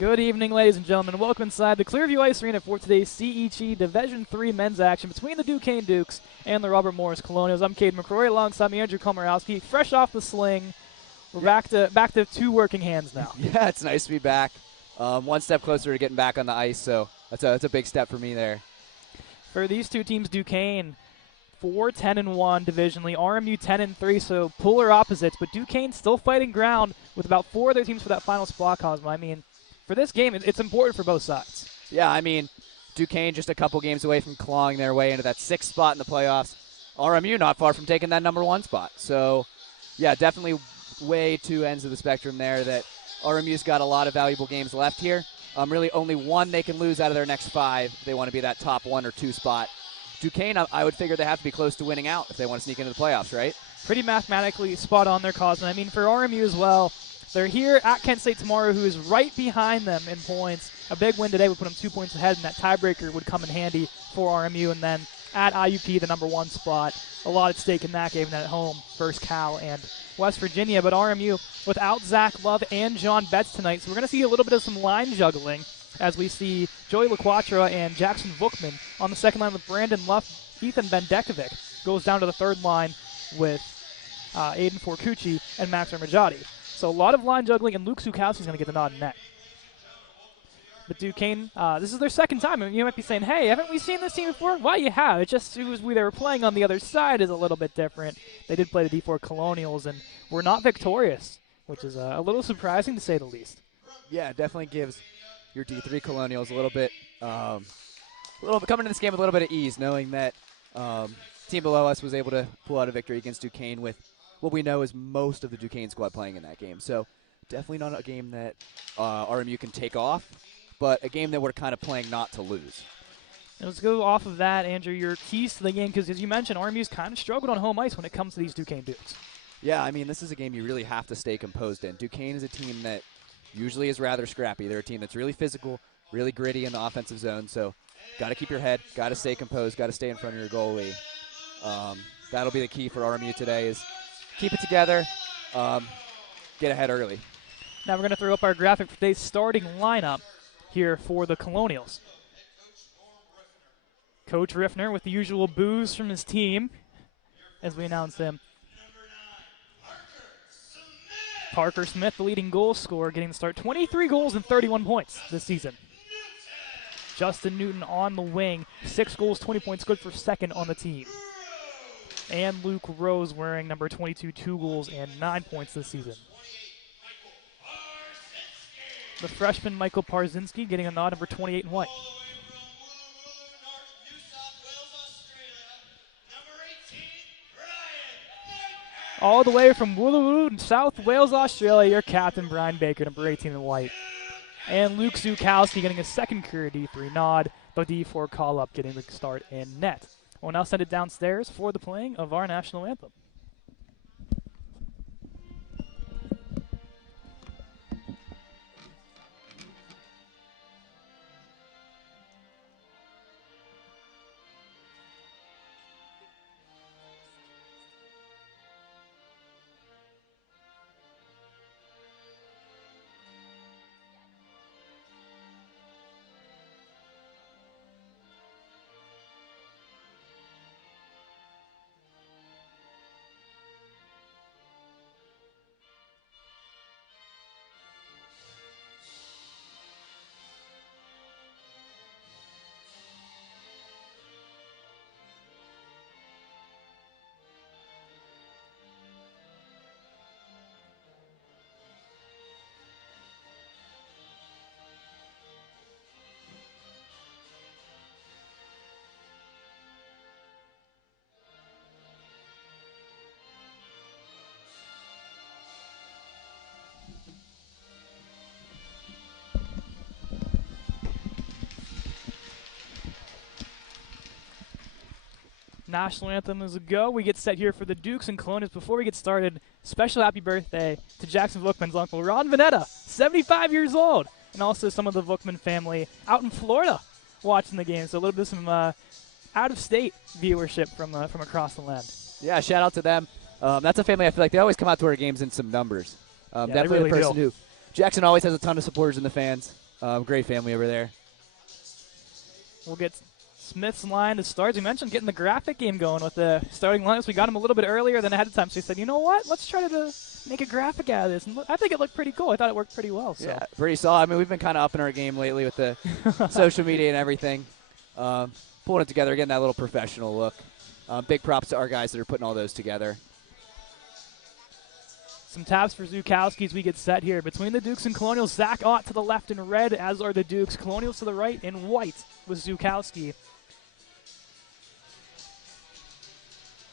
Good evening, ladies and gentlemen. Welcome inside the Clearview Ice Arena for today's CEG Division III men's action between the Duquesne Dukes and the Robert Morris Colonials. I'm Cade McCrory alongside me, Andrew Komorowski. Fresh off the sling, we're back to two working hands now. Yeah, it's nice to be back. One step closer to getting back on the ice, so that's a big step for me there. For these two teams, Duquesne 4-10-1 divisionally, RMU 10-3, so polar opposites. But Duquesne still fighting ground with about four other teams for that final spot, Cosmo. I mean, for this game, it's important for both sides. Yeah, I mean, Duquesne just a couple games away from clawing their way into that sixth spot in the playoffs. RMU not far from taking that number one spot. So, yeah, definitely way two ends of the spectrum there that RMU's got a lot of valuable games left here. Really only one they can lose out of their next five if they want to be that top one or two spot. Duquesne, I would figure they have to be close to winning out if they want to sneak into the playoffs, right? Pretty mathematically spot on there, Cosmo. I mean, for RMU as well, they're here at Kent State tomorrow, who is right behind them in points. A big win today would put them 2 points ahead, and that tiebreaker would come in handy for RMU. And then at IUP, the number one spot, a lot at stake in that game, and at home, first Cal and West Virginia. But RMU without Zach Love and John Betts tonight, so we're going to see a little bit of some line juggling as we see Joey LaQuatra and Jackson Bookman on the second line with Brandon Luff. Ethan Bendekovic goes down to the third line with Aiden Forcucci and Max Armajati. So a lot of line juggling, and Luke Zukowski's going to get the nod in net. But Duquesne, this is their second time. And you might be saying, hey, haven't we seen this team before? Well, you have. It was they were playing on the other side is a little bit different. They did play the D4 Colonials and were not victorious, which is a little surprising to say the least. Yeah, it definitely gives your D3 Colonials a little bit coming to this game with a little bit of ease, knowing that team below us was able to pull out a victory against Duquesne with what we know is most of the Duquesne squad playing in that game. So definitely not a game that RMU can take off, but a game that we're kind of playing not to lose. And let's go off of that, Andrew, your keys to the game, because as you mentioned, RMU's kind of struggled on home ice when it comes to these Duquesne Dukes. Yeah, I mean, this is a game you really have to stay composed in. Duquesne is a team that usually is rather scrappy. They're a team that's really physical, really gritty in the offensive zone, so got to keep your head, got to stay composed, got to stay in front of your goalie. That'll be the key for RMU today is keep it together, get ahead early. Now we're going to throw up our graphic for today's starting lineup here for the Colonials. Coach Riffner with the usual boos from his team as we announce him. Parker Smith, the leading goal scorer, getting the start. 23 goals and 31 points this season. Justin Newton on the wing. 6 goals, 20 points, good for second on the team. And Luke Rose wearing number 22, 2 goals and 9 points this season. The freshman Michael Parzinski getting a nod, number 28 in white. All the way from Wooloowoo, South Wales, Australia, your captain, Brian Baker, number 18 in white. And Luke Zukowski getting a second career D3 nod, the D4 call-up getting the start in net. We'll now send it downstairs for the playing of our national anthem. National anthem is a go. We get set here for the Dukes and Colonials. Before we get started, special happy birthday to Jackson Bookman's uncle, Ron Vanetta, 75 years old, and also some of the Bookman family out in Florida watching the game. So a little bit of some out-of-state viewership from across the land. Yeah, shout out to them. That's a family I feel like they always come out to our games in some numbers. Yeah, definitely really the person do. who Jackson always has a ton of supporters in the fans. Great family over there. We'll get Smith's line to start. You mentioned getting the graphic game going with the starting lineups. We got him a little bit earlier than ahead of time, so he said, you know what? Let's try to make a graphic out of this. And I think it looked pretty cool. I thought it worked pretty well. So. Yeah, pretty solid. I mean, we've been kind of upping our game lately with the social media and everything. Pulling it together, getting that little professional look. Big props to our guys that are putting all those together. Some taps for Zukowski as we get set here. Between the Dukes and Colonials, Zach Ott to the left in red, as are the Dukes. Colonials to the right in white with Zukowski.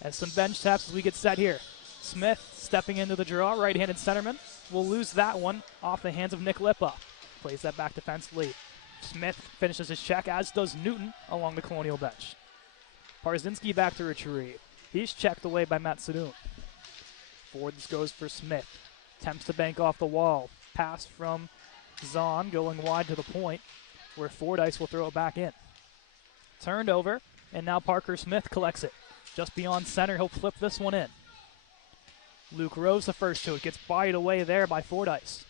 As some bench taps as we get set here. Smith stepping into the draw, right-handed centerman. Will lose that one off the hands of Nick Lippa. Plays that back defensively. Smith finishes his check, as does Newton along the Colonial bench. Parzinski back to retrieve. He's checked away by Matt Sadoun. Forwards goes for Smith. Attempts to bank off the wall. Pass from Zahn going wide to the point where Fordyce will throw it back in. Turned over, and now Parker Smith collects it. Just beyond center, he'll flip this one in. Luke Rose the first to it. Gets bodied away there by Fordyce.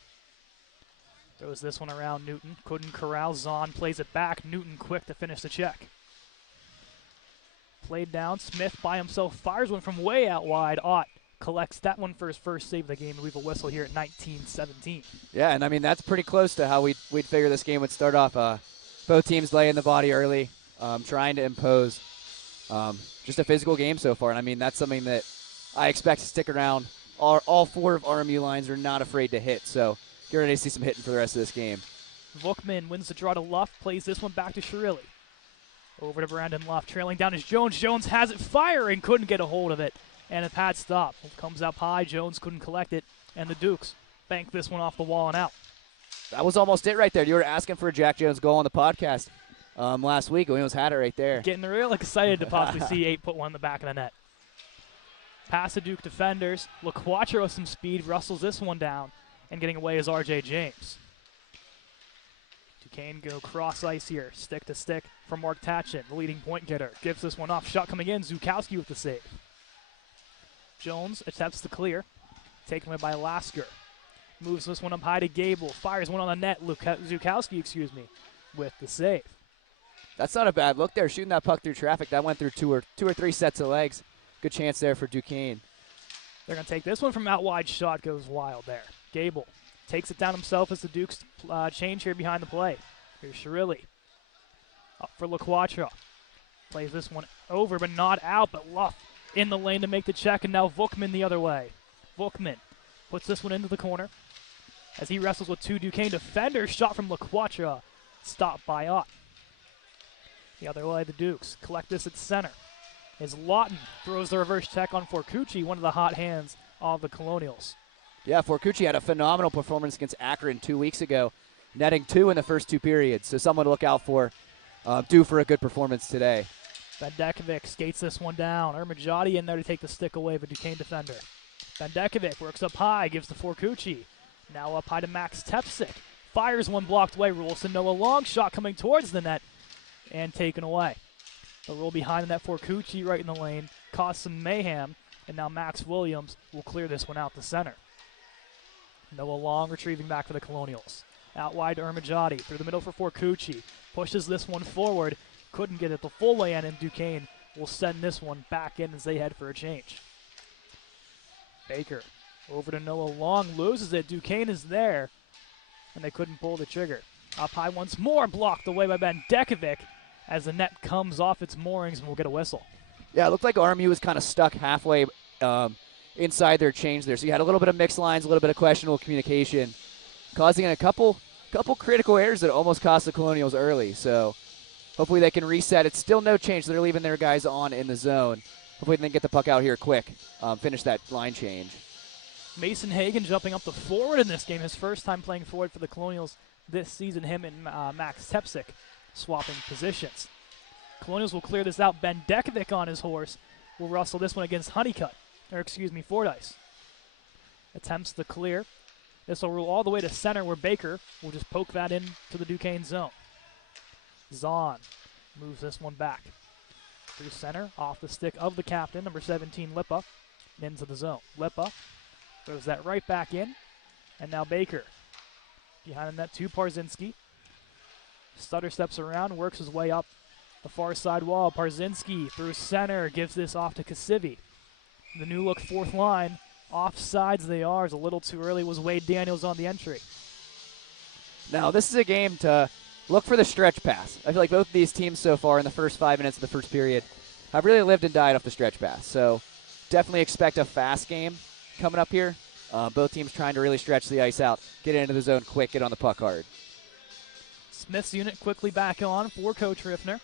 Throws this one around Newton. Couldn't corral. Zahn plays it back. Newton quick to finish the check. Played down. Smith by himself fires one from way out wide. Ott collects that one for his first save of the game and leave a whistle here at 19-17. Yeah, and I mean, that's pretty close to how we'd figure this game would start off. Both teams laying the body early, trying to impose just a physical game so far. And I mean, that's something that I expect to stick around. All four of RMU lines are not afraid to hit, so get ready to see some hitting for the rest of this game. Vukman wins the draw to Luff, plays this one back to Shirilli. Over to Brandon Luff, trailing down is Jones. Jones has it firing, couldn't get a hold of it. And a pad stop. It comes up high. Jones couldn't collect it. And the Dukes bank this one off the wall and out. That was almost it right there. You were asking for a Jack Jones goal on the podcast last week. We almost had it right there. Getting real excited to possibly see 8 put one in the back of the net. Pass to Duke defenders. LaQuattro with some speed. Rustles this one down. And getting away is R.J. James. Duquesne go cross ice here. Stick to stick from Mark Tatchin, the leading point getter. Gives this one off. Shot coming in. Zukowski with the save. Jones attempts to clear. Taken away by Lasker. Moves this one up high to Gable. Fires one on the net. Zukowski, with the save. That's not a bad look there. Shooting that puck through traffic. That went through two or three sets of legs. Good chance there for Duquesne. They're going to take this one from out wide. Shot goes wild there. Gable takes it down himself as the Dukes change here behind the play. Here's Shirilli. Up for LaQuattro. Plays this one over, but not out, but Luff in the lane to make the check, and now Vukman the other way. Vukman puts this one into the corner as he wrestles with 2 Duquesne defenders. Shot from LaQuattro, stopped by Ott. The other way, the Dukes collect this at center. As Lawton throws the reverse check on Forcucci, one of the hot hands of the Colonials. Yeah, Forcucci had a phenomenal performance against Akron 2 weeks ago, netting 2 in the first 2 periods. So someone to look out for, due for a good performance today. Bendekovic skates this one down. Ermajati in there to take the stick away of a Duquesne defender. Bendekovic works up high, gives to Forcucci. Now up high to Max Tepsik. Fires one blocked away. Rules to Noah Long. Shot coming towards the net and taken away. The roll behind the net. Forcucci right in the lane. Caused some mayhem. And now Max Williams will clear this one out to center. Noah Long retrieving back for the Colonials. Out wide to Ermajati. Through the middle for Forcucci. Pushes this one forward. Couldn't get it the full way in, and Duquesne will send this one back in as they head for a change. Baker over to Noah Long, loses it. Duquesne is there, and they couldn't pull the trigger. Up high once more, blocked away by Bendekovic as the net comes off its moorings, and we'll get a whistle. Yeah, it looked like RMU was kind of stuck halfway inside their change there. So you had a little bit of mixed lines, a little bit of questionable communication, causing a couple critical errors that almost cost the Colonials early. So hopefully they can reset. It's still no change. They're leaving their guys on in the zone. Hopefully they can get the puck out here quick, finish that line change. Mason Hagan jumping up the forward in this game. His first time playing forward for the Colonials this season. Him and Max Tepsik swapping positions. Colonials will clear this out. Bendekovic on his horse will wrestle this one against Fordyce. Attempts the clear. This will roll all the way to center where Baker will just poke that in to the Duquesne zone. Zahn moves this one back. Through center, off the stick of the captain, number 17, Lippa, and into the zone. Lippa throws that right back in, and now Baker. Behind the net to Parzinski. Stutter steps around, works his way up the far side wall. Parzinski through center, gives this off to Kasivi. The new look fourth line. Offsides they are. It's a little too early. Was Wade Daniels on the entry. Now, this is a game to look for the stretch pass. I feel like both of these teams so far in the first 5 minutes of the first period have really lived and died off the stretch pass. So definitely expect a fast game coming up here. Both teams trying to really stretch the ice out, get into the zone quick, get on the puck hard. Smith's unit quickly back on for Coach Riffner.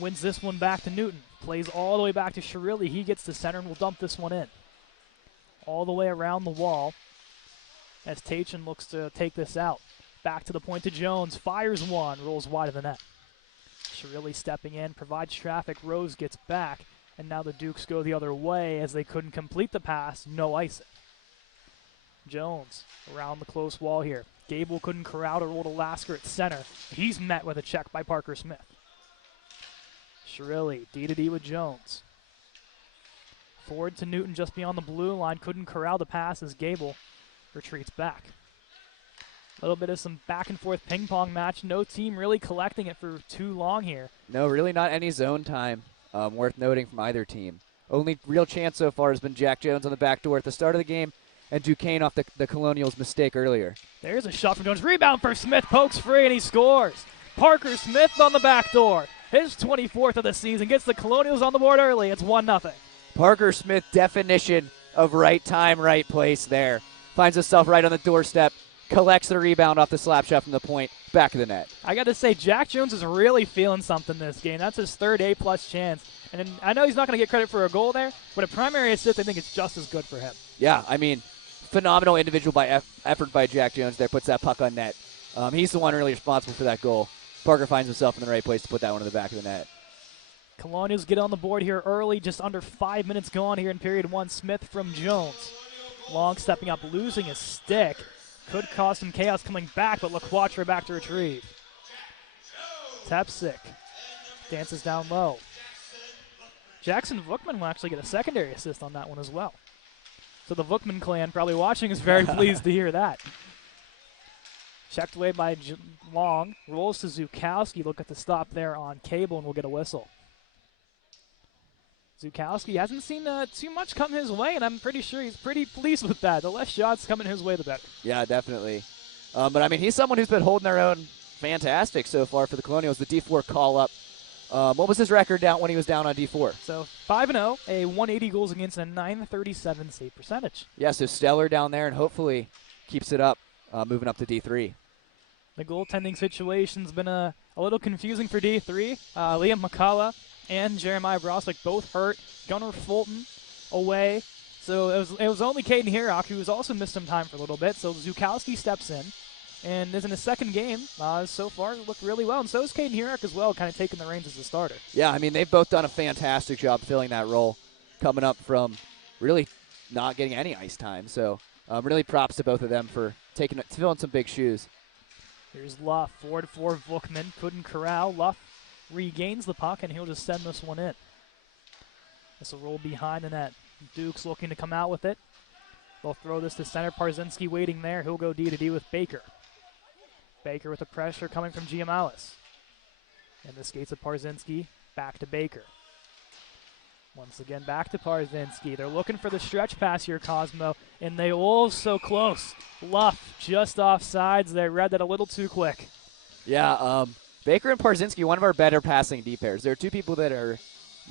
Wins this one back to Newton. Plays all the way back to Shirilli. He gets to center and will dump this one in. All the way around the wall as Tachin looks to take this out. Back to the point to Jones. Fires one. Rolls wide of the net. Shirilli stepping in. Provides traffic. Rose gets back. And now the Dukes go the other way as they couldn't complete the pass. No icing. Jones around the close wall here. Gable couldn't corral to roll to Lasker at center. He's met with a check by Parker Smith. Shirilli, D-to-D with Jones. Forward to Newton just beyond the blue line. Couldn't corral the pass as Gable retreats back. A little bit of some back and forth ping pong match. No team really collecting it for too long here. No, really not any zone time worth noting from either team. Only real chance so far has been Jack Jones on the back door at the start of the game and Duquesne off the Colonials' mistake earlier. There's a shot from Jones. Rebound for Smith. Pokes free and he scores. Parker Smith on the back door. His 24th of the season gets the Colonials on the board early. It's 1-0. Parker Smith, definition of right time, right place there. Finds himself right on the doorstep, collects the rebound off the slap shot from the point, back of the net. I got to say, Jack Jones is really feeling something this game. That's his third A-plus chance. And I know he's not going to get credit for a goal there, but a primary assist, I think it's just as good for him. Yeah, I mean, phenomenal individual effort by Jack Jones there, puts that puck on net. He's the one really responsible for that goal. Parker finds himself in the right place to put that one in the back of the net. Colonials get on the board here early, just under 5 minutes gone here in period one. Smith from Jones. Long stepping up, losing his stick. Could cause some chaos coming back, but LaQuatra back to retrieve. Tepsic dances down low. Jackson Vookman will actually get a secondary assist on that one as well. So the Vookman clan probably watching is very pleased to hear that. Checked away by Long. Rolls to Zukowski. Look at the stop there on Cable, and we'll get a whistle. Zukowski hasn't seen too much come his way, and I'm pretty sure he's pretty pleased with that. The less shots coming his way, the better. Yeah, definitely. But, I mean, he's someone who's been holding their own fantastic so far for the Colonials. The D4 call-up. What was his record down when he was down on D4? So 5-0, a 180 goals against, and a 937 save percentage. Yeah, so stellar down there, and hopefully keeps it up. Moving up to D3. The goaltending situation's been a little confusing for D3. Liam McCullough and Jeremiah Broswick both hurt. Gunnar Fulton away. So it was only Caden Hirok, who has also missed some time for a little bit. So Zukowski steps in and is in his second game. So far, looked really well. And so is Caden Hirok as well, kind of taking the reins as a starter. Yeah, I mean, they've both done a fantastic job filling that role, coming up from really not getting any ice time. So really props to both of them for filling some big shoes. Here's Luff, forward for Vookman. Couldn't corral. Luff regains the puck, and he'll just send this one in. This will roll behind the net. Duke's looking to come out with it. They'll throw this to center. Parzinski waiting there. He'll go D-to-D with Baker. Baker with the pressure coming from Giamalis. And the skates of Parzinski. Back to Baker. Once again, back to Parzinski. They're looking for the stretch pass here, Cosmo, and they all so close. Luff just off sides. They read that a little too quick. Yeah, Baker and Parzinski, one of our better passing D pairs. There are two people that are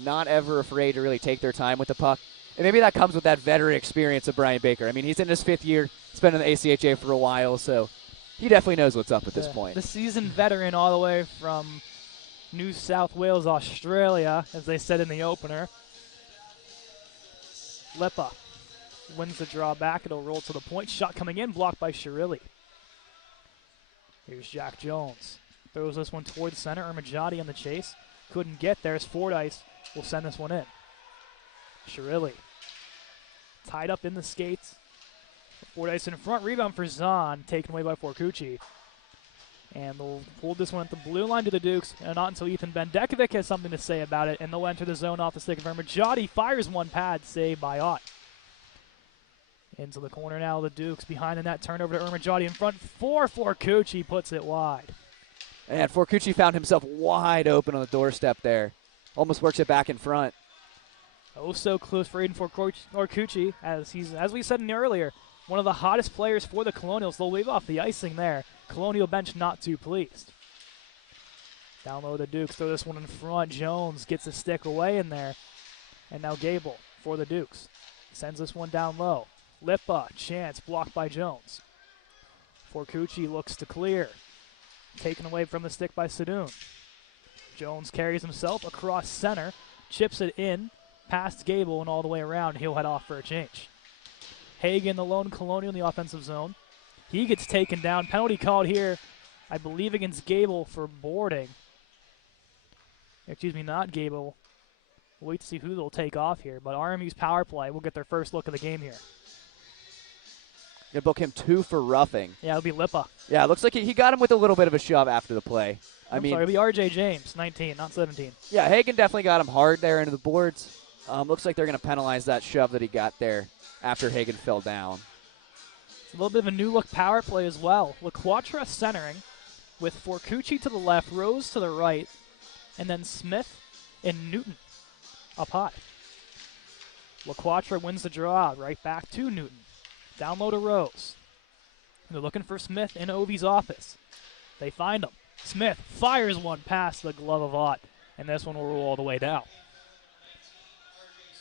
not ever afraid to really take their time with the puck, and maybe that comes with that veteran experience of Brian Baker. I mean, he's in his 5th year, he's been in the ACHA for a while, so he definitely knows what's up at this point. The seasoned veteran all the way from New South Wales, Australia, as they said in the opener. Lepa wins the draw back. It'll roll to the point. Shot coming in, blocked by Shirilli. Here's Jack Jones. Throws this one towards center. Ermajati on the chase. Couldn't get there. Fordyce will send this one in. Shirilli tied up in the skates. Fordyce in front. Rebound for Zahn. Taken away by Forcucci. And they'll hold this one at the blue line to the Dukes. And not until Ethan Bendekovic has something to say about it. And they'll enter the zone off the stick of Ermajati. Fires one pad. Saved by Ott. Into the corner now, the Dukes behind the net, turnover to Ermajati in front for Forcucci, puts it wide. And Forcucci found himself wide open on the doorstep there. Almost works it back in front. Oh, so close for Aiden Forcucci, as we said earlier, one of the hottest players for the Colonials. They'll wave off the icing there. Colonial bench not too pleased. Down low the Dukes, throw this one in front. Jones gets a stick away in there. And now Gable for the Dukes. Sends this one down low. Lipa, chance, blocked by Jones. Forcucci looks to clear. Taken away from the stick by Sadoun. Jones carries himself across center, chips it in, past Gable and all the way around. He'll head off for a change. Hagen, the lone Colonial in the offensive zone. He gets taken down. Penalty called here, I believe, against Gable for boarding. Excuse me, not Gable. We'll wait to see who they'll take off here, but RMU's power play will get their first look of the game here. Gonna book him 2 for roughing. Yeah, it'll be Lipa. Yeah, it looks like he got him with a little bit of a shove after the play. I'm sorry, it'll be RJ James, 19, not 17. Yeah, Hagen definitely got him hard there into the boards. Looks like they're going to penalize that shove that he got there after Hagen fell down. It's a little bit of a new look power play as well. LaQuatra centering with Forcucci to the left, Rose to the right, and then Smith and Newton up high. LaQuatra wins the draw, right back to Newton. Down low to Rose. They're looking for Smith in Ovi's office. They find him. Smith fires one past the glove of Ott, and this one will roll all the way down.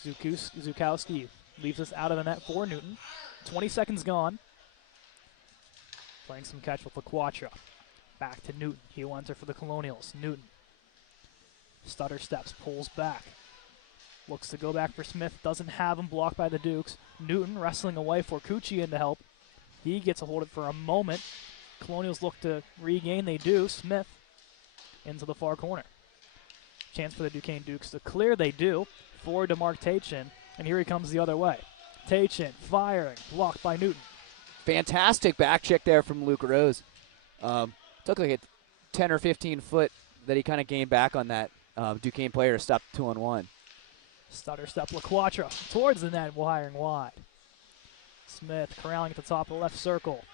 Zukowski leaves us out of the net for Newton. 20 seconds gone. Playing some catch with LaQuatra. Back to Newton. He'll enter for the Colonials. Newton. Stutter steps, pulls back. Looks to go back for Smith. Doesn't have him, blocked by the Dukes. Newton wrestling away. Forcucci in to help. He gets a hold of it for a moment. Colonials look to regain. They do. Smith into the far corner. Chance for the Duquesne Dukes to clear. They do. Forward to Mark Tachin. And here he comes the other way. Tachin firing. Blocked by Newton. Fantastic back check there from Luke Rose. Took like a 10 or 15 foot that he kind of gained back on that Duquesne player to stop 2-on-1. Stutter step LaQuatra towards the net, wiring wide. Smith corralling at the top of the left circle.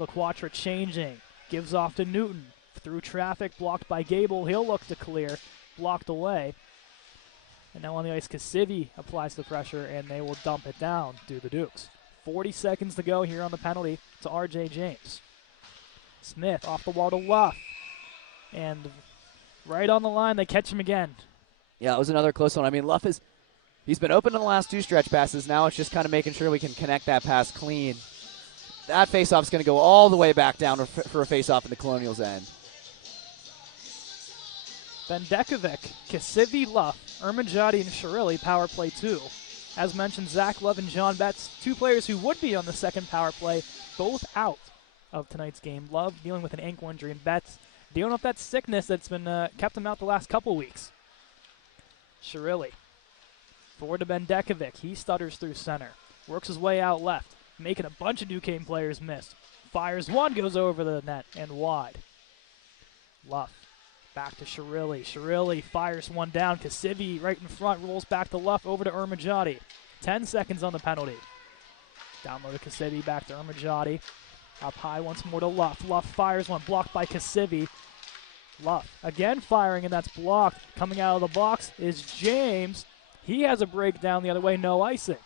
LaQuatra changing, gives off to Newton. Through traffic, blocked by Gable. He'll look to clear, blocked away. And now on the ice, Kasivi applies the pressure, and they will dump it down to the Dukes. 40 seconds to go here on the penalty to RJ James. Smith off the wall to Luff. And right on the line, they catch him again. Yeah, it was another close one. I mean, Luff he's been open in the last 2 stretch passes. Now it's just kind of making sure we can connect that pass clean. That faceoff is going to go all the way back down for a faceoff in the Colonials' end. Bendekovic, Kasivi, Luff, Ermajati, and Shirilli, power play 2. As mentioned, Zach Love and John Betts, 2 players who would be on the second power play, both out of tonight's game. Love dealing with an ankle injury, and Betts dealing with that sickness that's been kept him out the last couple weeks. Shirilli, forward to Bendekovic. He stutters through center, works his way out left, making a bunch of Duquesne players miss. Fires one, goes over the net and wide. Luff back to Shirilli. Shirilli fires one down. Kasivi right in front, rolls back to Luff, over to Ermajati. 10 seconds on the penalty. Down low to Kasivi, back to Ermajati. Up high once more to Luff. Luff fires one, blocked by Kasivi. Luff again firing, and that's blocked. Coming out of the box is James. He has a breakdown the other way, no icing.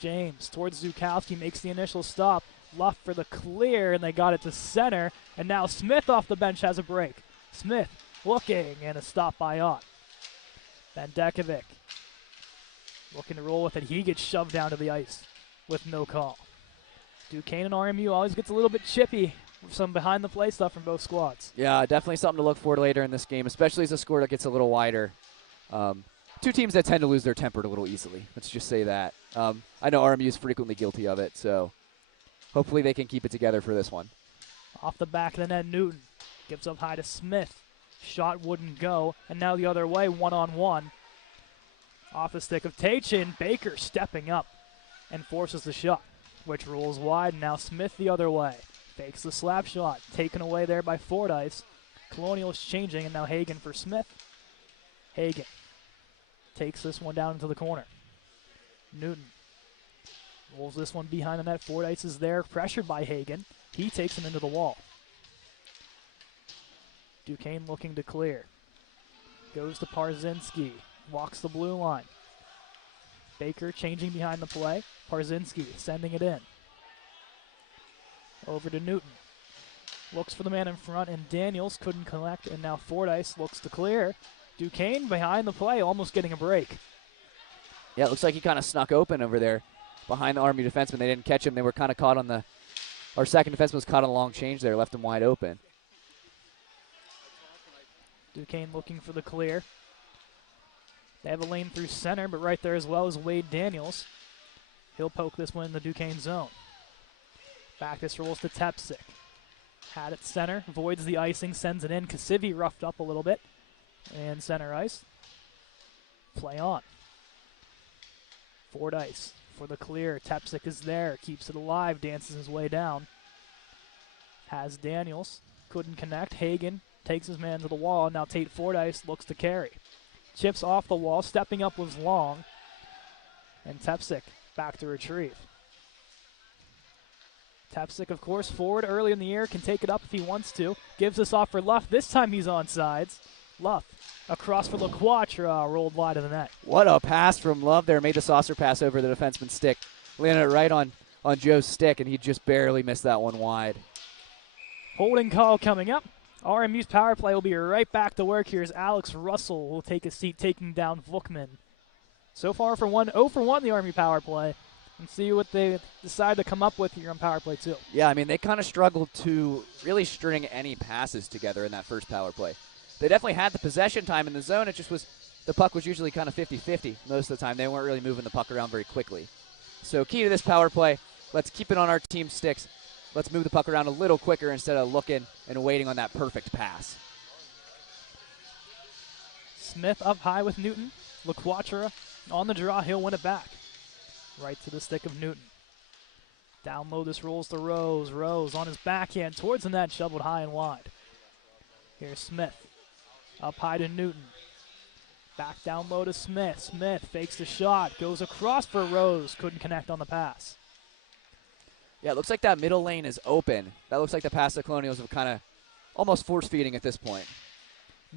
James towards Zukowski, makes the initial stop. Luff for the clear, and they got it to center. And now Smith off the bench has a break. Smith looking, and a stop by Ott. Bendekovic looking to roll with it. He gets shoved down to the ice with no call. Duquesne and RMU always gets a little bit chippy with some behind-the-play stuff from both squads. Yeah, definitely something to look for later in this game, especially as the score gets a little wider. 2 teams that tend to lose their temper a little easily. Let's just say that. I know RMU is frequently guilty of it, so hopefully they can keep it together for this one. Off the back of the net, Newton gives up high to Smith. Shot wouldn't go, and now the other way, one-on-one. Off the stick of Tachin, Baker stepping up and forces the shot, which rolls wide, and now Smith the other way. Fakes the slap shot, taken away there by Fordyce. Colonials changing, and now Hagen for Smith. Hagen takes this one down into the corner. Newton Rolls this one behind the net. Fordyce is there, pressured by Hagen. He takes him into the wall. Duquesne looking to clear. Goes to Parzinski. Walks the blue line. Baker changing behind the play. Parzinski sending it in. Over to Newton. Looks for the man in front, and Daniels couldn't collect, and now Fordyce looks to clear. Duquesne behind the play, almost getting a break. Yeah, it looks like he kind of snuck open over there behind the RMU defenseman. They didn't catch him. They were kind of caught on the – our second defenseman was caught on a long change there, left him wide open. Duquesne looking for the clear. They have a lane through center, but right there as well is Wade Daniels. He'll poke this one in the Duquesne zone. Back this rolls to Tepsic. Had it center, voids the icing, sends it in. Kasivi roughed up a little bit. And center ice. Play on. Fordyce for the clear. Tepsic is there, keeps it alive, dances his way down. Has Daniels, couldn't connect. Hagen takes his man to the wall. Now Tate Fordyce looks to carry. Chips off the wall, stepping up was Long. And Tepsic back to retrieve. Tepsic, of course, forward early in the year, can take it up if he wants to. Gives this off for Luff. This time he's on sides. Luff across for LaQuatra, rolled wide of the net. What a pass from Love there. Made the saucer pass over the defenseman's stick. Landed it right on Joe's stick, and he just barely missed that one wide. Holding call coming up. RMU's power play will be right back to work here as Alex Russell will take a seat, taking down Vukman. So far for 0 for 1 the RMU power play. And see what they decide to come up with here on power play 2. Yeah, I mean, they kind of struggled to really string any passes together in that first power play. They definitely had the possession time in the zone. It just was the puck was usually kind of 50-50 most of the time. They weren't really moving the puck around very quickly. So key to this power play, let's keep it on our team sticks. Let's move the puck around a little quicker instead of looking and waiting on that perfect pass. Smith up high with Newton. LaQuatra on the draw. He'll win it back. Right to the stick of Newton. Down low, this rolls to Rose. Rose on his backhand towards the net, shoveled high and wide. Here's Smith. Up high to Newton. Back down low to Smith. Smith fakes the shot. Goes across for Rose. Couldn't connect on the pass. Yeah, it looks like that middle lane is open. That looks like the pass the Colonials have kind of almost force-feeding at this point.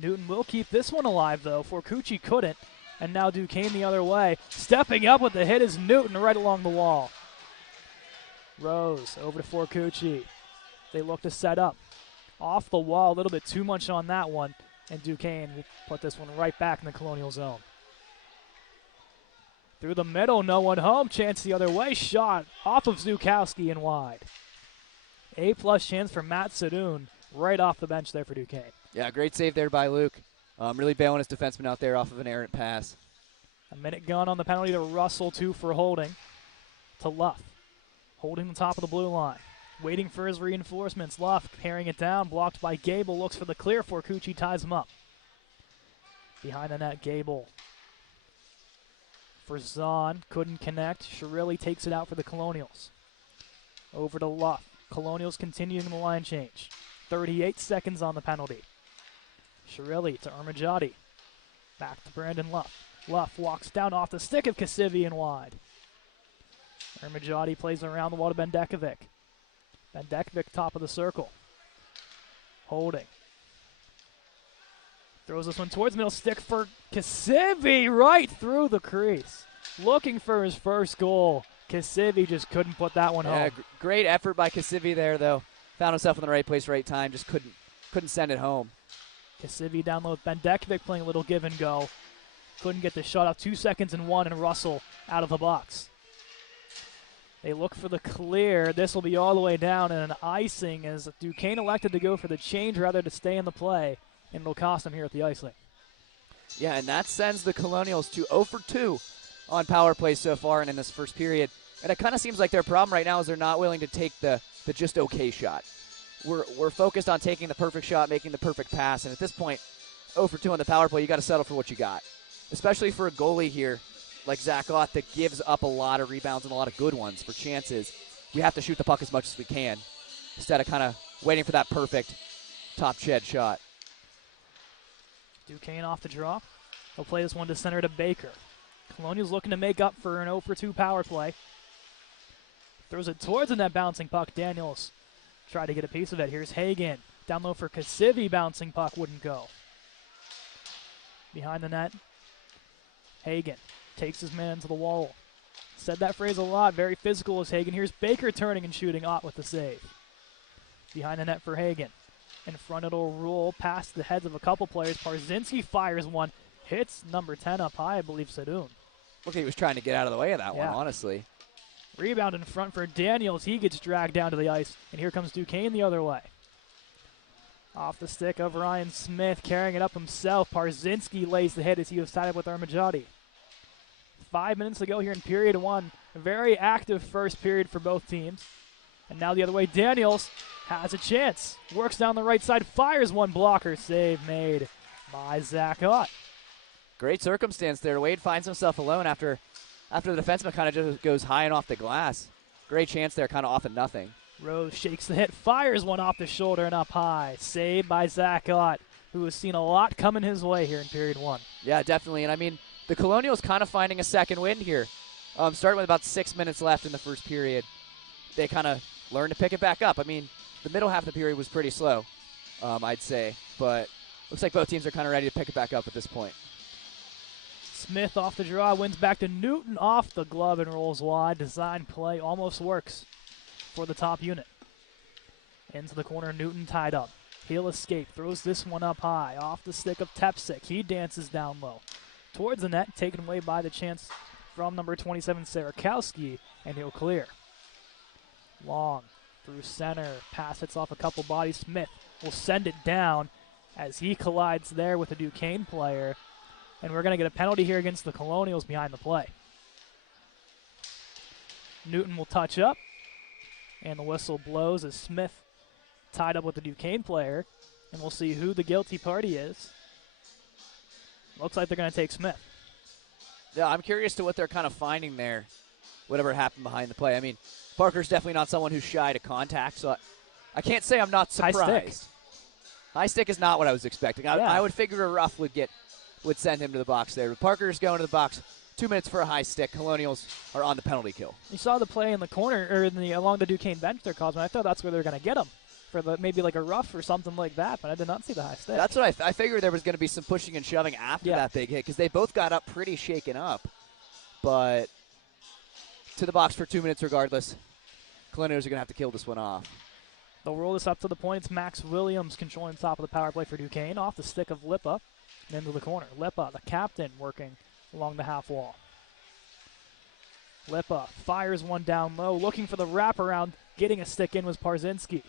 Newton will keep this one alive, though. Forcucci couldn't. And now Duquesne the other way. Stepping up with the hit is Newton right along the wall. Rose over to Forcucci. They look to set up. Off the wall, a little bit too much on that one. And Duquesne will put this one right back in the Colonial zone. Through the middle, no one home. Chance the other way. Shot off of Zukowski and wide. A-plus chance for Matt Sadoun right off the bench there for Duquesne. Yeah, great save there by Luke. Really bailing his defenseman out there off of an errant pass. A minute gone on the penalty to Russell, 2 for holding. To Luff. Holding the top of the blue line. Waiting for his reinforcements. Luff carrying it down. Blocked by Gable. Looks for the clear. Forcucci ties him up. Behind the net, Gable. For Zahn. Couldn't connect. Shirilli takes it out for the Colonials. Over to Luff. Colonials continuing the line change. 38 seconds on the penalty. Shirilli to Armajati. Back to Brandon Luff. Luff walks down off the stick of Kasivi and wide. Armajati plays around the wall to Bendekovic. Bendekovic top of the circle. Holding. Throws this one towards middle stick for Kasivi right through the crease. Looking for his first goal. Kasivi just couldn't put that one home. Great effort by Kasivi there, though. Found himself in the right place, right time. Just couldn't send it home. Kasivi down low with Bendekovic playing a little give and go. Couldn't get the shot off. 2 seconds and 1, and Russell out of the box. They look for the clear. This will be all the way down, and an icing as Duquesne elected to go for the change rather to stay in the play, and it'll cost him here at the ice lane. Yeah, and that sends the Colonials to 0 for 2 on power plays so far and in this first period. And it kind of seems like their problem right now is they're not willing to take the just okay shot. We're focused on taking the perfect shot, making the perfect pass, and at this point, 0 for 2 on the power play, you got to settle for what you got. Especially for a goalie here like Zach Ott that gives up a lot of rebounds and a lot of good ones for chances. We have to shoot the puck as much as we can instead of kind of waiting for that perfect top shed shot. Duquesne off the draw. He'll play this one to center to Baker. Colonials looking to make up for an 0 for 2 power play. Throws it towards the net, bouncing puck. Daniels tried to get a piece of it. Here's Hagen. Down low for Kasivi, bouncing puck wouldn't go. Behind the net, Hagen takes his man to the wall. Said that phrase a lot. Very physical is Hagen. Here's Baker turning and shooting. Ott with the save. Behind the net for Hagen. In front it'll roll past the heads of a couple players. Parzinski fires one. Hits number 10 up high, I believe, Sadoun. Look, he was trying to get out of the way of that one, honestly. Rebound in front for Daniels. He gets dragged down to the ice. And here comes Duquesne the other way. Off the stick of Ryan Smith, carrying it up himself. Parzinski lays the hit as he was tied up with Armajati. 5 minutes to go here in period one. A very active first period for both teams. And now the other way, Daniels has a chance. Works down the right side, fires one blocker. Save made by Zach Ott. Great circumstance there. Wade finds himself alone after the defenseman kind of just goes high and off the glass. Great chance there, kind of off of nothing. Rose shakes the hit, fires one off the shoulder and up high. Saved by Zach Ott, who has seen a lot coming his way here in period one. Yeah, definitely. And I mean, the Colonials kind of finding a second wind here. Starting with about 6 minutes left in the first period, they kind of learned to pick it back up. I mean, the middle half of the period was pretty slow, I'd say. But looks like both teams are kind of ready to pick it back up at this point. Smith off the draw, wins back to Newton off the glove and rolls wide. Design play almost works for the top unit. Into the corner, Newton tied up. He'll escape, throws this one up high, off the stick of Tepsik. He dances down low. Towards the net, taken away by the chance from number 27, Sarakowski, and he'll clear. Long, through center, pass hits off a couple bodies. Smith will send it down as he collides there with a Duquesne player. And we're going to get a penalty here against the Colonials behind the play. Newton will touch up, and the whistle blows as Smith tied up with the Duquesne player. And we'll see who the guilty party is. Looks like they're going to take Smith. Yeah, I'm curious to what they're kind of finding there, whatever happened behind the play. I mean, Parker's definitely not someone who's shy to contact, so I can't say I'm not surprised. High stick. High stick is not what I was expecting. I would figure a rough would send him to the box there. But Parker's going to the box. 2 minutes for a high stick. Colonials are on the penalty kill. You saw the play in the corner, or along the Duquesne bench there, Cosmo. I thought that's where they're going to get him, for maybe like a rough or something like that, but I did not see the high stick. That's what I figured there was going to be some pushing and shoving after that big hit, because they both got up pretty shaken up. But to the box for 2 minutes regardless. Colonials are going to have to kill this one off. They'll roll this up to the point. It's Max Williams controlling the top of the power play for Duquesne, off the stick of Lipa. Into the corner. Lipa, the captain, working along the half wall. Lipa fires one down low, looking for the wraparound. Getting a stick in was Parzinski.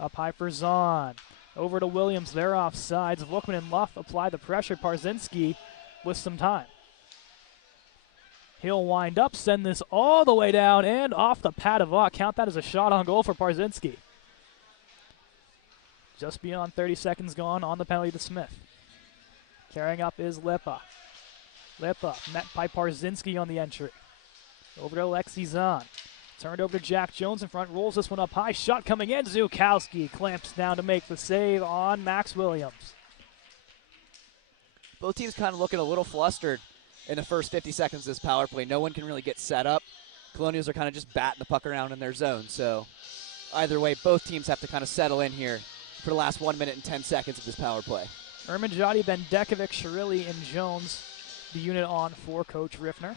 Up high for Zahn. Over to Williams. They're off sides. Vukman and Luff apply the pressure. Parzinski with some time. He'll wind up, send this all the way down and off the pad of Ott. Count that as a shot on goal for Parzinski. Just beyond 30 seconds gone on the penalty to Smith. Carrying up is Lipa. Lipa met by Parzinski on the entry. Over to Alexi Zahn. Turned over to Jack Jones in front. Rolls this one up high. Shot coming in. Zukowski clamps down to make the save on Max Williams. Both teams kind of looking a little flustered in the first 50 seconds of this power play. No one can really get set up. Colonials are kind of just batting the puck around in their zone. So either way, both teams have to kind of settle in here for the last 1 minute and 10 seconds of this power play. Ermanjadi, Bendekovic, Shirilli, and Jones, the unit on for Coach Riffner.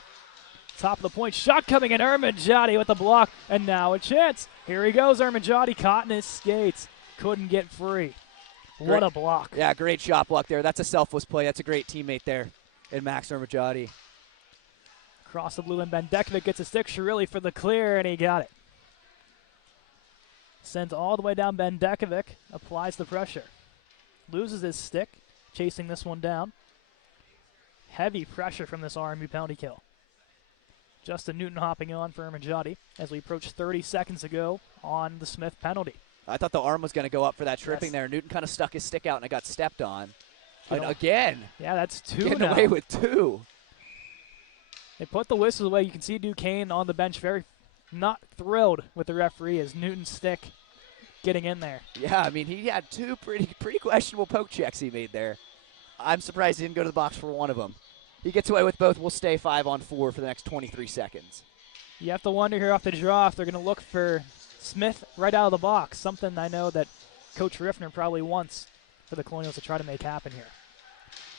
Top of the point, shot coming in, Ermanjadi with the block, and now a chance. Here he goes, Ermanjadi, caught in his skates, couldn't get free. What a block. Yeah, great shot block there. That's a selfless play. That's a great teammate there in Max Ermanjadi. Across the blue, and Bendekovic gets a stick, Shirilli for the clear, and he got it. Sends all the way down, Bendekovic applies the pressure. Loses his stick, chasing this one down. Heavy pressure from this RMU penalty kill. Justin Newton hopping on for Ermanjadi as we approach 30 seconds to go on the Smith penalty. I thought the arm was going to go up for that tripping there. Newton kind of stuck his stick out and it got stepped on. And again. Yeah, that's two getting now. Away with two. They put the whistle away. You can see Duquesne on the bench very not thrilled with the referee as Newton's stick getting in there. Yeah, I mean, he had two pretty questionable poke checks he made there. I'm surprised he didn't go to the box for one of them. He gets away with both. We'll stay 5-on-4 for the next 23 seconds. You have to wonder here off the draw if they're going to look for Smith right out of the box, something I know that Coach Riffner probably wants for the Colonials to try to make happen here.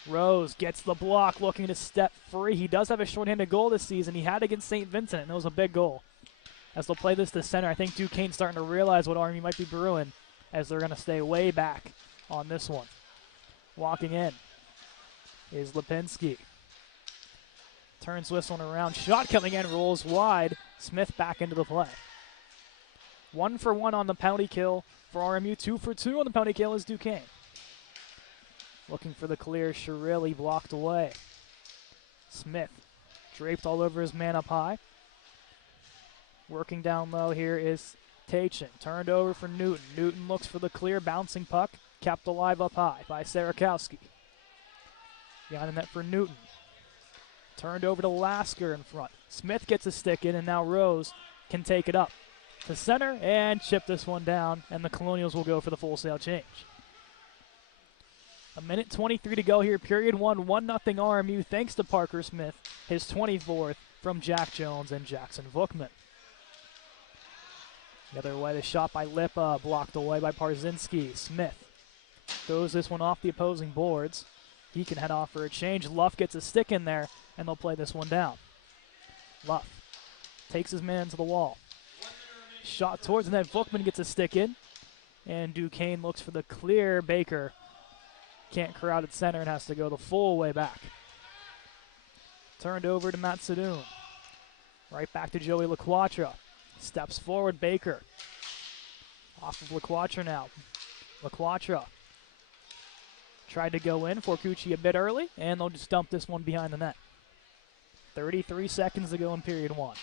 Rose gets the block, looking to step free. He does have a shorthanded goal this season. He had against St. Vincent, and it was a big goal. As they'll play this to center, I think Duquesne's starting to realize what RMU might be brewing as they're going to stay way back on this one. Walking in is Lipinski. Turns this one around. Shot coming in, rolls wide. Smith back into the play. 1 for 1 on the penalty kill for RMU. 2 for 2 on the penalty kill is Duquesne. Looking for the clear. Shirilli blocked away. Smith draped all over his man up high. Working down low here is Tachin. Turned over for Newton. Newton looks for the clear. Bouncing puck. Kept alive up high by Sarakowski. Behind the net for Newton. Turned over to Lasker in front. Smith gets a stick in, and now Rose can take it up to center and chip this one down, and the Colonials will go for the full sail change. 1:23 to go here, period 1, 1-0 RMU, thanks to Parker Smith, his 24th from Jack Jones and Jackson Bookman. The other way, the shot by Lipa, blocked away by Parzinski. Smith throws this one off the opposing boards. He can head off for a change. Luff gets a stick in there, and they'll play this one down. Luff takes his man to the wall. Shot towards the net. Bookman gets a stick in, and Duquesne looks for the clear. Baker can't crowd at center and has to go the full way back. Turned over to Matsadoon. Right back to Joey LaQuatra. Steps forward, Baker. Off of LaQuatra now. LaQuatra tried to go in. Forcucci a bit early, and they'll just dump this one behind the net. 33 seconds to go in period 1.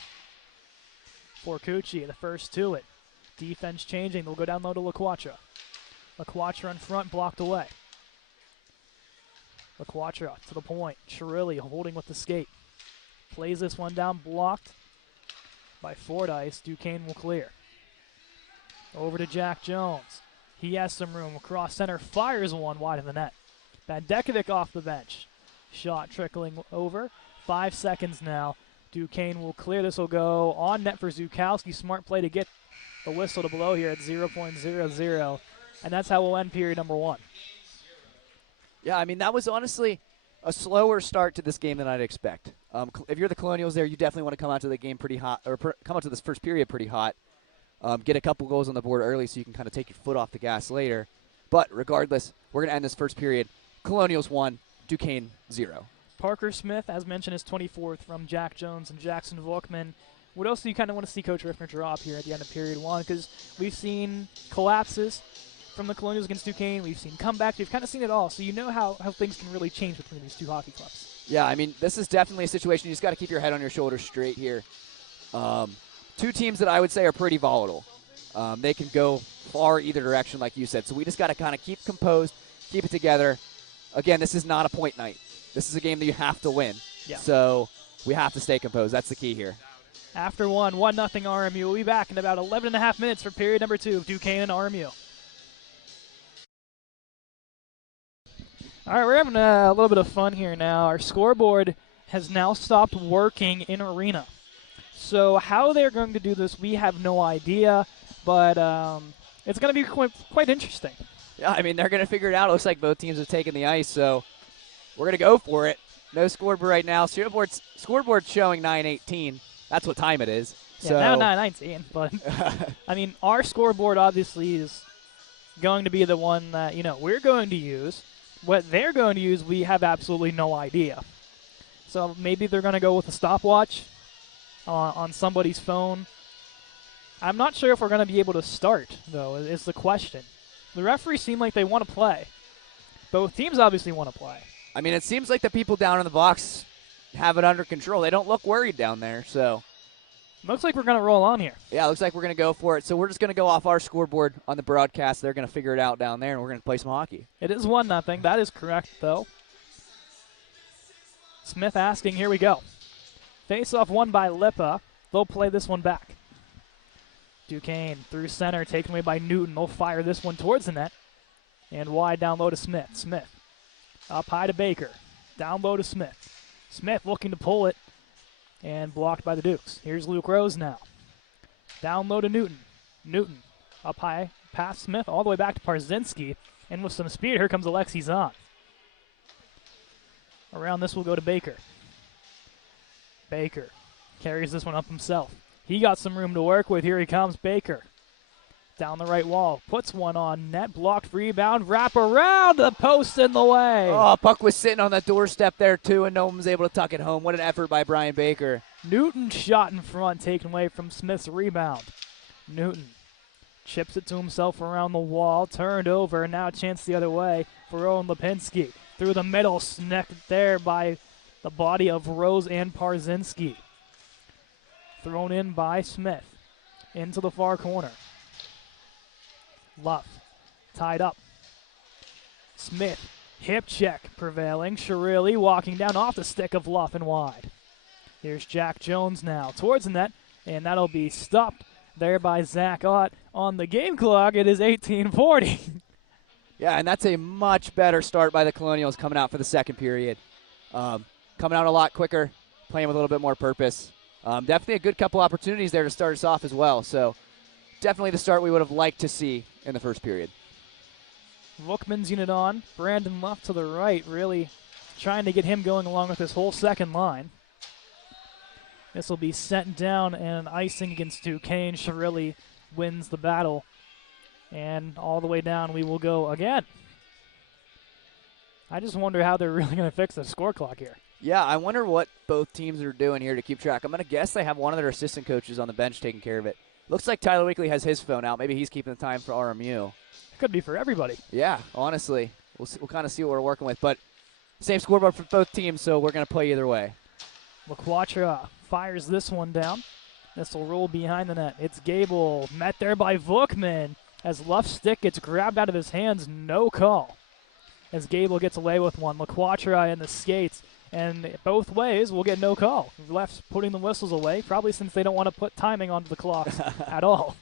Forcucci, the first to it. Defense changing. They'll go down low to LaQuatra. LaQuatra in front, blocked away. LaQuatra to the point. Chirilli holding with the skate. Plays this one down, blocked by Fordyce. Duquesne will clear. Over to Jack Jones. He has some room. Across center, fires one wide of the net. Bandekovic off the bench. Shot trickling over. 5 seconds now. Duquesne will clear. This will go on net for Zukowski. Smart play to get the whistle to blow here at 0.00. And that's how we'll end period number 1. Yeah, I mean, that was honestly a slower start to this game than I'd expect. If you're the Colonials there, you definitely want to come out to the game pretty hot, or come out to this first period pretty hot. Get a couple goals on the board early so you can kind of take your foot off the gas later. But regardless, we're going to end this first period. Colonials 1, Duquesne 0. Parker Smith, as mentioned, is 24th from Jack Jones and Jackson Volkman. What else do you kind of want to see Coach Riffner drop here at the end of period 1? Because we've seen collapses from the Colonials against Duquesne. We've seen comebacks. We've kind of seen it all. So you know how things can really change between these two hockey clubs. Yeah, I mean, this is definitely a situation you just got to keep your head on your shoulders straight here. Two teams that I would say are pretty volatile. They can go far either direction, like you said. So we just got to kind of keep composed, keep it together. Again, this is not a point night. This is a game that you have to win. Yeah. So we have to stay composed. That's the key here. After 1-0 RMU. We'll be back in about 11 and a half minutes for period number 2 of Duquesne and RMU. All right, we're having a little bit of fun here now. Our scoreboard has now stopped working in arena. So how they're going to do this, we have no idea, but it's going to be quite interesting. Yeah, I mean, they're going to figure it out. It looks like both teams have taken the ice, so we're going to go for it. No scoreboard right now. Scoreboard's showing 9:18. That's what time it is. Yeah, so. now 9:19, but, I mean, our scoreboard obviously is going to be the one that, we're going to use. What they're going to use, we have absolutely no idea. So maybe they're going to go with a stopwatch on somebody's phone. I'm not sure if we're going to be able to start, though, is the question. The referees seem like they want to play. Both teams obviously want to play. I mean, it seems like the people down in the box have it under control. They don't look worried down there, so. Looks like we're going to roll on here. Yeah, looks like we're going to go for it. So we're just going to go off our scoreboard on the broadcast. They're going to figure it out down there, and we're going to play some hockey. It is 1-0. That is correct, though. Smith asking, here we go. Face-off won by Lipa. They'll play this one back. Duquesne through center, taken away by Newton. They'll fire this one towards the net. And wide down low to Smith. Smith up high to Baker. Down low to Smith. Smith looking to pull it. and blocked by the Dukes. Here's Luke Rose now. Down low to Newton. Newton up high, past Smith, all the way back to Parzinski. And with some speed, here comes Alexi Zahn. Around this will go to Baker. Baker carries this one up himself. He got some room to work with. Here he comes, Baker. Down the right wall, puts one on net, blocked rebound, wrap around, the post in the way. Oh, puck was sitting on the doorstep there too, and no one was able to tuck it home. What an effort by Brian Baker. Newton shot in front, taken away from Smith's rebound. Newton chips it to himself around the wall, turned over, and now a chance the other way for Owen Lipinski. Through the middle, sneaked there by the body of Rose and Parzinski. Thrown in by Smith into the far corner. Luff tied up. Smith, hip check prevailing. Shirilli walking down off the stick of Luff and wide. Here's Jack Jones now towards the net, and that'll be stopped there by Zach Ott. On the game clock, it is 18:40. Yeah, and that's a much better start by the Colonials coming out for the second period. Coming out a lot quicker, playing with a little bit more purpose. Definitely a good couple opportunities there to start us off as well. So definitely the start we would have liked to see in the first period. Vookman's unit on. Brandon Luff to the right, really trying to get him going along with this whole second line. This will be sent down and icing against Duquesne. Shirilli wins the battle. And all the way down we will go again. I just wonder how they're really going to fix the score clock here. Yeah, I wonder what both teams are doing here to keep track. I'm going to guess they have one of their assistant coaches on the bench taking care of it. Looks like Tyler Weekly has his phone out. Maybe he's keeping the time for RMU. It could be for everybody. Yeah, honestly. We'll kind of see what we're working with. But same scoreboard for both teams, so we're going to play either way. LaQuatra fires this one down. This will roll behind the net. It's Gable, met there by Vookman. As Luff's stick gets grabbed out of his hands, no call. As Gable gets away with one. LaQuatra in the skates. And both ways will get no call. Left's putting the whistles away, probably since they don't want to put timing onto the clocks at all.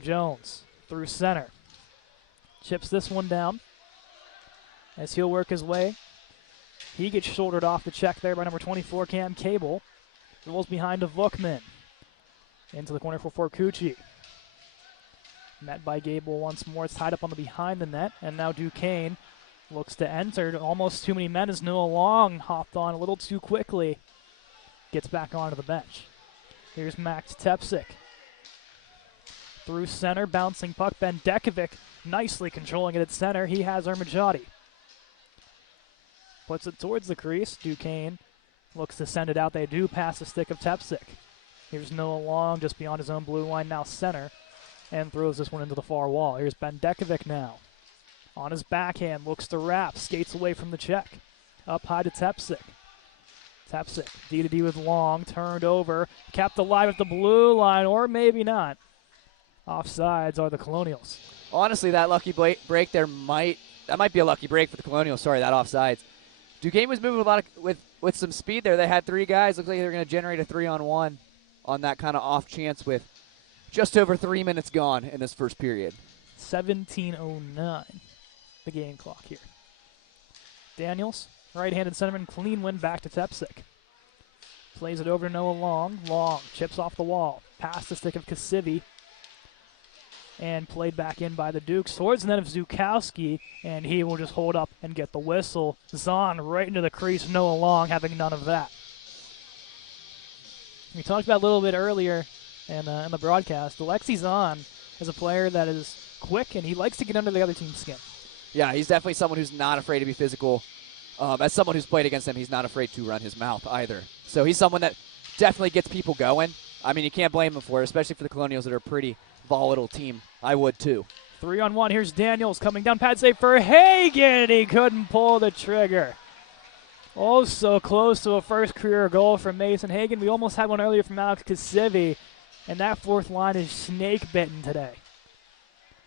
Jones through center. Chips this one down as he'll work his way. He gets shouldered off the check there by number 24, Cam Cable. Rolls behind to Vookman. Into the corner for Forcucci. Met by Gable once more. It's tied up on the behind the net. And now Duquesne looks to enter. Almost too many men as Noah Long hopped on a little too quickly. Gets back onto the bench. Here's Max Tepsik. Through center, bouncing puck. Ben Dekovic nicely controlling it at center. He has Ermajati. Puts it towards the crease. Duquesne looks to send it out. They do pass the stick of Tepsik. Here's Noah Long just beyond his own blue line, now center. And throws this one into the far wall. Here's Ben Dekovic now. On his backhand, looks to wrap, skates away from the check. Up high to Tepsik. Tepsik, D-to-D with Long, turned over, kept alive at the blue line, or maybe not. Offsides are the Colonials. Honestly, that lucky break there might be a lucky break for the Colonials. Sorry, that offsides. Duquesne was moving a lot with some speed there. They had three guys. Looks like they're going to generate a 3-on-1 on that kind of off chance with just over 3 minutes gone in this first period. 17:09. The game clock here. Daniels, right-handed centerman, clean win back to Tepsik. Plays it over to Noah Long. Long chips off the wall. Past the stick of Kasivi. And played back in by the Dukes towards the net of Zukowski. And he will just hold up and get the whistle. Zahn right into the crease. Noah Long having none of that. We talked about a little bit earlier in the broadcast. Alexi Zahn is a player that is quick, and he likes to get under the other team's skin. Yeah, he's definitely someone who's not afraid to be physical. As someone who's played against him, he's not afraid to run his mouth either. So he's someone that definitely gets people going. I mean, you can't blame him for it, especially for the Colonials that are a pretty volatile team. I would too. 3-on-1. Here's Daniels coming down. Pad save for Hagen. He couldn't pull the trigger. Oh, so close to a first career goal from Mason Hagen. We almost had one earlier from Alex Kasivi. And that fourth line is snake-bitten today.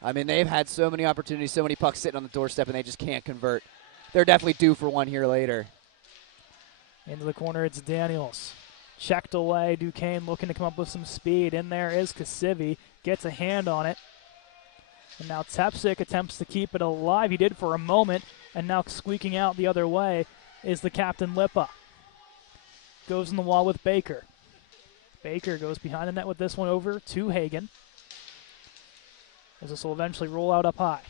I mean, they've had so many opportunities, so many pucks sitting on the doorstep, and they just can't convert. They're definitely due for one here later. Into the corner, it's Daniels. Checked away. Duquesne looking to come up with some speed. In there is Kasivi. Gets a hand on it. And now Tepsik attempts to keep it alive. He did for a moment. And now squeaking out the other way is the captain Lipa. goes in the wall with Baker. Baker goes behind the net with this one over to Hagen. As this will eventually roll out up high.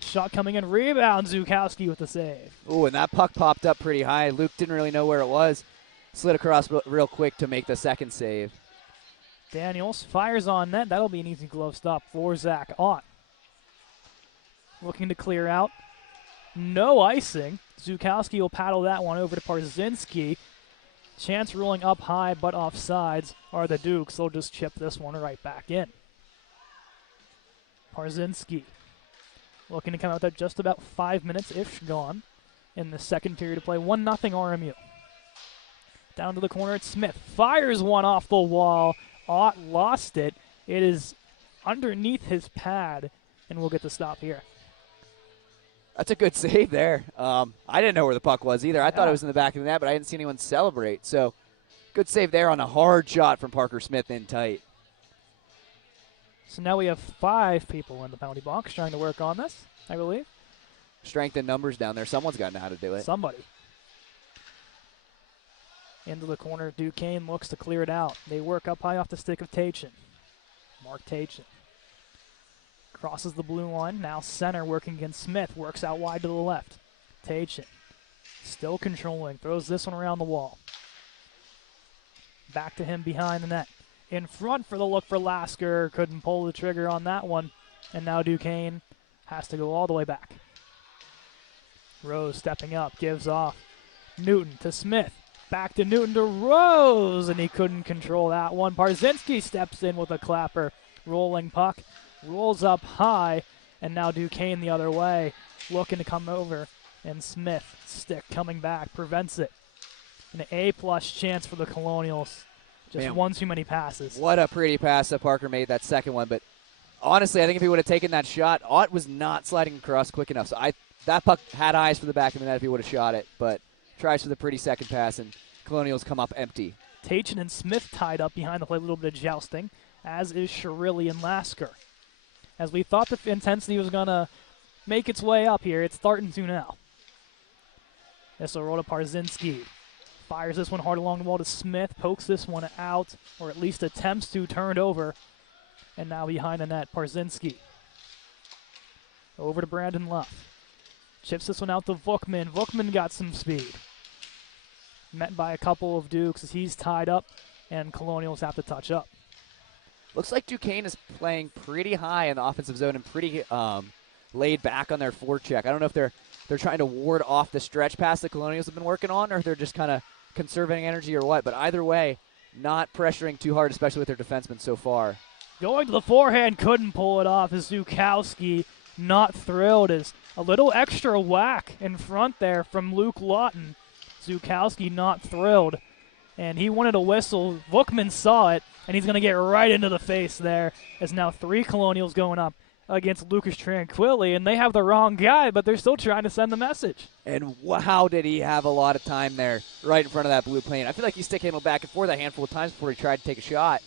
Shot coming in, rebound, Zukowski with the save. Ooh, and that puck popped up pretty high. Luke didn't really know where it was. Slid across real quick to make the second save. Daniels fires on net. That'll be an easy glove stop for Zach Ott. Looking to clear out. No icing. Zukowski will paddle that one over to Parzinski. Chance rolling up high, but offsides are the Dukes. They'll just chip this one right back in. Parzinski looking to come out there just about 5 minutes-ish gone in the second period of play. 1-0 RMU. Down to the corner, it's Smith. Fires one off the wall. Ott lost it. It is underneath his pad, and we'll get the stop here. That's a good save there. I didn't know where the puck was either. I thought it was in the back of the net, but I didn't see anyone celebrate. So good save there on a hard shot from Parker Smith in tight. So now we have 5 people in the penalty box trying to work on this, I believe. Strength in numbers down there. Someone's got to know how to do it. Somebody. Into the corner, Duquesne looks to clear it out. They work up high off the stick of Tachin. Mark Tachin. Crosses the blue line. Now center working against Smith. Works out wide to the left. Tachin. Still controlling. Throws this one around the wall. Back to him behind the net. In front for the look for Lasker. Couldn't pull the trigger on that one. And now Duquesne has to go all the way back. Rose stepping up. Gives off. Newton to Smith. Back to Newton to Rose. And he couldn't control that one. Parzinski steps in with a clapper. Rolling puck. Rolls up high. And now Duquesne the other way. Looking to come over. And Smith, stick coming back. Prevents it. An A-plus chance for the Colonials. Just one too many passes. What a pretty pass that Parker made, that second one. But honestly, I think if he would have taken that shot, Ott was not sliding across quick enough. So that puck had eyes for the back of the net if he would have shot it. But tries for the pretty second pass, and Colonials come up empty. Tachin and Smith tied up behind the play, a little bit of jousting, as is Shirilli and Lasker. As we thought the intensity was going to make its way up here, it's starting to now. This will roll to Parzinski. Fires this one hard along the wall to Smith, pokes this one out, or at least attempts to turn it over. And now behind the net, Parzinski. Over to Brandon Luff. Chips this one out to Vukman. Vukman got some speed. Met by a couple of Dukes as he's tied up, and Colonials have to touch up. Looks like Duquesne is playing pretty high in the offensive zone and pretty laid back on their forecheck. I don't know if they're trying to ward off the stretch pass the Colonials have been working on, or if they're just kind of conserving energy or what. But either way, not pressuring too hard, especially with their defensemen so far. Going to the forehand, couldn't pull it off as Zukowski not thrilled as a little extra whack in front there from Luke Lawton. Zukowski not thrilled, and he wanted a whistle. Vukman saw it, and he's going to get right into the face there as now 3 Colonials going up against Lucas Tranquilli, and they have the wrong guy, but they're still trying to send the message. And how did he have a lot of time there right in front of that blue plane? I feel like he stick handled back and forth a handful of times before he tried to take a shot.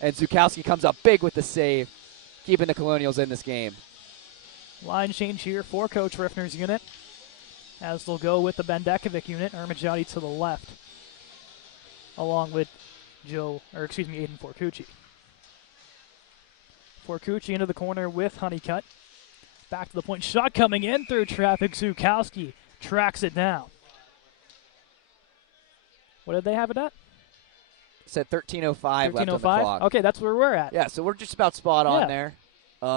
And Zukowski comes up big with the save, keeping the Colonials in this game. Line change here for Coach Riffner's unit, as they'll go with the Bendekovic unit. Ermajati to the left, along with Aiden Forcucci. Forcucci into the corner with Honeycutt. Back to the point. Shot coming in through traffic. Zukowski tracks it down. What did they have it at? Said 13:05 left on the clock. Okay, that's where we're at. Yeah, so we're just about spot on there.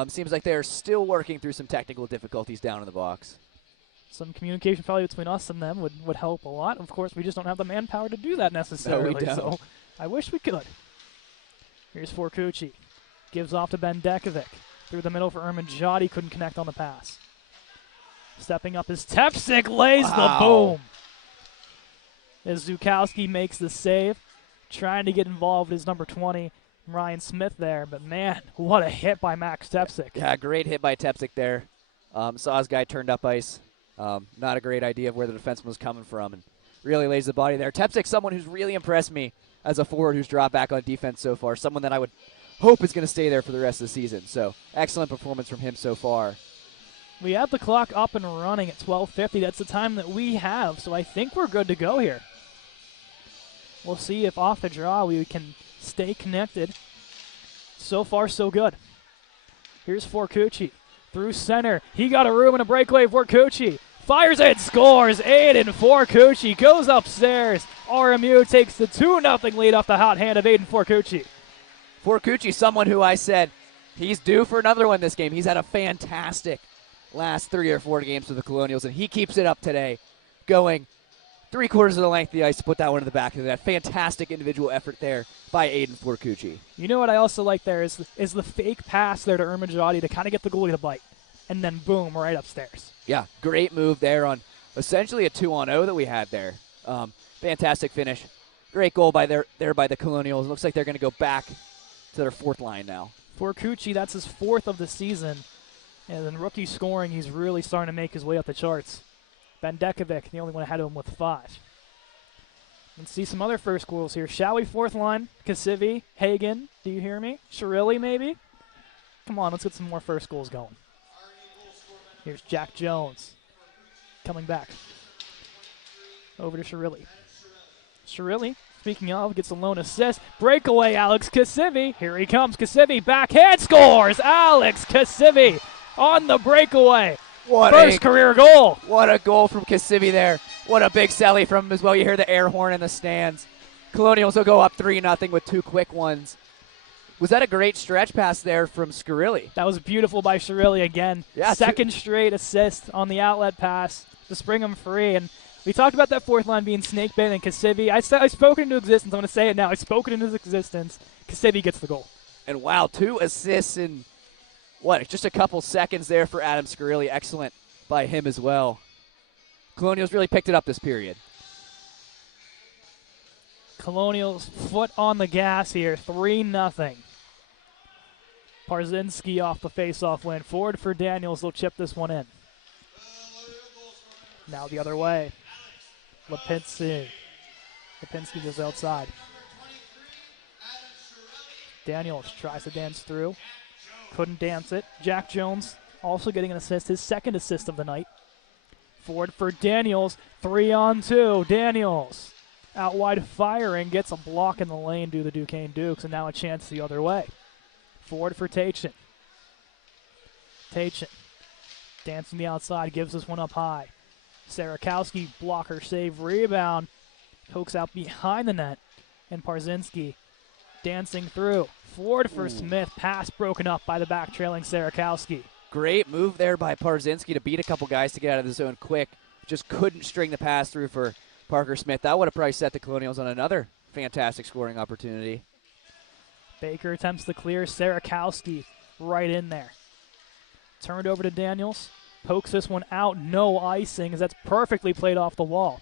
Seems like they're still working through some technical difficulties down in the box. Some communication probably between us and them would help a lot. Of course, we just don't have the manpower to do that necessarily. No, we don't. So I wish we could. Here's Forcucci. Gives off to Bendekovic. Through the middle for Ermajati. Couldn't connect on the pass. Stepping up is Tepsik. Lays the boom. As Zukowski makes the save. Trying to get involved is number 20, Ryan Smith there. But, man, what a hit by Max Tepsik. Yeah, great hit by Tepsik there. Saw his guy turned up ice. Not a great idea of where the defenseman was coming from. And really lays the body there. Tepsik, someone who's really impressed me as a forward who's dropped back on defense so far. Someone that I would hope is going to stay there for the rest of the season. So, excellent performance from him so far. We have the clock up and running at 12:50. That's the time that we have, so I think we're good to go here. We'll see if off the draw we can stay connected. So far, so good. Here's Forcucci through center. He got a room and a breakaway for Forcucci. Fires it, scores. Aiden Forcucci goes upstairs. RMU takes the 2-0 lead off the hot hand of Aiden Forcucci. Forcucci, someone who I said he's due for another one this game. He's had a fantastic last 3 or 4 games for the Colonials, and he keeps it up today, going 3/4 of the length of the ice to put that one in the back of the net. Fantastic individual effort there by Aiden Forcucci. You know what I also like there is the fake pass there to Ermajati to kind of get the goalie to bite, and then boom, right upstairs. Yeah, great move there on essentially a 2-on-0 that we had there. Fantastic finish. Great goal by by the Colonials. Looks like they're going to go back to their 4th line now. Forcucci, that's his 4th of the season. And then rookie scoring, he's really starting to make his way up the charts. Bendekovic, the only one ahead of him with 5. Let's see some other first goals here. Shall we 4th line? Kasivi, Hagen, do you hear me? Shirilli, maybe? Come on, let's get some more first goals going. Here's Jack Jones coming back. Over to Shirilli. Shirilli, speaking of, gets a lone assist. Breakaway, Alex Kasivi. Here he comes. Kasivi, backhand, scores! Alex Kasivi on the breakaway. First career goal. What a goal from Kasivi there. What a big sally from him as well. You hear the air horn in the stands. Colonials will go up 3-0 with 2 quick ones. Was that a great stretch pass there from Scarilli? That was beautiful by Shirilli again. Yeah, second straight assist on the outlet pass to spring him free. And we talked about that 4th line being snakebait and Kasivi. I spoke it into existence. I'm going to say it now. I spoke it into existence. Kasivi gets the goal. And wow, 2 assists in, just a couple seconds there for Adam Scarilli. Excellent by him as well. Colonials really picked it up this period. Colonials foot on the gas here, 3-0. Parzinski off the faceoff win. Forward for Daniels. They'll chip this one in. Now the other way. Lipinski. Lipinski goes outside. Daniels tries to dance through. Couldn't dance it. Jack Jones also getting an assist, his 2nd assist of the night. Forward for Daniels. 3-on-2. Daniels out wide firing. Gets a block in the lane due to the Duquesne Dukes, and now a chance the other way. Forward for Tachin. Tachin dancing the outside, gives this one up high. Sarakowski, blocker, save, rebound. Pokes out behind the net. And Parzinski dancing through. Forward for Smith. Pass broken up by the back trailing Sarakowski. Great move there by Parzinski to beat a couple guys to get out of the zone quick. Just couldn't string the pass through for Parker Smith. That would have probably set the Colonials on another fantastic scoring opportunity. Baker attempts to clear. Sarakowski right in there. Turned over to Daniels. Pokes this one out. No icing as that's perfectly played off the wall.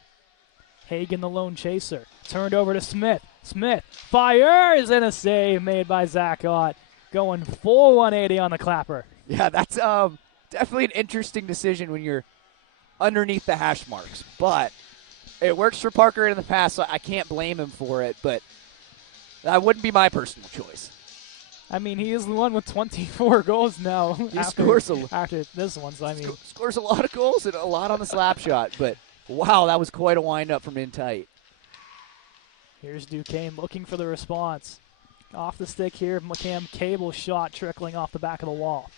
Hagen, the lone chaser. Turned over to Smith. Smith fires, and a save made by Zach Ott. Going full 180 on the clapper. Yeah, that's definitely an interesting decision when you're underneath the hash marks. But it works for Parker in the past, so I can't blame him for it. But that wouldn't be my personal choice. I mean, he is the one with 24 goals now. He after this one, so I mean. Scores a lot of goals and a lot on the slap shot. But, wow, that was quite a wind-up from in tight. Here's Duquesne looking for the response. Off the stick here, McCam Cable shot trickling off the back of the wall.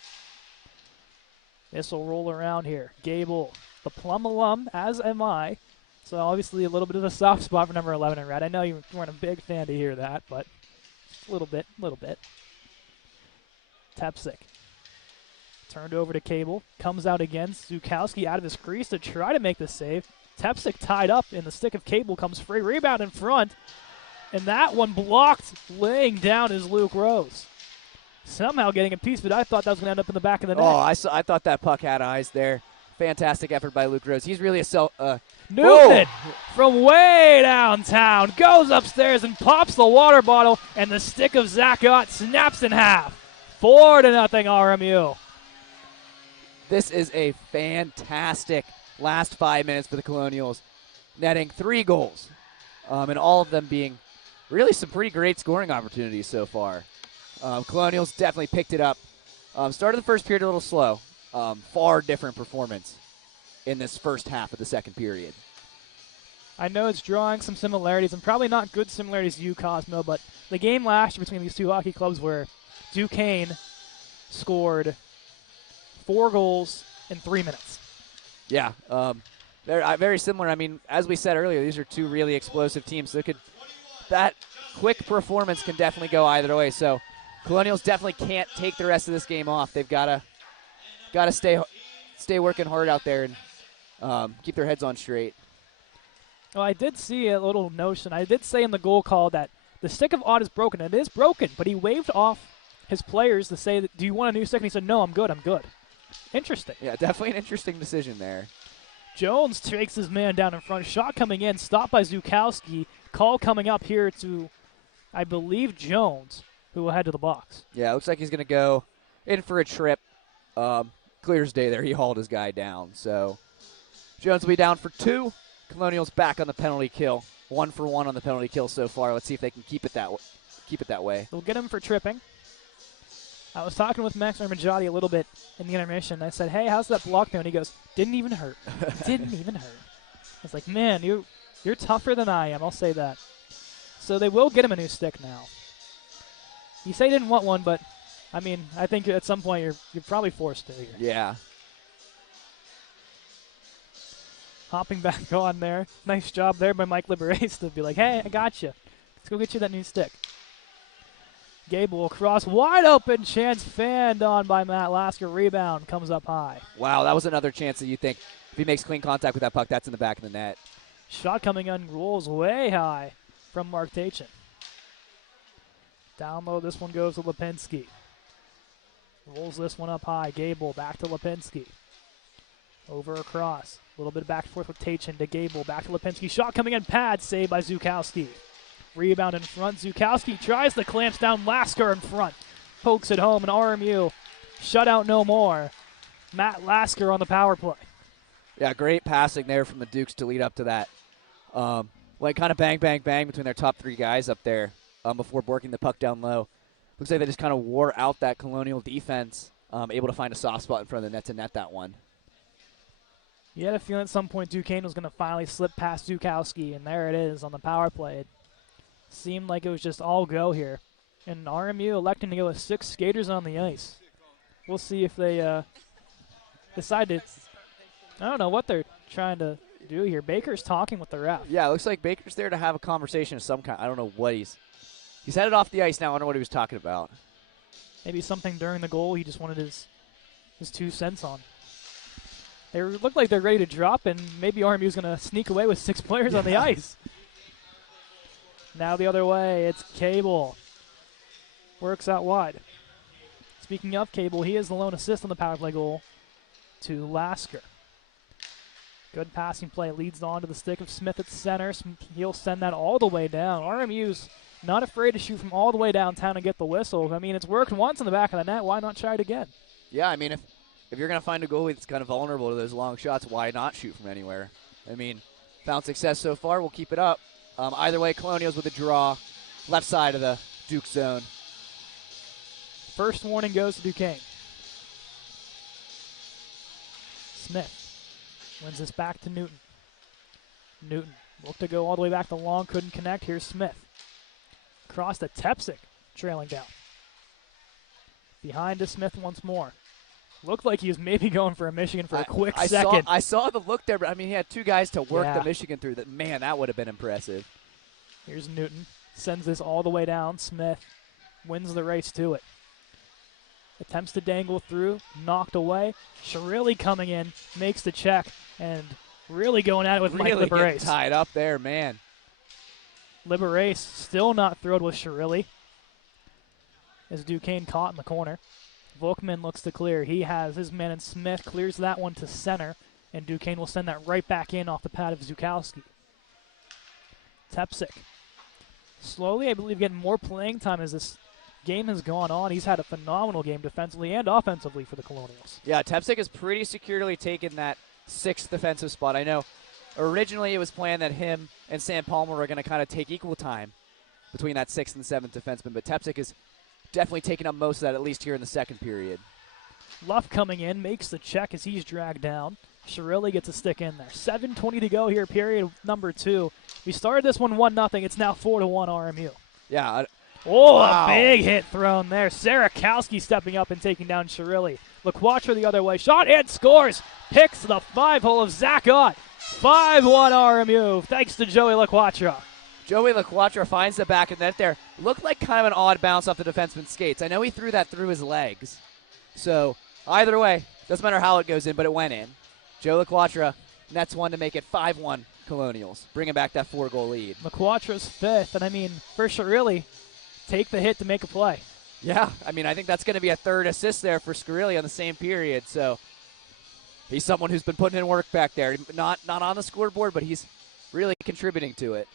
This will roll around here. Gable, the Plum alum, as am I. So obviously a little bit of a soft spot for number 11 in red. I know you weren't a big fan to hear that, but a little bit. Tepsic. Turned over to Cable. Comes out again. Zukowski out of his crease to try to make the save. Tepsic tied up in the stick of Cable. Comes free. Rebound in front. And that one blocked. Laying down is Luke Rose. Somehow getting a piece, but I thought that was going to end up in the back of the net. Oh, I thought that puck had eyes there. Fantastic effort by Luke Rose. He's really a Newton from way downtown goes upstairs and pops the water bottle, and the stick of Zach Ott snaps in half. 4-0 RMU. This is a fantastic last 5 minutes for the Colonials, netting 3 goals, and all of them being really some pretty great scoring opportunities so far. Colonials definitely picked it up. Started the first period a little slow. Far different performance in this first half of the second period. I know it's drawing some similarities, and probably not good similarities to you, Cosmo, but the game last year between these two hockey clubs where Duquesne scored 4 goals in 3 minutes. Yeah, they're very similar. I mean, as we said earlier, these are two really explosive teams. So that quick performance can definitely go either way. So Colonials definitely can't take the rest of this game off. They've got to stay working hard out there and keep their heads on straight. Well, I did see a little notion. I did say in the goal call that the stick of Ott is broken. It is broken, but he waved off his players to say, do you want a new stick? And he said, no, I'm good. Interesting. Yeah, definitely an interesting decision there. Jones takes his man down in front. Shot coming in, stopped by Zukowski. Call coming up here to, I believe, Jones, who will head to the box. Yeah, it looks like he's going to go in for a trip. Clear as day there. He hauled his guy down. So Jones will be down for 2. Colonials back on the penalty kill. 1 for 1 on the penalty kill so far. Let's see if they can keep it that way. We'll get him for tripping. I was talking with Max Armajati a little bit in the intermission. I said, hey, how's that block doing? He goes, didn't even hurt. Didn't even hurt. I was like, man, you're tougher than I am. I'll say that. So they will get him a new stick now. He said he didn't want one, but, I mean, I think at some point you're probably forced to here. Yeah. Hopping back on there. Nice job there by Mike Liberace to be like, hey, I got you. Let's go get you that new stick. Gable across, wide open chance, fanned on by Matt Lasker. Rebound comes up high. Wow, that was another chance that you think if he makes clean contact with that puck, that's in the back of the net. Shot coming in, rolls way high from Mark Tachin. Down low, this one goes to Lipinski. Rolls this one up high. Gable back to Lipinski. Over across. A little bit back and forth with Tachin to Gable. Back to Lipinski. Shot coming in, pad, saved by Zukowski. Rebound in front. Zukowski tries the clamps down. Lasker in front. Pokes it home, and RMU shutout no more. Matt Lasker on the power play. Yeah, great passing there from the Dukes to lead up to that. Went kind of bang, bang, bang between their top 3 guys up there before working the puck down low. Looks like they just kind of wore out that Colonial defense, able to find a soft spot in front of the net to net that one. You had a feeling at some point Duquesne was going to finally slip past Zukowski, and there it is on the power play. It seemed like it was just all go here. And RMU electing to go with 6 skaters on the ice. We'll see if they decide to. I don't know what they're trying to do here. Baker's talking with the ref. Yeah, it looks like Baker's there to have a conversation of some kind. I don't know what he's headed off the ice now. I don't know what he was talking about. Maybe something during the goal he just wanted his 2 cents on. They look like they're ready to drop, and maybe RMU's going to sneak away with 6 players on the ice. Now the other way, it's Cable. Works out wide. Speaking of Cable, he is the lone assist on the power play goal to Lasker. Good passing play, leads on to the stick of Smith at center. He'll send that all the way down. RMU's not afraid to shoot from all the way downtown and get the whistle. I mean, it's worked once in the back of the net. Why not try it again? Yeah, I mean, if you're going to find a goalie that's kind of vulnerable to those long shots, why not shoot from anywhere? I mean, found success so far. We'll keep it up. Either way, Colonials with a draw. Left side of the Duke zone. First warning goes to Duquesne. Smith wins this back to Newton. Newton looked to go all the way back to long, couldn't connect. Here's Smith. Cross to Tepsic, trailing down. Behind to Smith once more. Looked like he was maybe going for a Michigan for a quick second. I saw the look there, but I mean, he had 2 guys to work the Michigan through. That man, that would have been impressive. Here's Newton. Sends this all the way down. Smith wins the race to it. Attempts to dangle through. Knocked away. Shirilli coming in. Makes the check. And really going at it with Mike Liberace. Really tied up there, man. Liberace still not thrilled with Shirilli. As Duquesne caught in the corner. Volkman looks to clear. He has his man in Smith. Clears that one to center. And Duquesne will send that right back in off the pad of Zukowski. Tepsic. Slowly, I believe, getting more playing time as this game has gone on. He's had a phenomenal game defensively and offensively for the Colonials. Yeah, Tepsic has pretty securely taken that 6th defensive spot. I know originally it was planned that him and Sam Palmer were going to kind of take equal time between that 6th and 7th defenseman, but Tepsic has definitely taken up most of that, at least here in the second period. Luff coming in, makes the check as he's dragged down. Shirley gets a stick in there. 7:20 to go here, period number 2. We started this one 1-0. It's now 4-1 RMU. Yeah. Oh, wow. A big hit thrown there. Sarakowski stepping up and taking down Shirley. LaQuatra the other way. Shot and scores. Picks the 5-hole of Zach Ott. 5-1 RMU, thanks to Joey LaQuatra. Joey LaQuatra finds the back of the net there. Looked like kind of an odd bounce off the defenseman's skates. I know he threw that through his legs. So either way, doesn't matter how it goes in, but it went in. Joe LaQuatra nets one to make it 5-1 Colonials, bringing back that 4-goal lead. LaQuatra's 5th, and I mean, for Shirley, take the hit to make a play. Yeah, I mean, I think that's going to be a 3rd assist there for Scarilli on the same period. So he's someone who's been putting in work back there. Not on the scoreboard, but he's really contributing to it.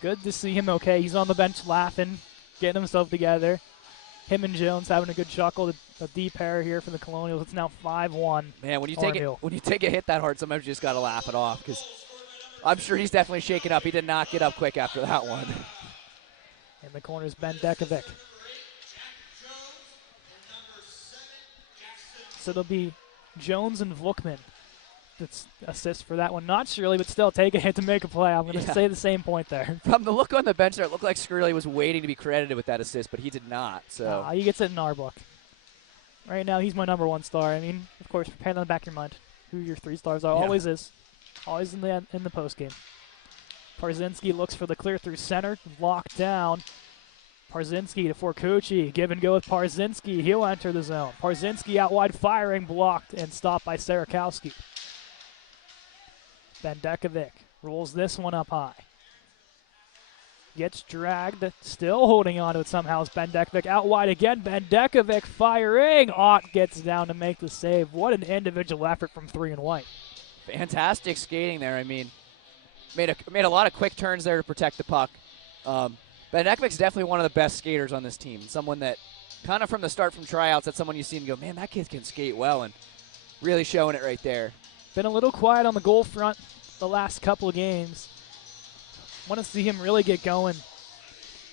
Good to see him okay. He's on the bench laughing, getting himself together. Him and Jones having a good chuckle. The D pair here for the Colonials. It's now 5-1. Man, when you take a hit that hard, sometimes you just got to laugh it off because I'm sure he's definitely shaken up. He did not get up quick after that one. In the corner is Ben Dekovic. So it'll be Jones and Vukman. That's assist for that one. Not Shirley, but still take a hit to make a play. I'm going to say the same point there. From the look on the bench there, it looked like Scarilli was waiting to be credited with that assist, but he did not. So he gets it in our book. Right now, he's my number 1 star. I mean, of course, prepare on the back of your mind who your 3 stars are. Yeah. Always is. Always in the post game. Parzinski looks for the clear through center, locked down. Parzinski to Forcucci, give and go with Parzinski. He'll enter the zone. Parzinski out wide firing, blocked and stopped by Sarakowski. Bendekovic rolls this one up high. Gets dragged, still holding on to it somehow is Bendekovic. Out wide again, Bendekovic firing. Ott gets down to make the save. What an individual effort from 3 and white. Fantastic skating there. I mean, made a lot of quick turns there to protect the puck. Bendekovic's definitely one of the best skaters on this team. Someone that kind of from the start from tryouts, that's someone you see and go, man, that kid can skate well, and really showing it right there. Been a little quiet on the goal front the last couple of games. Want to see him really get going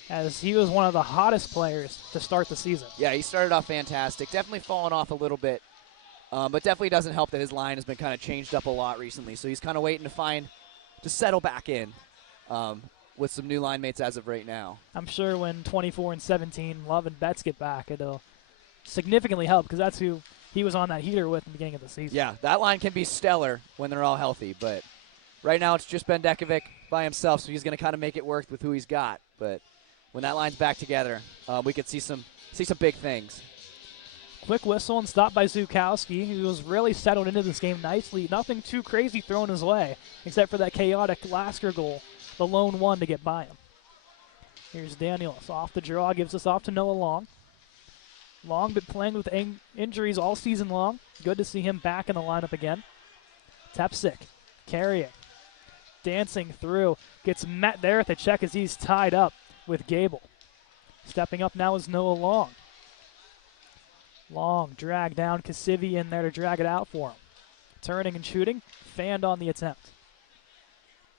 as he was one of the hottest players to start the season. Yeah, he started off fantastic. Definitely fallen off a little bit, but definitely doesn't help that his line has been kind of changed up a lot recently. So he's kind of waiting to settle back in with some new line mates as of right now. I'm sure when 24 and 17 Love and Betts get back, it'll significantly help because that's who he was on that heater with in the beginning of the season. Yeah, that line can be stellar when they're all healthy, but right now it's just Bendekovic by himself, so he's going to kind of make it work with who he's got. But when that line's back together, we could see some big things. Quick whistle and stop by Zukowski, who was really settled into this game nicely. Nothing too crazy thrown his way, except for that chaotic Lasker goal, the lone one to get by him. Here's Daniels off the draw, gives us off to Noah Long. Long been playing with injuries all season long. Good to see him back in the lineup again. Tepsic carrying, dancing through, gets met there at the check as he's tied up with Gable. Stepping up now is Noah Long. Long drag down, Kasivi in there to drag it out for him. Turning and shooting, fanned on the attempt.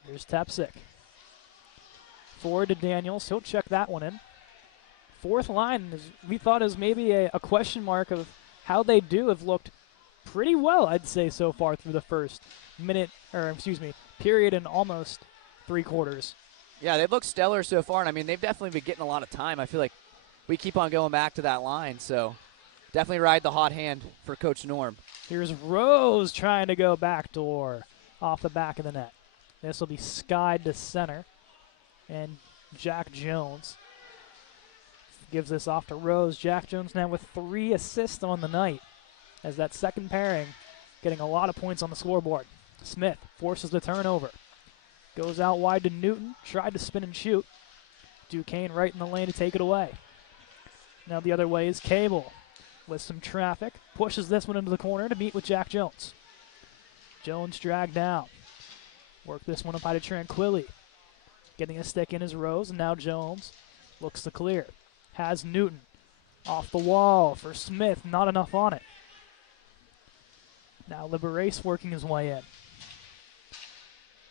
Here's Tepsic. Forward to Daniels, he'll check that one in. Fourth line, we thought is maybe a question mark of how they do have looked pretty well, I'd say, so far through the first period and almost 3 quarters. Yeah, they've looked stellar so far, and I mean, they've definitely been getting a lot of time. I feel like we keep on going back to that line, so definitely ride the hot hand for Coach Norm. Here's Rose trying to go backdoor off the back of the net. This will be skied to center, and Jack Jones gives this off to Rose. Jack Jones now with 3 assists on the night as that second pairing getting a lot of points on the scoreboard. Smith forces the turnover. Goes out wide to Newton. Tried to spin and shoot. Duquesne right in the lane to take it away. Now the other way is Cable with some traffic. Pushes this one into the corner to meet with Jack Jones. Jones dragged down. Work this one up high to Tranquilli. Getting a stick in is Rose, and now Jones looks to clear. Has Newton off the wall for Smith. Not enough on it. Now Liberace working his way in.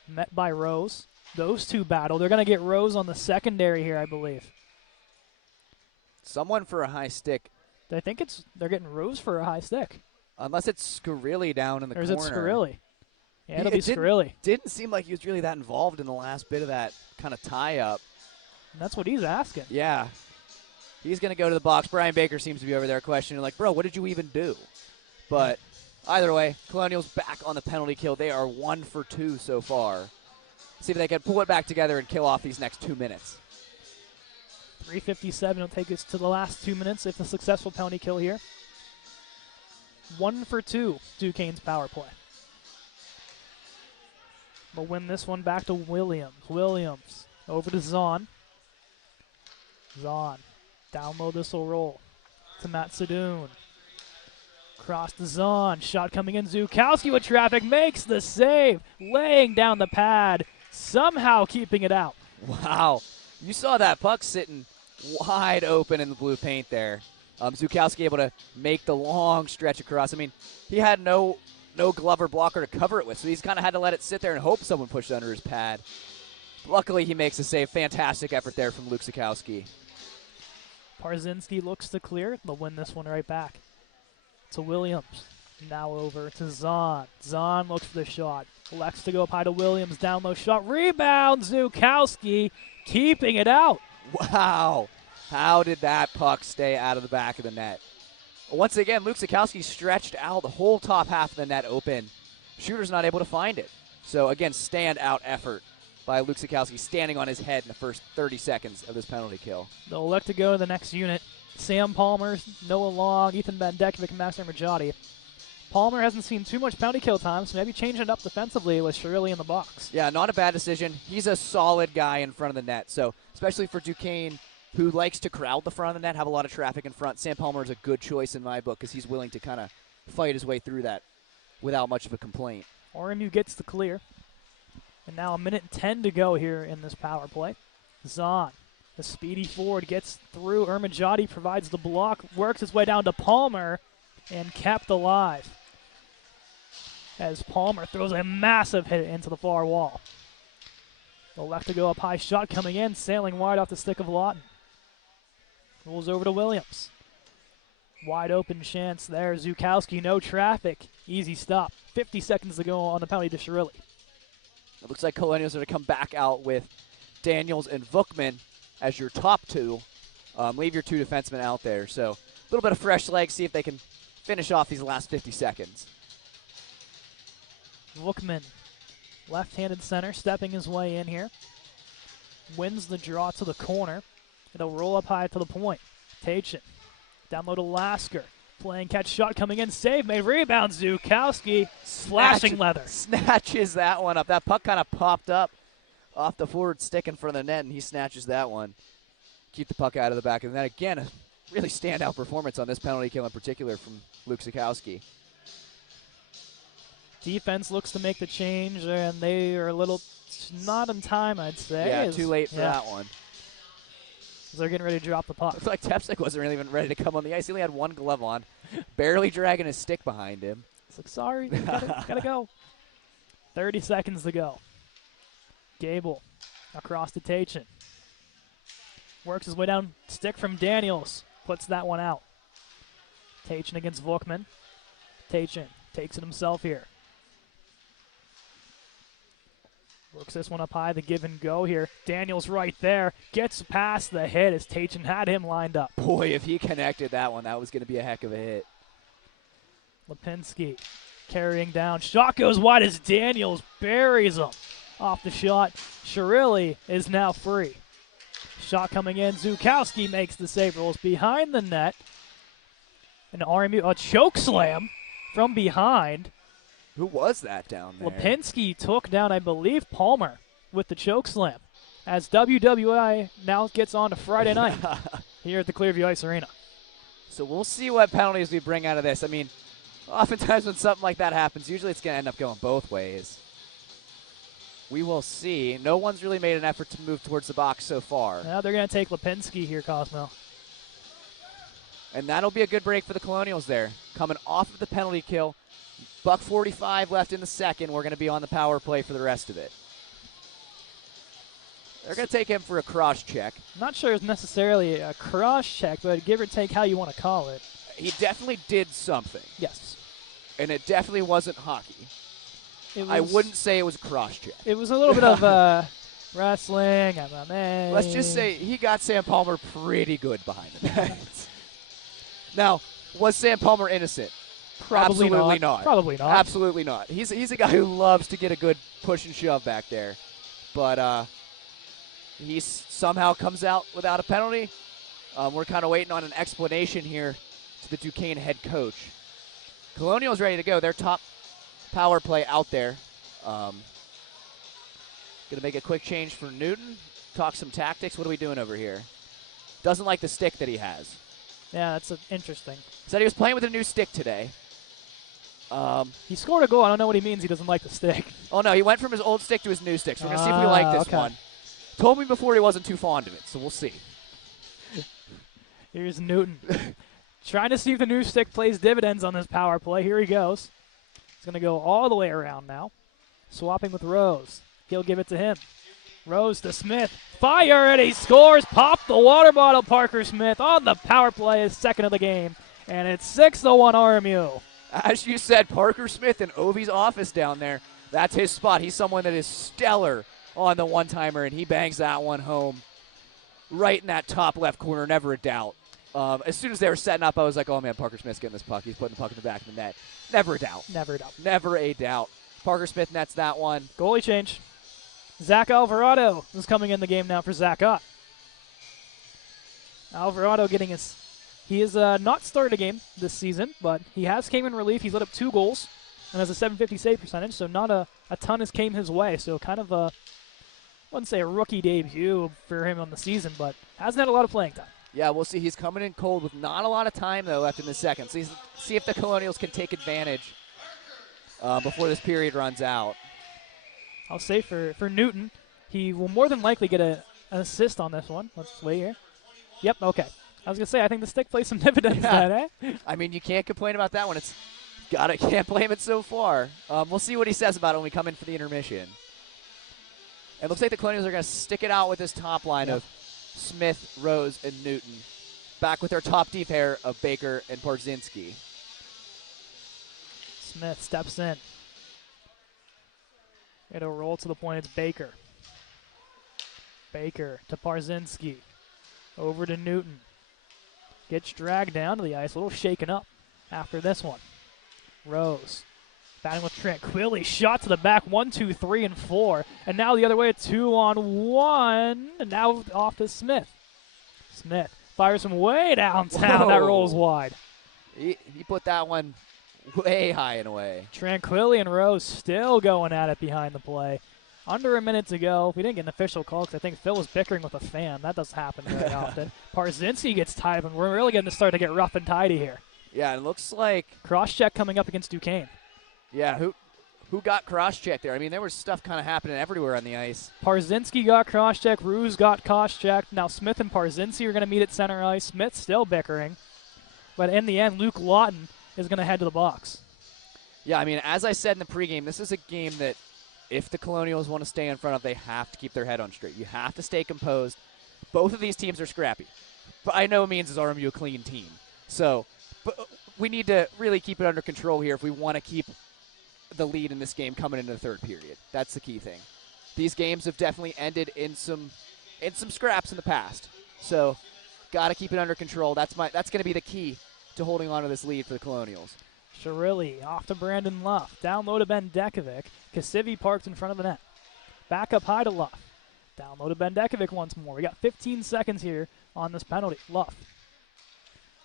Met by Rose. Those two battle. They're going to get Rose on the secondary here, I believe. Someone for a high stick. I think they're getting Rose for a high stick. Unless it's Scarilli down in the corner. Or is it Scarilli? Yeah, it'll be It Scarilli. Didn't seem like he was really that involved in the last bit of that kind of tie-up. And that's what he's asking. Yeah. He's going to go to the box. Brian Baker seems to be over there questioning, like, bro, what did you even do? But either way, Colonials back on the penalty kill. They are 1 for 2 so far. See if they can pull it back together and kill off these next 2 minutes. 3:57 will take us to the last 2 minutes if a successful penalty kill here. 1 for 2, Duquesne's power play. We'll win this one back to Williams. Williams over to Zahn. Zahn, down low, this will roll to Matt Sadoon. Cross to Zahn, shot coming in. Zukowski with traffic makes the save, laying down the pad, somehow keeping it out. Wow, you saw that puck sitting wide open in the blue paint there. Zukowski able to make the long stretch across. I mean, he had no glove or blocker to cover it with, so he's kind of had to let it sit there and hope someone pushed under his pad. Luckily, he makes a save. Fantastic effort there from Luke Zukowski. Parzinski looks to clear. They'll win this one right back to Williams. Now over to Zahn. Zahn looks for the shot. Elects to go up high to Williams. Down low shot. Rebound. Zukowski keeping it out. Wow. How did that puck stay out of the back of the net? Once again, Luke Zukowski stretched out the whole top half of the net open. Shooter's not able to find it. So, again, standout effort by Luke Zukowski, standing on his head in the first 30 seconds of this penalty kill. They'll elect to go to the next unit. Sam Palmer, Noah Long, Ethan Bendekovic, and Max Ramajati. Palmer hasn't seen too much penalty kill time, so maybe changing it up defensively with Shirley in the box. Yeah, not a bad decision. He's a solid guy in front of the net. So, especially for Duquesne, who likes to crowd the front of the net, have a lot of traffic in front, Sam Palmer is a good choice in my book because he's willing to kind of fight his way through that without much of a complaint. RMU gets the clear. And now 1:10 to go here in this power play. Zahn, the speedy forward, gets through. Ermajati provides the block, works his way down to Palmer, and kept alive as Palmer throws a massive hit into the far wall. The left to go up high shot coming in, sailing wide off the stick of Lawton. Rolls over to Williams. Wide open chance there. Zukowski, no traffic. Easy stop. 50 seconds to go on the penalty to Shirley. It looks like Colonials are going to come back out with Daniels and Vukman as your top two. Leave your two defensemen out there. So a little bit of fresh legs, see if they can finish off these last 50 seconds. Vukman, left-handed center, stepping his way in here. Wins the draw to the corner. It'll roll up high to the point. Tachin, down low to Lasker. Playing catch shot coming in. Save made. Rebound. Zukowski. Slashing leather. Snatches that one up. That puck kind of popped up off the forward stick in front of the net, and he snatches that one. Keep the puck out of the back of the net. Again, a really standout performance on this penalty kill in particular from Luke Zukowski. Defense looks to make the change, and they are a little not in time, I'd say. Yeah, too late for that one. They're getting ready to drop the puck. Looks like Tepsik wasn't really even ready to come on the ice. He only had one glove on, barely dragging his stick behind him. It's like, sorry, gotta go. 30 seconds to go. Gable across to Tachin. Works his way down, stick from Daniels. Puts that one out. Tachin against Vukman. Tachin takes it himself here. Works this one up high, the give and go here. Daniels right there. Gets past the hit as Tachin had him lined up. Boy, if he connected that one, that was going to be a heck of a hit. Lipinski carrying down. Shot goes wide as Daniels buries him. Off the shot. Shirilli is now free. Shot coming in. Zukowski makes the save. Rolls behind the net. An RMU, a choke slam from behind. Who was that down there? Lipinski took down, I believe, Palmer with the choke slam. As WWI now gets on to Friday night here at the Clearview Ice Arena. So we'll see what penalties we bring out of this. I mean, oftentimes when something like that happens, usually it's going to end up going both ways. We will see. No one's really made an effort to move towards the box so far. Now they're going to take Lipinski here, Cosmo. And that'll be a good break for the Colonials there. Coming off of the penalty kill. $1:45 left in the second. We're going to be on the power play for the rest of it. They're going to take him for a cross check. Not sure it's necessarily a cross check, but give or take how you want to call it. He definitely did something. Yes. and it definitely wasn't hockey. I wouldn't say it was cross-check. It was a little bit of wrestling, MMA. Let's just say he got Sam Palmer pretty good behind the net. Now, was Sam Palmer innocent? Probably Absolutely not. Probably not. Absolutely not. He's a guy who loves to get a good push and shove back there. But he somehow comes out without a penalty. We're kind of waiting on an explanation here to the Duquesne head coach. Colonial's ready to go. Their top power play out there. Going to make a quick change for Newton. Talk some tactics. What are we doing over here? Doesn't like the stick that he has. Yeah, that's interesting. Said he was playing with a new stick today. He scored a goal. I don't know what he means he doesn't like the stick. Oh, no, he went from his old stick to his new stick. So we're going to see if we like this one. Told me before he wasn't too fond of it, so we'll see. Here's Newton. Trying to see if the new stick plays dividends on this power play. Here he goes. He's going to go all the way around now. Swapping with Rose. He'll give it to him. Rose to Smith. Fire, and he scores. Pop the water bottle, Parker Smith, on the power play, his second of the game. And it's 6-1 RMU. As you said, Parker Smith in Ovi's office down there, that's his spot. He's someone that is stellar on the one-timer, and he bangs that one home right in that top left corner, never a doubt. As soon as they were setting up, I was like, oh, man, Parker Smith's getting this puck. He's putting the puck in the back of the net. Never a doubt. Never a doubt. Never a doubt. Parker Smith nets that one. Goalie change. Zach Alvarado is coming in the game now for Zach Ott. Alvarado getting his... He has not started a game this season, but he has came in relief. He's let up 2 goals and has a .750 save percentage, so not a ton has came his way. So kind of I wouldn't say a rookie debut for him on the season, but hasn't had a lot of playing time. Yeah, we'll see. He's coming in cold with not a lot of time, though, left in the second. So see if the Colonials can take advantage before this period runs out. I'll say for Newton, he will more than likely get an assist on this one. Let's wait here. Yep, okay. I was going to say, I think the stick plays some dividends then, eh? I mean, you can't complain about that one. Can't blame it so far. We'll see what he says about it when we come in for the intermission. It looks like the Colonials are going to stick it out with this top line of Smith, Rose, and Newton. Back with their top D pair of Baker and Parzinski. Smith steps in. It'll roll to the point. It's Baker. Baker to Parzinski. Over to Newton. Gets dragged down to the ice. A little shaken up after this one. Rose. Batting with Tranquilli. Shot to the back. 1, 2, 3, and 4. And now the other way. 2-on-1. And now off to Smith. Smith fires from way downtown. Whoa. That rolls wide. He put that one way high and away. Tranquilli and Rose still going at it behind the play. Under a minute to go. We didn't get an official call because I think Phil was bickering with a fan. That doesn't happen very often. Parzinski gets tied, and we're really going to start to get rough and tidy here. Yeah, it looks like... Cross-check coming up against Duquesne. Yeah, who got cross-checked there? I mean, there was stuff kind of happening everywhere on the ice. Parzinski got cross-checked. Ruse got cross-checked. Now Smith and Parzinski are going to meet at center ice. Smith still bickering. But in the end, Luke Lawton is going to head to the box. Yeah, I mean, as I said in the pregame, this is a game that if the Colonials want to stay in front of, they have to keep their head on straight. You have to stay composed. Both of these teams are scrappy. But by no means is RMU a clean team. So but we need to really keep it under control here if we want to keep the lead in this game coming into the third period. That's the key thing. These games have definitely ended in some scraps in the past. So got to keep it under control. That's going to be the key to holding on to this lead for the Colonials. Shirilli off to Brandon Luff. Down low to Ben Dekovic. Kasivi parks in front of the net. Back up high to Luff. Down low to Ben Dekovic once more. We got 15 seconds here on this penalty. Luff.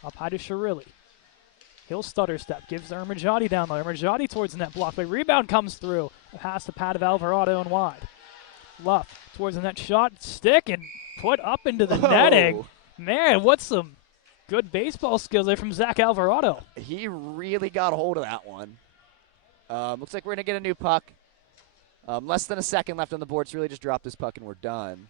Up high to Shirilli. He'll stutter step. Gives Ermajati down low. Ermajati towards the net. Block play. Rebound comes through. Pass the pad of Alvarado and wide. Luff towards the net. Shot. Stick and put up into the netting. Man, what's some good baseball skills there from Zach Alvarado. He really got a hold of that one. Looks like we're going to get a new puck. Less than a second left on the board, so really just drop this puck and we're done.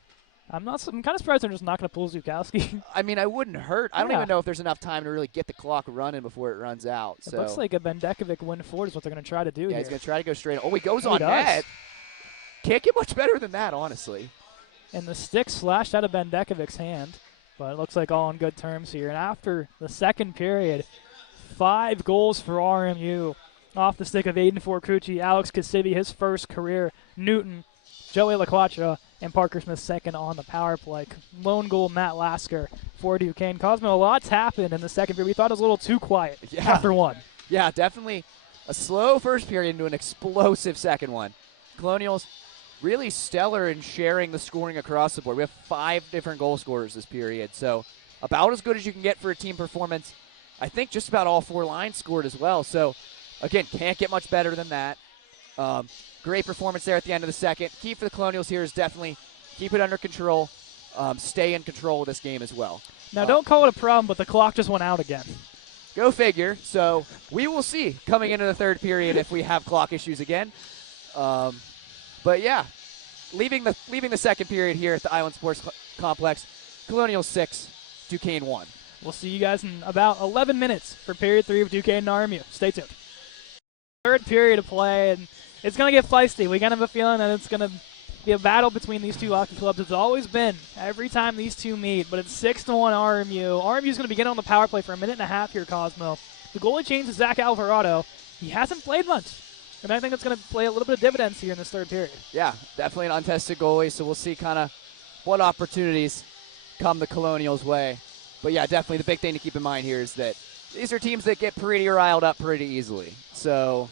I'm kind of surprised they're just not going to pull Zukowski. I mean, I wouldn't hurt. I don't even know if there's enough time to really get the clock running before it runs out. It looks like a Ben Dekovic win forward is what they're going to try to do here. Yeah, he's going to try to go straight. Oh, he goes on net. Can't get much better than that, honestly. And the stick slashed out of Ben Dekovic's hand. But it looks like all on good terms here. And after the second period, 5 goals for RMU. off the stick of Aiden Forcucci, Alex Casivi, his first career, Newton, Joey LaQuatra, and Parker Smith second on the power play. Lone goal, Matt Lasker for Duquesne. Cosmo, a lot's happened in the second period. We thought it was a little too quiet after one. Yeah, definitely a slow first period into an explosive second one. Colonials really stellar in sharing the scoring across the board. We have 5 different goal scorers this period, so about as good as you can get for a team performance. I think just about all 4 lines scored as well. So, again, can't get much better than that. Great performance there at the end of the second. Key for the Colonials here is definitely keep it under control, stay in control of this game as well. Now, don't call it a problem, but the clock just went out again. Go figure. So we will see coming into the third period if we have clock issues again. But, yeah, leaving the second period here at the Island Sports Complex, Colonials 6, Duquesne 1. We'll see you guys in about 11 minutes for period 3 of Duquesne and RMU. Stay tuned. Third period of play, and it's going to get feisty. We kind of have a feeling that it's going to be a battle between these two hockey clubs. It's always been every time these two meet, but it's 6-1 RMU. RMU is going to begin on the power play for a minute and a half here, Cosmo. The goalie change is Zach Alvarado. He hasn't played much, and I think it's going to play a little bit of dividends here in this third period. Yeah, definitely an untested goalie, so we'll see kind of what opportunities come the Colonials' way. But, yeah, definitely the big thing to keep in mind here is that these are teams that get pretty riled up pretty easily. So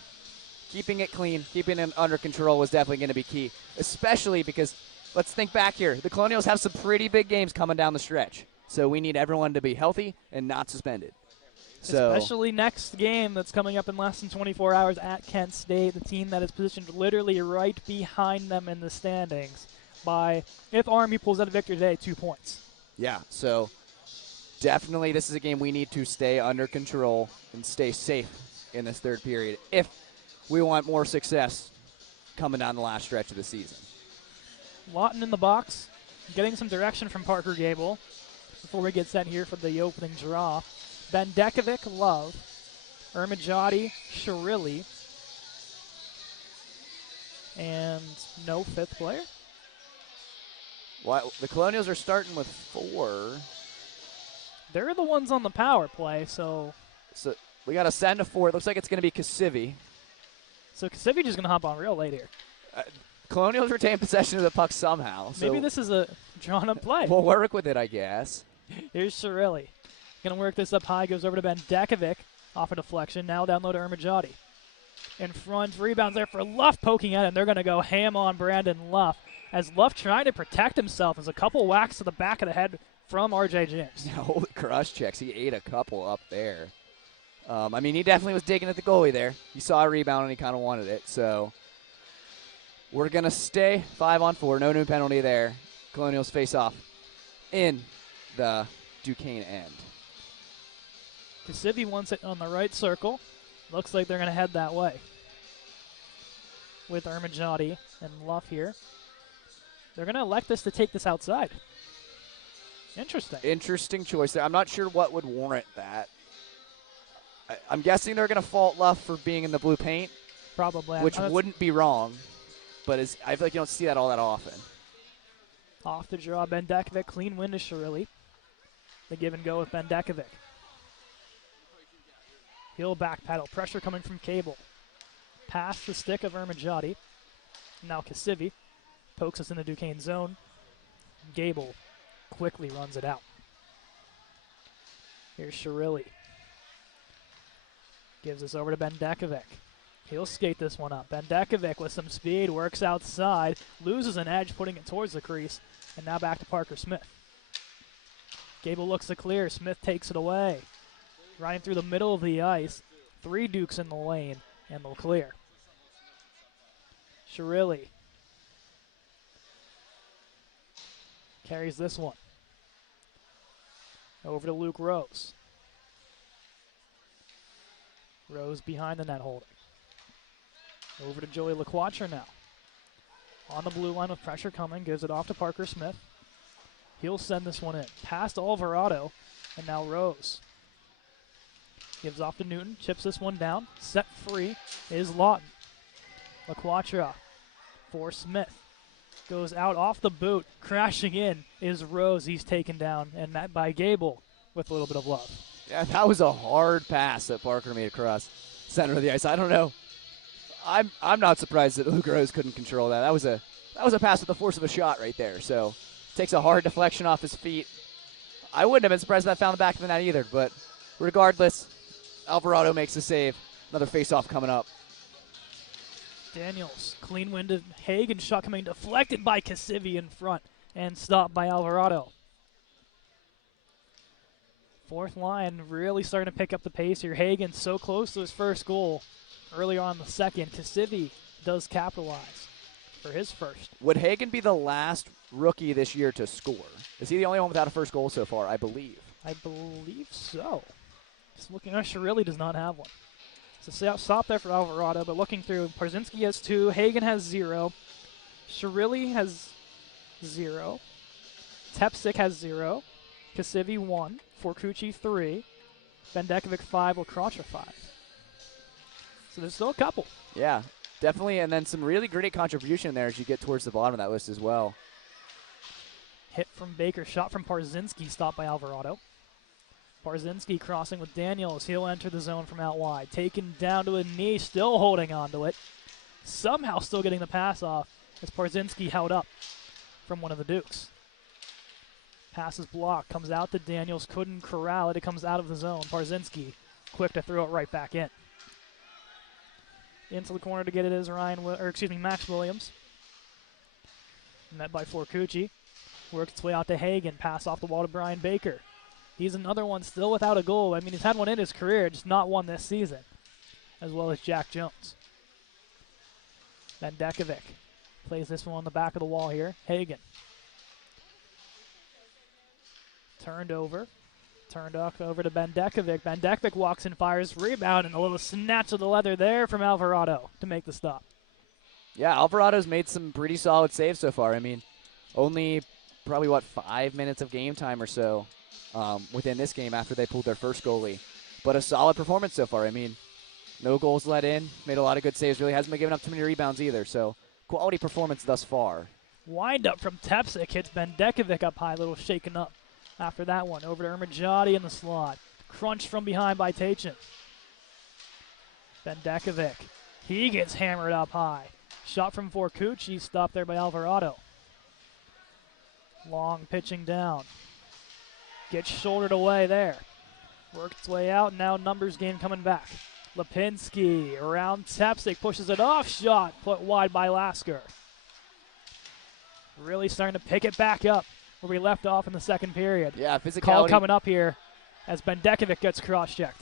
keeping it clean, keeping it under control was definitely going to be key, especially because let's think back here. The Colonials have some pretty big games coming down the stretch. So we need everyone to be healthy and not suspended. Especially next game that's coming up in less than 24 hours at Kent State, the team that is positioned literally right behind them in the standings by, if RMU pulls out a victory today, 2 points. Yeah, so definitely this is a game we need to stay under control and stay safe in this third period if we want more success coming down the last stretch of the season. Lawton in the box, getting some direction from Parker Gable before we get set here for the opening draw. Bendekovic, Love, Ermajati, Shirilli, and no fifth player. Well, the Colonials are starting with 4. They're the ones on the power play, so we got to send a 4. It looks like it's going to be Casivi. So Casivi just going to hop on real late here. Colonials retain possession of the puck somehow. So maybe this is a drawn-up play. We'll work with it, I guess. Here's Shirilli. Going to work this up high, goes over to Bendekovic. Off a deflection, now down low to Ermajati. In front, rebounds there for Luff poking at it, and they're going to go ham on Brandon Luff. As Luff trying to protect himself, as a couple whacks to the back of the head from R.J. James. Yeah, holy crush checks. He ate a couple up there. I mean, he definitely was digging at the goalie there. He saw a rebound, and he kind of wanted it. So we're going to stay 5-on-4. No new penalty there. Colonials face off in the Duquesne end. Casivi wants it on the right circle. Looks like they're going to head that way with Ermajati and Luff here. They're going to elect us to take this outside. Interesting. Interesting choice there. I'm not sure what would warrant that. I'm guessing they're going to fault Luff for being in the blue paint. Probably. Which wouldn't be wrong, but I feel like you don't see that all that often. Off the draw, Bendekovic. Clean win to Shirilli. The give and go with Bendekovic. Heel back paddle. Pressure coming from Cable. Past the stick of Ermajati. Now Casivi pokes us in the Duquesne zone. Gable quickly runs it out. Here's Shirilli. Gives us over to Bendekovic. He'll skate this one up. Bendekovic with some speed, works outside, loses an edge, putting it towards the crease, and now back to Parker Smith. Gable looks to clear. Smith takes it away. Riding through the middle of the ice. 3 Dukes in the lane, and they'll clear. Shirilli carries this one. Over to Luke Rose. Rose behind the net holding. Over to Joey LaQuatra now. On the blue line with pressure coming, gives it off to Parker Smith. He'll send this one in. Past Alvarado, and now Rose. Gives off to Newton, chips this one down. Set free is Lawton. LaQuatra for Smith. Goes out off the boot. Crashing in is Rose. He's taken down, and that by Gable with a little bit of love. Yeah, that was a hard pass that Parker made across. center of the ice. I don't know. I'm not surprised that Luke Rose couldn't control that. That was a pass with the force of a shot right there. So takes a hard deflection off his feet. I wouldn't have been surprised if that found the back of the net either. But regardless, Alvarado makes the save. Another face-off coming up. Daniels, clean-winded Hagen shot coming deflected by Kasivi in front and stopped by Alvarado. Fourth line really starting to pick up the pace here. Hagen so close to his first goal earlier on in the second. Kasivi does capitalize for his first. Would Hagen be the last rookie this year to score? Is he the only one without a first goal so far, I believe? I believe so. Just looking, Shirley does not have one. So stop there for Alvarado, but looking through, Parzinski has 2, Hagen has 0, Shirley has 0, Tepsik has 0, Kasivi 1, Forcucci 3, Bendekovic 5, Lacroce 5. So there's still a couple. Yeah, definitely, and then some really great contribution there as you get towards the bottom of that list as well. Hit from Baker, shot from Parzinski, stopped by Alvarado. Parzinski crossing with Daniels. He'll enter the zone from out wide. Taken down to a knee, still holding on to it. Somehow still getting the pass off as Parzinski held up from one of the Dukes. Pass is blocked, comes out to Daniels, couldn't corral it. It comes out of the zone. Parzinski quick to throw it right back in. Into the corner to get it is Max Williams. Met by Forcucci. Works its way out to Hagen. Pass off the wall to Brian Baker. He's another one still without a goal. I mean, he's had one in his career, just not one this season, as well as Jack Jones. Bendekovic plays this one on the back of the wall here. Hagen. Turned over to Bendekovic. Bendekovic walks and fires, rebound, and a little snatch of the leather there from Alvarado to make the stop. Yeah, Alvarado's made some pretty solid saves so far. I mean, only probably, 5 minutes of game time or so within this game after they pulled their first goalie. But a solid performance so far. I mean, no goals let in, made a lot of good saves, really hasn't been giving up too many rebounds either. So, quality performance thus far. Wind up from Tepsik hits Bendekovic up high, a little shaken up. After that one, over to Ermajati in the slot. Crunch from behind by Tachin. Bendekovic. He gets hammered up high. Shot from Forcucci, stopped there by Alvarado. Long pitching down. Gets shouldered away there. Worked its way out, now numbers game coming back. Lipinski around Tepsik, pushes it off. Shot put wide by Lasker. Really starting to pick it back up where we left off in the second period. Yeah, physicality. Call coming up here as Bendekovic gets cross-checked.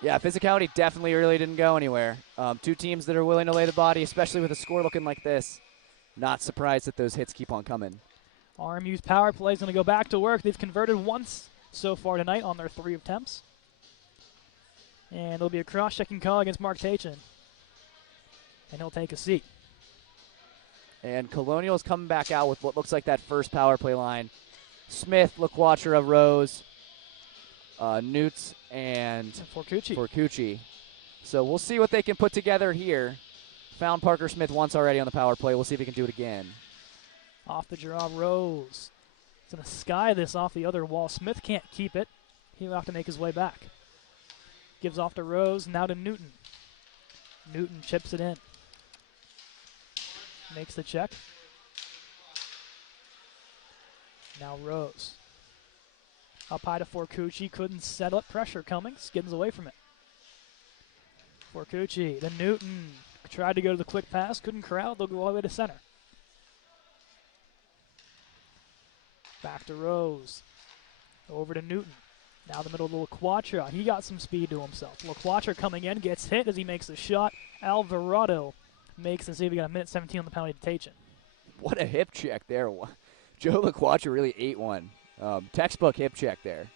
Yeah, physicality definitely really didn't go anywhere. Two teams that are willing to lay the body, especially with a score looking like this. Not surprised that those hits keep on coming. RMU's power play is going to go back to work. They've converted once so far tonight on their 3 attempts. And it'll be a cross-checking call against Mark Tachin. And he'll take a seat. And Colonial's coming back out with what looks like that first power play line. Smith, LaQuatra, Rose, Newts, and Forcucci. So we'll see what they can put together here. Found Parker Smith once already on the power play. We'll see if he can do it again. Off the draw, Rose. He's going to sky this off the other wall. Smith can't keep it. He'll have to make his way back. Gives off to Rose, now to Newton. Newton chips it in. Makes the check. Now Rose. Up high to Forcucci. Couldn't settle it. Pressure coming. Skids away from it. Forcucci to Newton. Tried to go to the quick pass. Couldn't corral. They'll go all the way to center. Back to Rose. Over to Newton. Now the middle of LaQuatra. He got some speed to himself. LaQuatra coming in. Gets hit as he makes the shot. Alvarado makes the save. We got a minute 17 on the penalty to Tachin. What a hip check there. Joe LaQuatra really ate one. Textbook hip check there.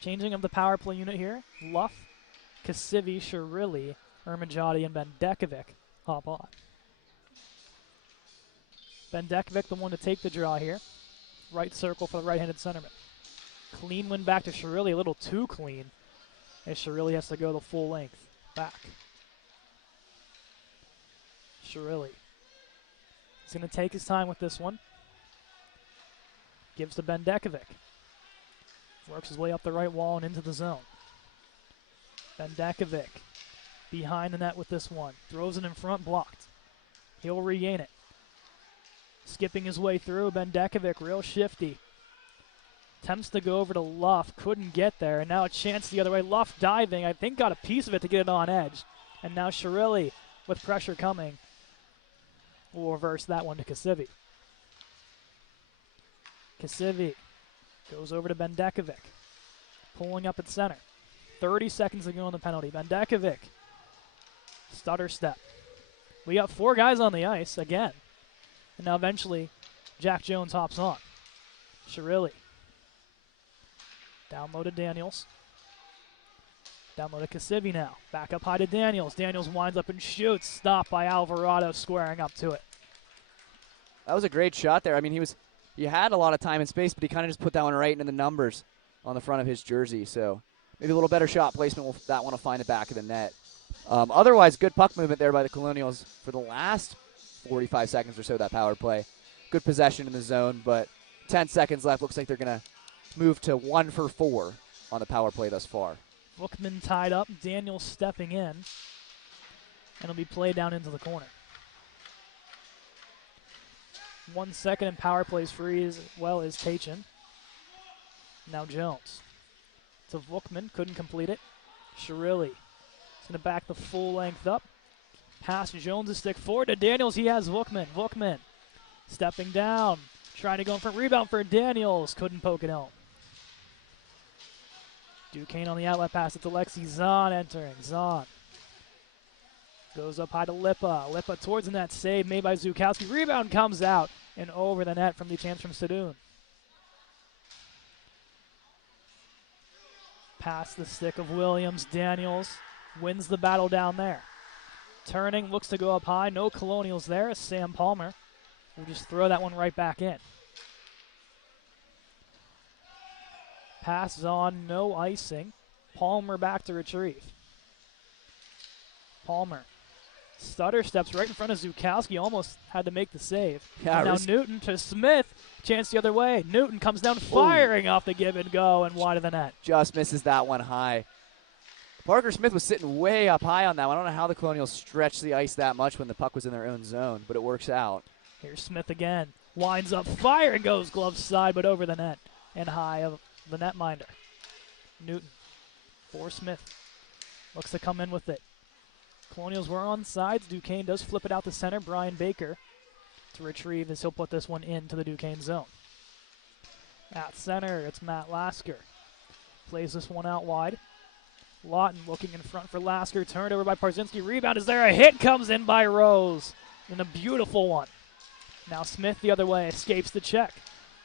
Changing of the power play unit here. Luff, Kasivi, Shirilli, Ermajati, and Bendekovic hop on. Bendekovic, the one to take the draw here. Right circle for the right-handed centerman. Clean win back to Shirilli, a little too clean, as Shirilli has to go the full length back. Shirilli. He's going to take his time with this one. Gives to Bendekovic. Works his way up the right wall and into the zone. Bendekovic behind the net with this one. Throws it in front, blocked. He'll regain it. Skipping his way through, Bendekovic, real shifty. Attempts to go over to Luff, couldn't get there, and now a chance the other way. Luff diving, I think got a piece of it to get it on edge. And now Shirilli, with pressure coming, will reverse that one to Kasivi. Kasivi goes over to Bendekovic, pulling up at center. 30 seconds to go on the penalty. Bendekovic, stutter step. We got 4 guys on the ice again. And now eventually, Jack Jones hops on. Shirilli. Down low to Daniels. Down low to Kasivi now. Back up high to Daniels. Daniels winds up and shoots. Stopped by Alvarado squaring up to it. That was a great shot there. I mean, he had a lot of time and space, but he kind of just put that one right into the numbers on the front of his jersey. So maybe a little better shot placement. That one will find the back of the net. Otherwise, good puck movement there by the Colonials for the last 45 seconds or so of that power play. Good possession in the zone, but 10 seconds left. Looks like they're going to move to 1 for 4 on the power play thus far. Bookman tied up. Daniels stepping in. And it'll be played down into the corner. 1 second and power plays free as well as Tachin. Now Jones. To Bookman. Couldn't complete it. Shirilli. He's going to back the full length up. Pass Jones' stick forward to Daniels. He has Bookman. Bookman stepping down. Trying to go in for a rebound for Daniels. Couldn't poke it home. Duquesne on the outlet pass. It's Alexi Zahn entering. Zahn goes up high to Lipa. Lipa towards the net. Save made by Zukowski. Rebound comes out and over the net from the chance from Sadoun. Past the stick of Williams. Daniels wins the battle down there. Turning, looks to go up high. No Colonials there. Sam Palmer will just throw that one right back in. Pass on, no icing. Palmer back to retrieve. Palmer. Stutter steps right in front of Zukowski. Almost had to make the save. Yeah, now Newton to Smith. Chance the other way. Newton comes down firing off the give and go and wide of the net. Just misses that one high. Parker Smith was sitting way up high on that one. I don't know how the Colonials stretched the ice that much when the puck was in their own zone, but it works out. Here's Smith again. Winds up, fire, and goes glove side, but over the net and high of the netminder. Newton for Smith. Looks to come in with it. Colonials were on sides. Duquesne does flip it out to center. Brian Baker to retrieve as he'll put this one into the Duquesne zone. At center, it's Matt Lasker. Plays this one out wide. Lawton looking in front for Lasker. Turned over by Parzinski. Rebound is there. A hit comes in by Rose. And a beautiful one. Now Smith the other way. Escapes the check.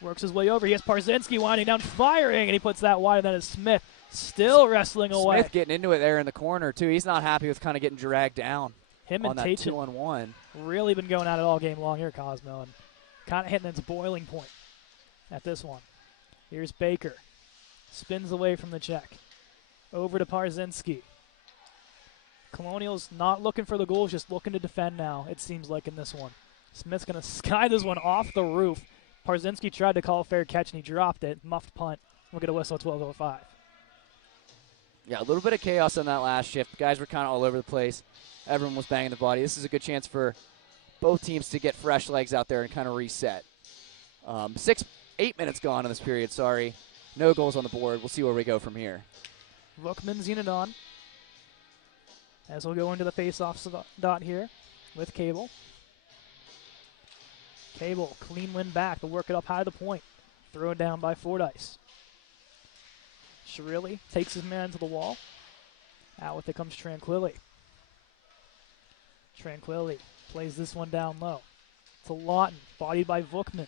Works his way over. He has Parzinski winding down, firing, and he puts that wide. And then is Smith still wrestling away. Smith getting into it there in the corner, too. He's not happy with kind of getting dragged down. Him and on that Tachin 2-on-1. really been going at it all game long here, Cosmo. And kind of hitting its boiling point at this one. Here's Baker. Spins away from the check. Over to Parzinski. Colonials not looking for the goals, just looking to defend now, it seems like, in this one. Smith's going to sky this one off the roof. Parzinski tried to call a fair catch, and he dropped it. Muffed punt. We'll get a whistle at 12:05. Yeah, a little bit of chaos on that last shift. Guys were kind of all over the place. Everyone was banging the body. This is a good chance for both teams to get fresh legs out there and kind of reset. 8 minutes gone in this period, sorry. No goals on the board. We'll see where we go from here. Bookman's unit on. As we'll go into the face-off dot here with Cable. Cable, clean win back to work it up high to the point. Throw it down by Fordyce. Shirilli takes his man to the wall. Out with it comes Tranquilli. Tranquilli plays this one down low. To Lawton, bodied by Bookman.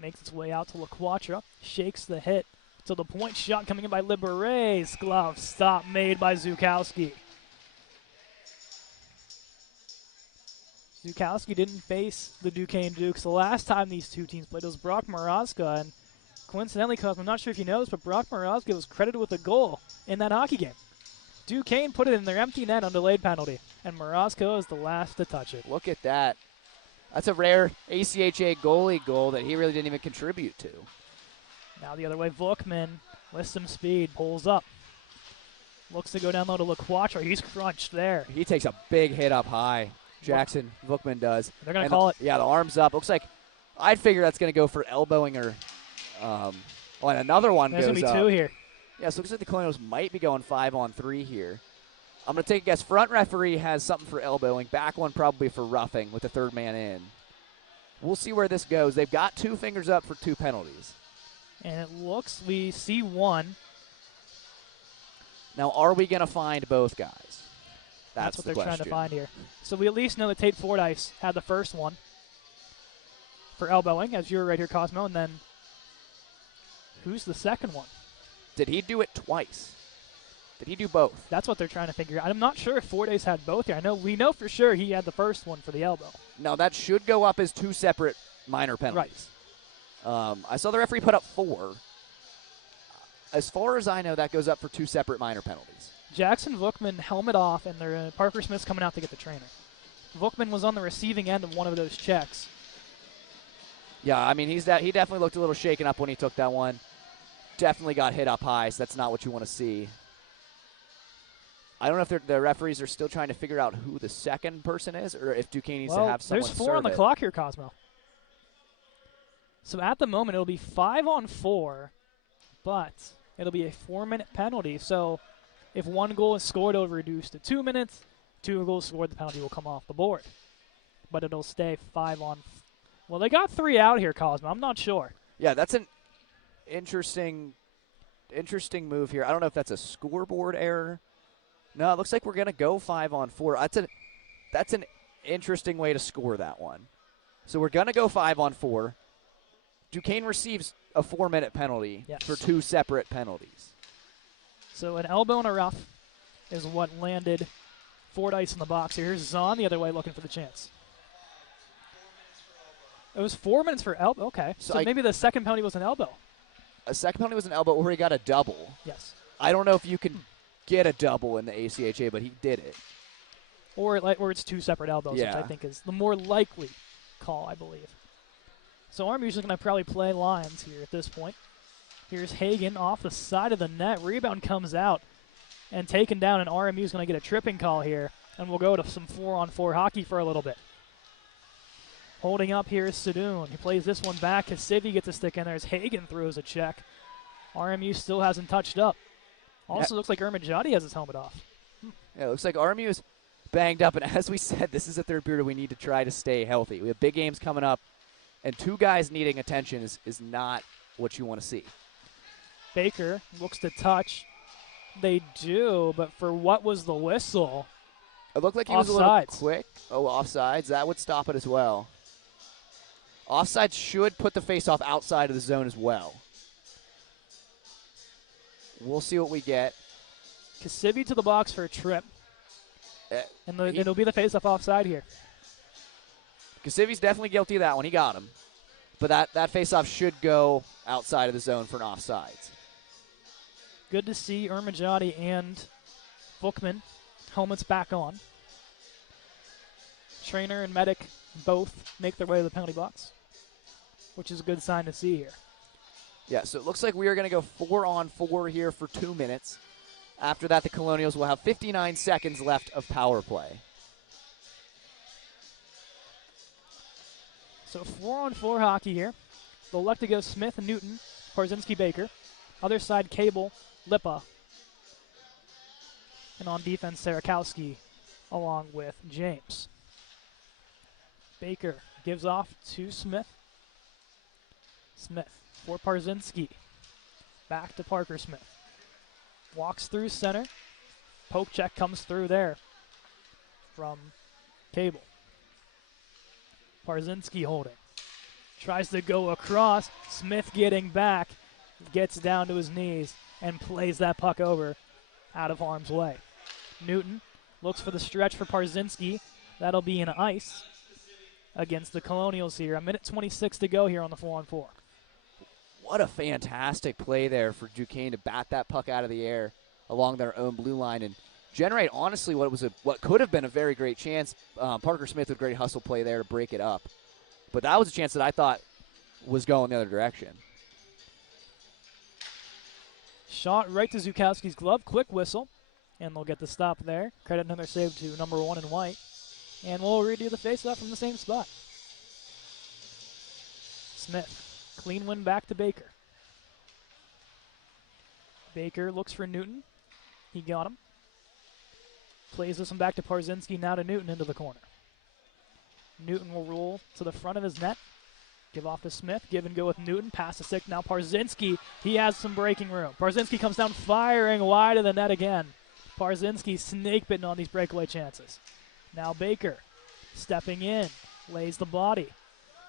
Makes its way out to LaQuatra. Shakes the hit. To the point shot coming in by Libere's glove. Stop made by Zukowski. Zukowski didn't face the Duquesne Dukes the last time these two teams played. It was Brock Morazga, and coincidentally, Cosmo, I'm not sure if you know this, but Brock Morazga was credited with a goal in that hockey game. Duquesne put it in their empty net on delayed penalty, and Morazga is the last to touch it. Look at that. That's a rare ACHA goalie goal that he really didn't even contribute to. Now the other way, Bookman with some speed, pulls up. Looks to go down low to LaQuattro. He's crunched there. He takes a big hit up high. Jackson Bookman does. They're going to call it. Yeah, the arm's up. Looks like I'd figure that's going to go for elbowing or and another one There's goes going to be up. two here. Yeah, so it looks like the Colonials might be going 5-on-3 here. I'm going to take a guess. Front referee has something for elbowing. Back one probably for roughing with the third man in. We'll see where this goes. They've got 2 fingers up for 2 penalties. And it looks, we see one. Now, are we going to find both guys? That's what the they're trying to question. find here. So we at least know that Tate Fordyce had the first one for elbowing, as you were right here, Cosmo. And then who's the second one? Did he do it twice? Did he do both? That's what they're trying to figure out. I'm not sure if Fordyce had both here. We know for sure he had the first one for the elbow. No, that should go up as 2 separate minor penalties. Right. I saw the referee put up 4. As far as I know, that goes up for 2 separate minor penalties. Jackson Vookman helmet off, and Parker Smith's coming out to get the trainer. Vookman was on the receiving end of one of those checks. Yeah, I mean, he definitely looked a little shaken up when he took that one. Definitely got hit up high, so that's not what you want to see. I don't know if the referees are still trying to figure out who the second person is, or if Duquesne needs to have someone there's 4 on the clock here, Cosmo. So at the moment, it'll be 5-on-4, but it'll be a 4-minute penalty. So if 1 goal is scored, it'll reduce to 2 minutes. 2 goals scored, the penalty will come off the board. But it'll stay 5-on. Well, they got 3 out here, Cosmo. I'm not sure. Yeah, that's an interesting move here. I don't know if that's a scoreboard error. No, it looks like we're going to go 5-on-4. That's an interesting way to score that one. So we're going to go 5-on-4. Duquesne receives a 4-minute penalty for 2 separate penalties. So an elbow and a rough is what landed Fordyce in the box here. Here's Zahn the other way looking for the chance. It was 4 minutes for elbow. Okay, so maybe the second penalty was an elbow. A second penalty was an elbow where he got a double. Yes. I don't know if you can get a double in the ACHA, but he did it. Or it's 2 separate elbows, which I think is the more likely call, I believe. So RMU's going to probably play lines here at this point. Here's Hagen off the side of the net. Rebound comes out and taken down, and RMU's going to get a tripping call here, and we'll go to some 4-on-4 hockey for a little bit. Holding up here is Sadoun. He plays this one back. Kasivi gets a stick in there as Hagen throws a check. RMU still hasn't touched up. Also looks like Ermajati has his helmet off. Yeah, it looks like RMU is banged up, and as we said, this is a third period we need to try to stay healthy. We have big games coming up, and 2 guys needing attention is not what you want to see. Baker looks to touch. They do, but for what was the whistle? It looked like he was a little quick. Oh, offsides. That would stop it as well. Offsides should put the faceoff outside of the zone as well. We'll see what we get. Kasivi to the box for a trip. And it'll be the faceoff offside here. Kasivi's definitely guilty of that one. He got him. But that faceoff should go outside of the zone for an offsides. Good to see Ermajati and Bookman helmets back on. Trainer and medic both make their way to the penalty box, which is a good sign to see here. Yeah, so it looks like we are going to go 4-on-4 here for 2 minutes. After that, the Colonials will have 59 seconds left of power play. So 4-on-4 hockey here. They'll elect to go Smith, Newton, Parzinski, Baker. Other side, Cable, Lipa. And on defense, Sarakowski along with James. Baker gives off to Smith. Smith for Parzinski. Back to Parker Smith. Walks through center. Poke check comes through there from Cable. Parzinski holding. Tries to go across. Smith getting back. Gets down to his knees and plays that puck over out of harm's way. Newton looks for the stretch for Parzinski. That'll be an ice against the Colonials here. 1:26 to go here on the 4-on-4. What a fantastic play there for Duquesne to bat that puck out of the air along their own blue line and generate, honestly, what could have been a very great chance. Parker Smith with great hustle play there to break it up. But that was a chance that I thought was going the other direction. Shot right to Zukowski's glove. Quick whistle. and they'll get the stop there. Credit another save to number 1 in white. And we'll redo the face-off from the same spot. Smith, clean win back to Baker. Baker looks for Newton. He got him. Plays this one back to Parzinski, now to Newton into the corner. Newton will roll to the front of his net. Give off to Smith. Give and go with Newton. Pass to Sick. Now Parzinski. He has some breaking room. Parzinski comes down firing wide of the net again. Parzinski snake bitten on these breakaway chances. Now Baker stepping in. Lays the body.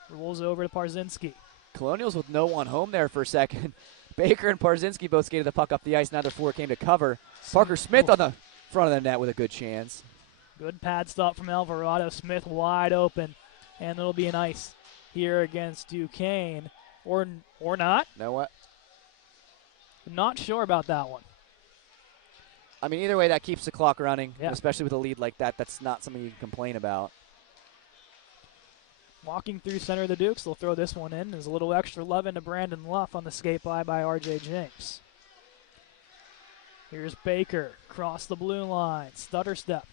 Rolls over to Parzinski. Colonials with no one home there for a second. Baker and Parzinski both skated the puck up the ice. Neither forward came to cover. Parker Smith on the front of the net with a good chance. Good pad stop from Alvarado. Smith wide open. And it'll be an ice here against Duquesne. Or not. Know what? Not sure about that one. I mean, either way, that keeps the clock running, Yeah. especially with a lead like that. That's not something you can complain about. Walking through center of the Dukes, they'll throw this one in. There's a little extra love into Brandon Luff on the skate by RJ James. Here's Baker, cross the blue line, stutter step.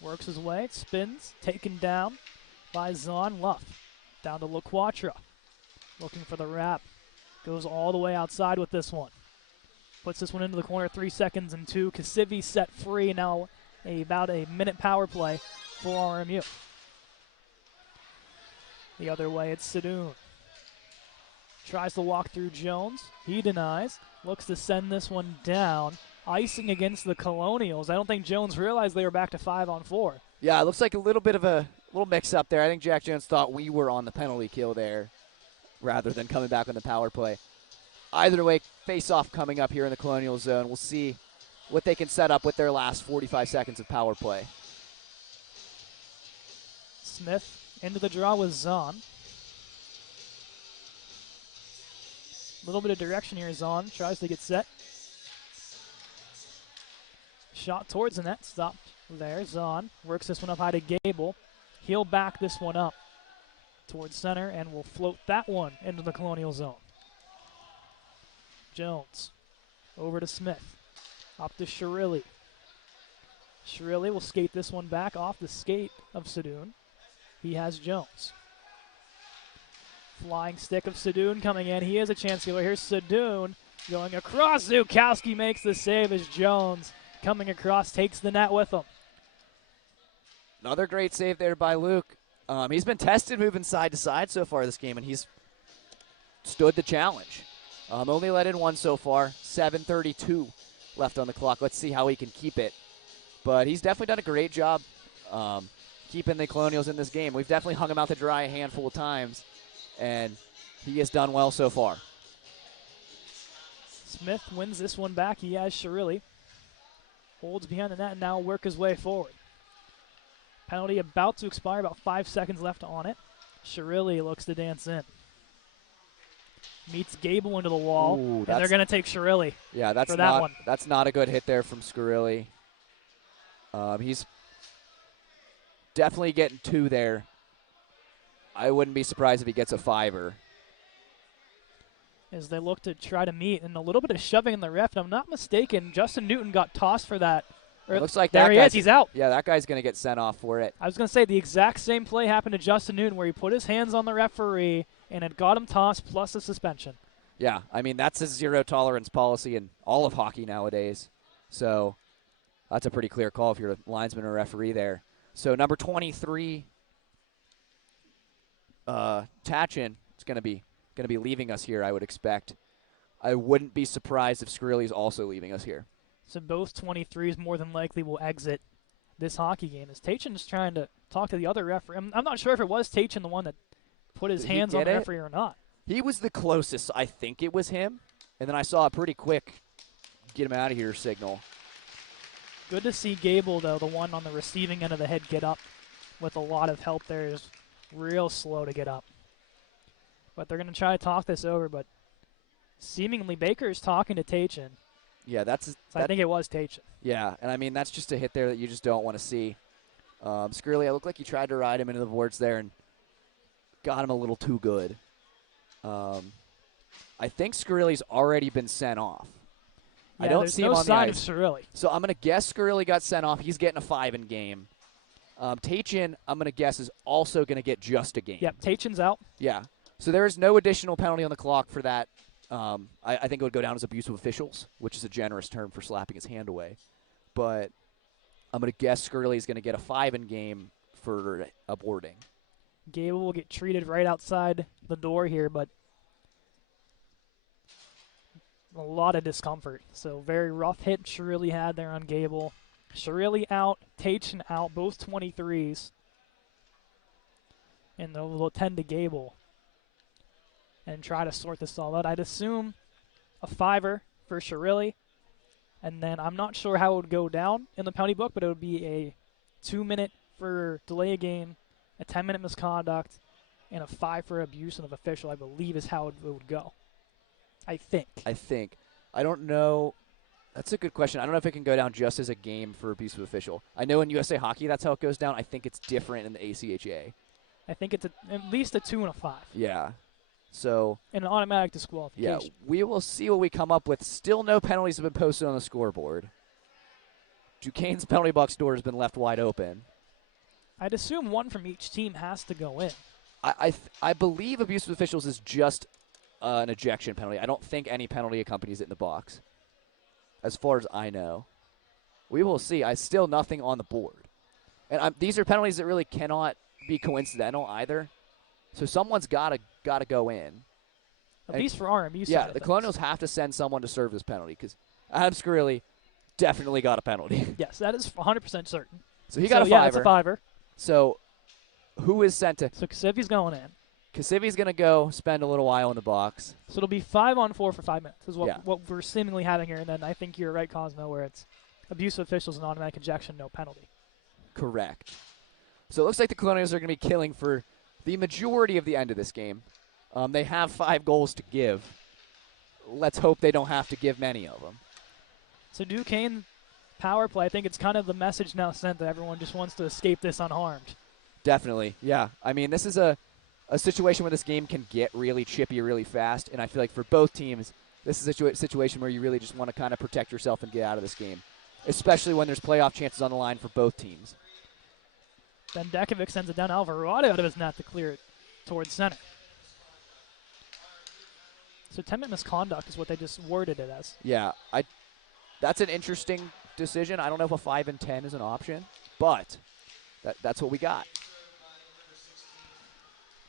Works his way, spins, taken down by Zahn. Luff. Down to LaQuatra. Looking for the wrap. Goes all the way outside with this one. Puts this one into the corner, 3 seconds and 2. Kasivi set free, now about a minute power play for RMU. The other way, it's Sadoun. Tries to walk through Jones. He denies. Looks to send this one down. Icing against the Colonials. I don't think Jones realized they were back to 5-on-4. Yeah, it looks like a little bit of a little mix-up there. I think Jack Jones thought we were on the penalty kill there rather than coming back on the power play. Either way, face-off coming up here in the Colonial zone. We'll see what they can set up with their last 45 seconds of power play. Smith into the draw with Zahn. A little bit of direction here. Zahn tries to get set. Shot towards the net. Stopped there. Zahn works this one up high to Gable. He'll back this one up towards center and will float that one into the Colonial zone. Jones over to Smith. Up to Shirilli. Shirilli will skate this one back off the skate of Sadoun. He has Jones. Flying stick of Sadoun coming in. He has a chance killer. Here's Sadoun going across. Zukowski makes the save as Jones coming across takes the net with him. Another great save there by Luke. He's been tested moving side to side so far this game, and he's stood the challenge. Only let in one so far. 7:32 left on the clock. Let's see how he can keep it. But he's definitely done a great job keeping the Colonials in this game. We've definitely hung him out to dry a handful of times, and he has done well so far. Smith wins this one back. He has Shirilli. Holds behind the net and now work his way forward. Penalty about to expire, about 5 seconds left on it. Shirilli looks to dance in. Meets Gable into the wall, Ooh, and they're going to take Shirilli. Yeah, that's for that not one. That's not a good hit there from Scarilli. He's definitely getting two there. I wouldn't be surprised if he gets a fiver. As they look to try to meet, and a little bit of shoving in the ref. And I'm not mistaken, Justin Newton got tossed for that. It looks like there that he is. guy's- He's out. Yeah, that guy's going to get sent off for it. I was going to say the exact same play happened to Justin Newton where he put his hands on the referee and it got him tossed plus a suspension. Yeah, I mean, that's a zero tolerance policy in all of hockey nowadays. So that's a pretty clear call if you're a linesman or referee there. So number 23, Tachin, is going to be leaving us here, I would expect. I wouldn't be surprised if Skrilly is also leaving us here. So both 23s more than likely will exit this hockey game. As Tachin is trying to talk to the other referee. I'm not sure if it was Tachin the one that put his Did he hands on get the it? referee or not. He was the closest. I think it was him. And then I saw a pretty quick get him out of here signal. Good to see Gable, though, the one on the receiving end of the head, get up with a lot of help there. Is real slow to get up. But they're going to try to talk this over, but seemingly Baker's talking to Tachin. Yeah, So I think it was Tachin. Yeah, and I mean, that's just a hit there that you just don't want to see. Skrilly, it looked like he tried to ride him into the boards there and got him a little too good. I think Skrilly's already been sent off. Yeah, I don't there's see no him on the sign of ice. Cirilli. So I'm going to guess Skurley got sent off. He's getting a 5 in game. Tachin, I'm going to guess, is also going to get just a game. Yep, Tachin's out. Yeah. So there is no additional penalty on the clock for that. I think it would go down as abuse of officials, which is a generous term for slapping his hand away. But I'm going to guess Skurley is going to get a 5 in game for aborting. Gable will get treated right outside the door here, but a lot of discomfort. So very rough hit Cirilli had there on Gable. Cirilli out, Tachin out, both 23s. And they'll attend to Gable and try to sort this all out. I'd assume a 5er for Cirilli. And then I'm not sure how it would go down in the penalty book, but it would be a 2-minute for delay a game, a 10-minute misconduct, and a 5 for abuse of an official, I believe is how it would go. I think. I don't know. That's a good question. I don't know if it can go down just as a game for abuse of official. I know in USA Hockey that's how it goes down. I think it's different in the ACHA. I think it's at least a 2 and a 5. Yeah. So. And an automatic disqualification. Yeah, we will see what we come up with. Still no penalties have been posted on the scoreboard. Duquesne's penalty box door has been left wide open. I'd assume one from each team has to go in. I believe abuse of officials is just an ejection penalty. I don't think any penalty accompanies it in the box, as far as I know. We will see. Still nothing on the board. And these are penalties that really cannot be coincidental either. So someone's got to go in. At least for RMU. Yeah, the Colonials have to send someone to serve this penalty because Adam Skurley definitely got a penalty. Yes, that is 100% certain. So he got a 5er. Yeah, it's a 5er. So who is sent to? So Kasivi's going in. Kasivi's going to go spend a little while in the box. So it'll be 5-on-4 for 5 minutes is what we're seemingly having here. And then I think you're right, Cosmo, where it's abuse of officials and automatic ejection, no penalty. Correct. So it looks like the Colonials are going to be killing for the majority of the end of this game. They have 5 goals to give. Let's hope they don't have to give many of them. So Duquesne power play, I think it's kind of the message now sent that everyone just wants to escape this unharmed. Definitely, yeah. I mean, this is a situation where this game can get really chippy really fast, and I feel like for both teams, this is a situation where you really just want to kind of protect yourself and get out of this game, especially when there's playoff chances on the line for both teams. Then Dekovic sends it down Alvarado out of his net to clear it towards center. So 10-minute misconduct is what they just worded it as. Yeah, that's an interesting decision. I don't know if a 5 and 10 is an option, but that's what we got.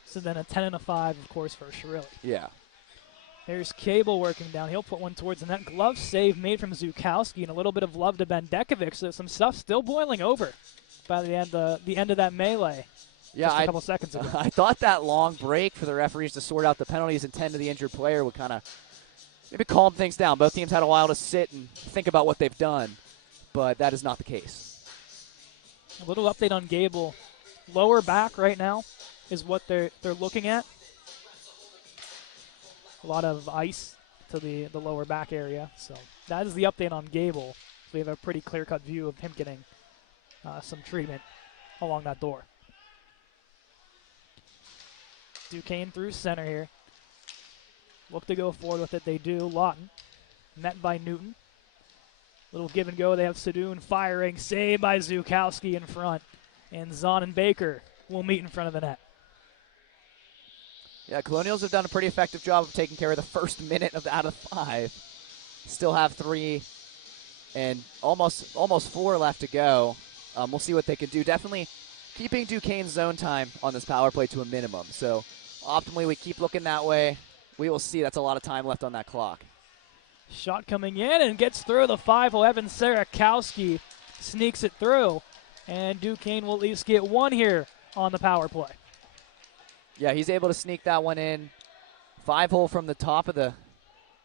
So then a 10 and a 5, of course, for Cirilli. Yeah. There's Cable working down. He'll put one towards the net. Glove save made from Zukowski, and a little bit of love to Ben Dekovic. So some stuff still boiling over by the end of that melee. Yeah, just a couple seconds ago. I thought that long break for the referees to sort out the penalties and tend to the injured player would kind of maybe calm things down. Both teams had a while to sit and think about what they've done, but that is not the case. A little update on Gable. Lower back right now is what they're looking at. A lot of ice to the lower back area. So that is the update on Gable. We have a pretty clear-cut view of him getting some treatment along that door. Duquesne through center here. Look to go forward with it. They do. Lawton. Met by Newton. Little give and go. They have Sadoun firing. Saved by Zukowski in front. And Zahn and Baker will meet in front of the net. Yeah, Colonials have done a pretty effective job of taking care of the first minute out of 5. Still have 3 and almost 4 left to go. We'll see what they can do. Definitely keeping Duquesne's zone time on this power play to a minimum. So optimally, we keep looking that way. We will see. That's a lot of time left on that clock. Shot coming in and gets through the 5'11" Sarakowski. Sneaks it through. And Duquesne will at least get 1 here on the power play. Yeah, he's able to sneak that one in. 5-hole from the top of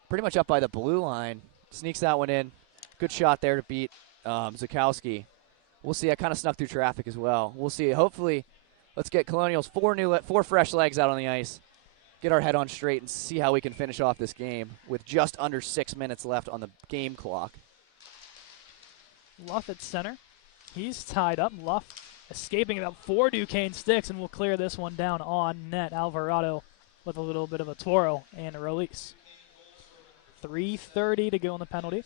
pretty much up by the blue line. Sneaks that one in. Good shot there to beat Zukowski. We'll see. I kind of snuck through traffic as well. We'll see. Hopefully, let's get Colonials 4 fresh legs out on the ice. Get our head on straight and see how we can finish off this game with just under 6 minutes left on the game clock. Luff at center. He's tied up. Luff escaping about 4 Duquesne sticks and will clear this one down on net. Alvarado with a little bit of a twirl and a release. 3:30 to go on the penalty.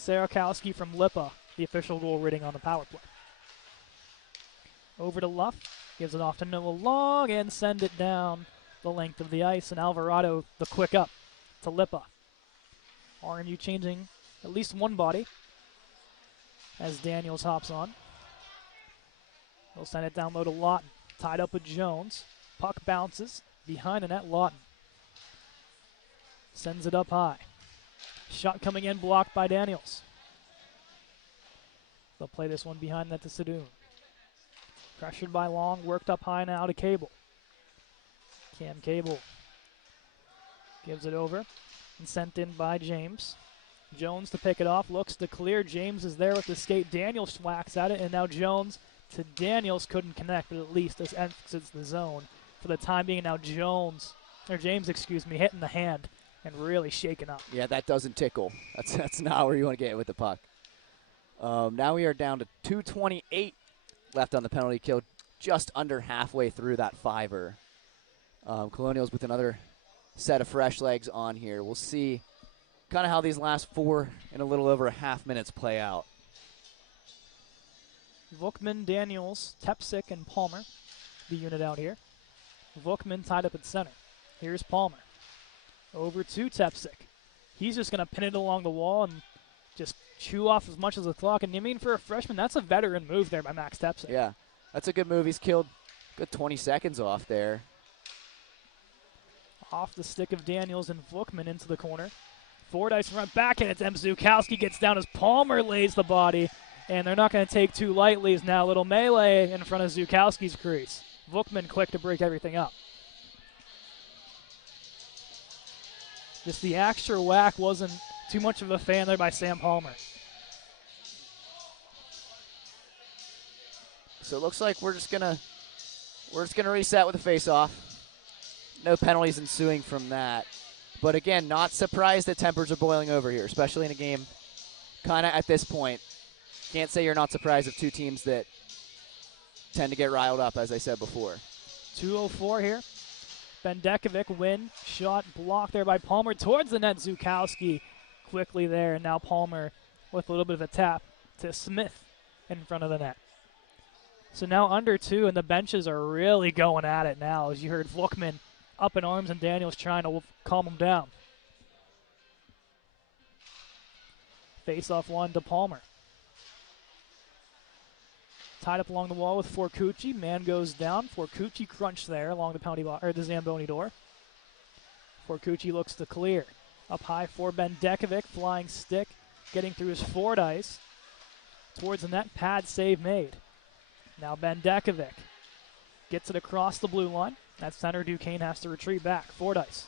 Sarakowski from Lipa, the official goal rating on the power play. Over to Luff, gives it off to Noah Long and send it down the length of the ice, and Alvarado the quick up to Lipa. RMU changing at least one body as Daniels hops on. He'll send it down low to Lawton, tied up with Jones. Puck bounces behind the net. Lawton sends it up high. Shot coming in, blocked by Daniels. They'll play this one behind net to Sadoun. Pressured by Long, worked up high now to Cable. Cam Cable gives it over and sent in by James. Jones to pick it off, looks to clear. James is there with the skate. Daniels whacks at it, and now Jones to Daniels couldn't connect, but at least this exits the zone for the time being. Now James, hitting the hand and really shaking up. Yeah, that doesn't tickle. That's not where you want to get it with the puck. Now we are down to 2:28 left on the penalty kill, just under halfway through that fiver. Colonials with another set of fresh legs on here. We'll see kind of how these last 4 and a little over a half minutes play out. Vukman, Daniels, Tepsic, and Palmer, the unit out here. Vukman tied up at center. Here's Palmer. Over to Tepsic. He's just going to pin it along the wall and just chew off as much as the clock. And you mean for a freshman, that's a veteran move there by Max Tepsic. Yeah, that's a good move. He's killed a good 20 seconds off there. Off the stick of Daniels and Vukman into the corner. Fordyce run back, and it's Zukowski gets down as Palmer lays the body. And they're not going to take too lightly. It's now a little melee in front of Zukowski's crease. Vukman quick to break everything up. Just the extra whack wasn't too much of a fan there by Sam Palmer. So it looks like we're just gonna reset with a face-off. No penalties ensuing from that. But again, not surprised that tempers are boiling over here, especially in a game kind of at this point. Can't say you're not surprised of two teams that tend to get riled up, as I said before. 2:04 here. Bendekovic win. Shot blocked there by Palmer towards the net. Zukowski quickly there. And now Palmer with a little bit of a tap to Smith in front of the net. So now under 2, and the benches are really going at it now. As you heard, Vukman up in arms and Daniels trying to calm him down. Face-off one to Palmer. Tied up along the wall with Forcucci. Man goes down. Forcucci crunched there along the penalty box, or the Zamboni door. Forcucci looks to clear. Up high for Bendekovic. Flying stick. Getting through his Fordyce. Towards the net. Pad save made. Now Bendekovic gets it across the blue line. At center, Duquesne has to retreat back. Fordyce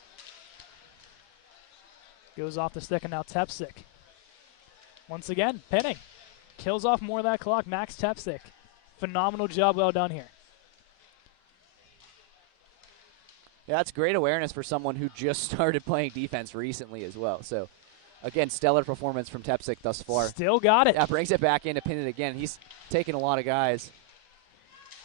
goes off the stick, and now Tepsic. Once again, pinning. Kills off more of that clock. Max Tepsic. Phenomenal job, well done here. Yeah, that's great awareness for someone who just started playing defense recently as well. So, again, stellar performance from Tepsic thus far. Still got it. Yeah, brings it back in to pin it again. He's taking a lot of guys.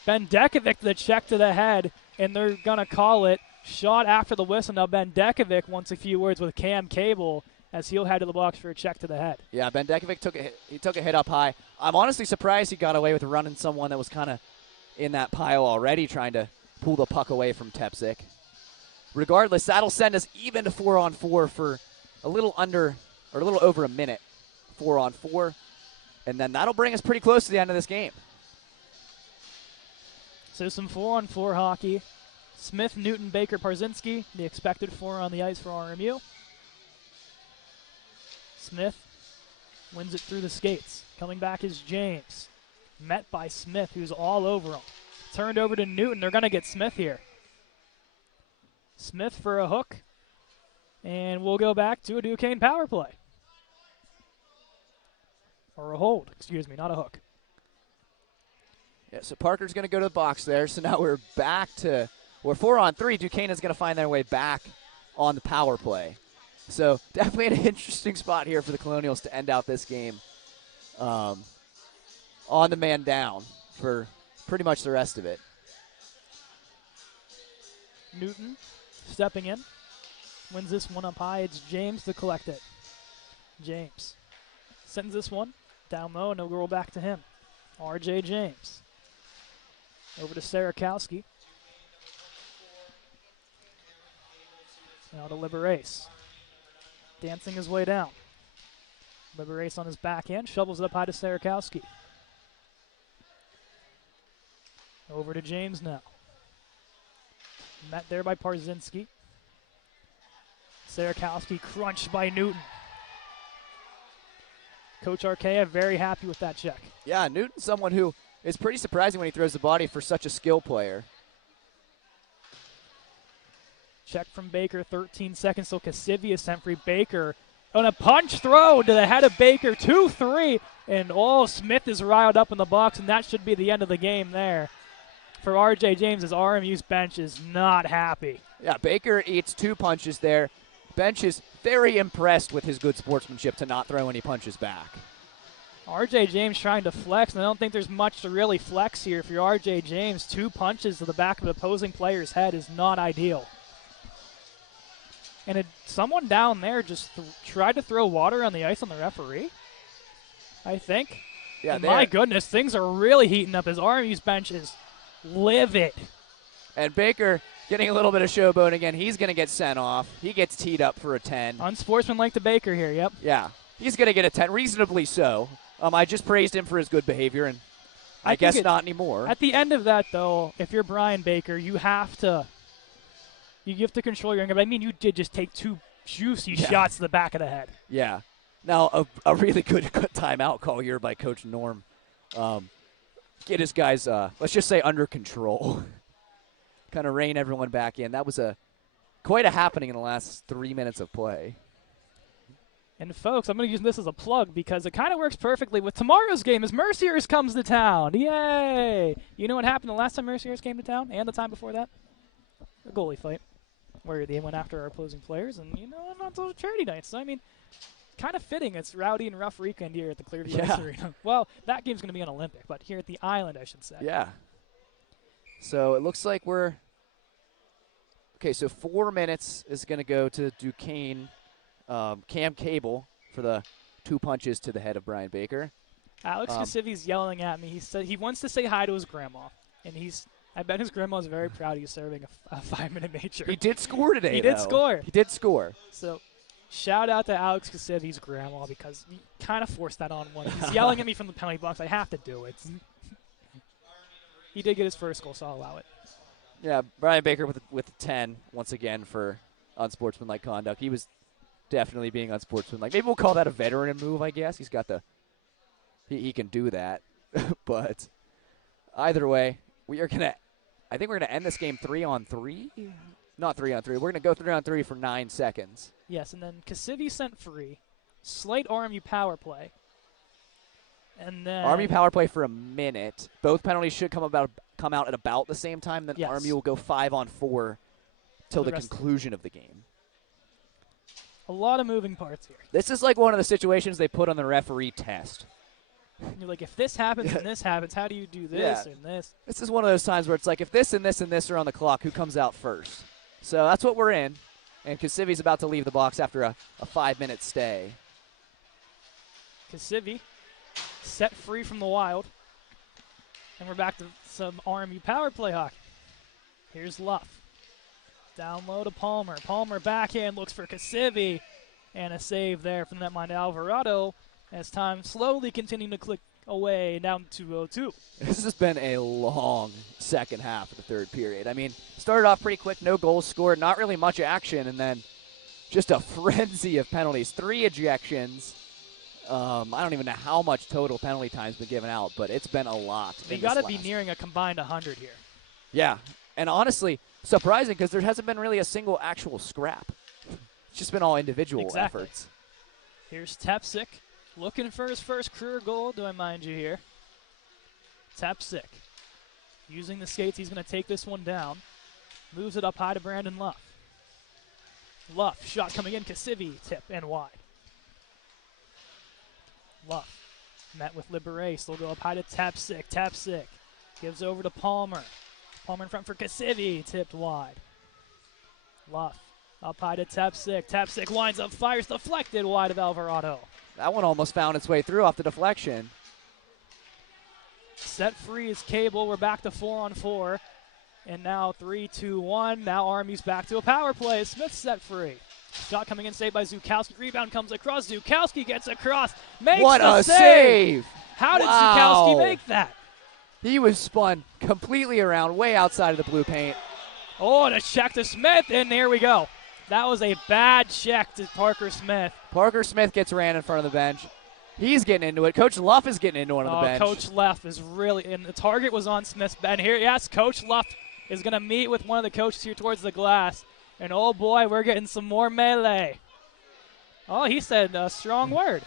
Bendekovic, the check to the head, and they're going to call it. Shot after the whistle. Now Bendekovic wants a few words with Cam Cable as he'll head to the box for a check to the head. Yeah, Bendekovic took a hit up high. I'm honestly surprised he got away with running someone that was kind of in that pile already, trying to pull the puck away from Tepsic. Regardless, that'll send us even to 4-on-4 for a little over a minute. 4-on-4. And then that'll bring us pretty close to the end of this game. So some 4-on-4 hockey. Smith, Newton, Baker, Parzinski, the expected 4 on the ice for RMU. Smith wins it through the skates. Coming back is James. Met by Smith, who's all over him. Turned over to Newton. They're going to get Smith here. Smith for a hook. And we'll go back to a Duquesne power play. Or a hold, excuse me, not a hook. Yeah, so Parker's going to go to the box there. So now we're 4-on-3. Duquesne is going to find their way back on the power play. So definitely an interesting spot here for the Colonials to end out this game on the man down for pretty much the rest of it. Newton stepping in. Wins this one up high. It's James to collect it. James sends this one down low, and it'll roll back to him. R.J. James. Over to Sarakowski. Now to Liberace. Dancing his way down. Liberace on his backhand, shovels it up high to Sarakowski. Over to James now. Met there by Parzinski. Sarakowski crunched by Newton. Coach Arkea very happy with that check. Yeah, Newton's someone who is pretty surprising when he throws the body for such a skill player. Check from Baker, 13 seconds till Cassivi is sent free. Baker on a punch throw to the head of Baker, 2-3, and Smith is riled up in the box, and that should be the end of the game there. For R.J. James, as RMU's bench is not happy. Yeah, Baker eats 2 punches there. Bench is very impressed with his good sportsmanship to not throw any punches back. R.J. James trying to flex, and I don't think there's much to really flex here. If you're R.J. James, 2 punches to the back of an opposing player's head is not ideal. And someone down there just tried to throw water on the ice on the referee, I think. Yeah, and my goodness, things are really heating up as RMU's bench is livid. And Baker getting a little bit of showboat again. He's going to get sent off. He gets teed up for a 10. Unsportsmanlike to Baker here, yep. Yeah, he's going to get a 10, reasonably so. I just praised him for his good behavior, and I guess not anymore. At the end of that, though, if you're Brian Baker, you have to control your anger. But I mean, you did just take 2 juicy shots to the back of the head. Yeah. Now, a really good timeout call here by Coach Norm. Get his guys, let's just say, under control. Kind of rein everyone back in. That was quite a happening in the last 3 minutes of play. And, folks, I'm going to use this as a plug because it kind of works perfectly with tomorrow's game as Merciers comes to town. Yay! You know what happened the last time Merciers came to town and the time before that? A goalie fight where they went after our opposing players. And, not those charity nights. So, I mean, kind of fitting. It's rowdy and rough weekend here at the Clearview Ice Arena. Well, that game's going to be on Olympic, but here at the Island, I should say. Yeah. So it looks like we're – okay, so 4 minutes is going to go to Duquesne. Cam Cable for the 2 punches to the head of Brian Baker. Alex Cassivi's yelling at me. He said he wants to say hi to his grandma, and I bet his grandma's very proud he's serving a 5-minute major. He did score today, He did score. He did score. So shout out to Alex Cassivi's grandma because he kind of forced that on one. He's yelling at me from the penalty box. I have to do it. He did get his first goal, so I'll allow it. Yeah, Brian Baker with a 10 once again for unsportsmanlike conduct. He was definitely being unsportsmanlike. Maybe we'll call that a veteran move, I guess. He's got he can do that. But either way, I think we're going to end this game 3-on-3. Not 3-on-3. We're going to go 3-on-3 for 9 seconds. Yes, and then Cassivi sent free. Slight RMU power play. And then RMU power play for a minute. Both penalties should come out at about the same time. Then yes. RMU will go 5-on-4 till the conclusion of the game. A lot of moving parts here. This is like one of the situations they put on the referee test. You're like, if this happens and this happens, how do you do this and this? This is one of those times where it's like, if this and this and this are on the clock, who comes out first? So that's what we're in. And Cassivi's about to leave the box after a 5-minute stay. Cassivi set free from the Wild. And we're back to some RMU power play hockey. Here's Luff. Down low to Palmer. Palmer backhand looks for Cassivi. And a save there from netminder Alvarado as time slowly continuing to click away down to 2-0-2. This has been a long second half of the third period. I mean, started off pretty quick, no goals scored, not really much action, and then just a frenzy of penalties. 3 ejections. I don't even know how much total penalty time's been given out, but it's been a lot. They got to be nearing a combined 100 here. Yeah, and honestly, surprising because there hasn't been really a single actual scrap. It's just been all individual efforts. Here's Tepsick looking for his first career goal, do I mind you here. Tepsick using the skates. He's going to take this one down. Moves it up high to Brandon Luff. Luff, shot coming in. Cassivi, tip and wide. Luff met with Liberace. They'll go up high to Tepsick. Tepsick gives over to Palmer. Palmer in front for Cassivi, tipped wide. Luff Up high to Tepsic. Tepsic winds up, fires deflected wide of Alvarado. That one almost found its way through off the deflection. Set free is Cable. We're back to 4-on-4. And now 3-2-1. Now RMU's back to a power play. Smith set free. Shot coming in, saved by Zukowski. Rebound comes across. Zukowski gets across. Makes what the a save! How did Wow. Zukowski make that? He was spun completely around, way outside of the blue paint. Oh, and a check to Smith, and there we go. That was a bad check to Parker Smith. Parker Smith gets ran in front of the bench. He's getting into it. Coach Luff is getting into it on the bench. Coach Luff is really, and the target was on Smith's bench. Here, yes, Coach Luff is going to meet with one of the coaches here towards the glass. And oh boy, we're getting some more melee. Oh, he said a strong word.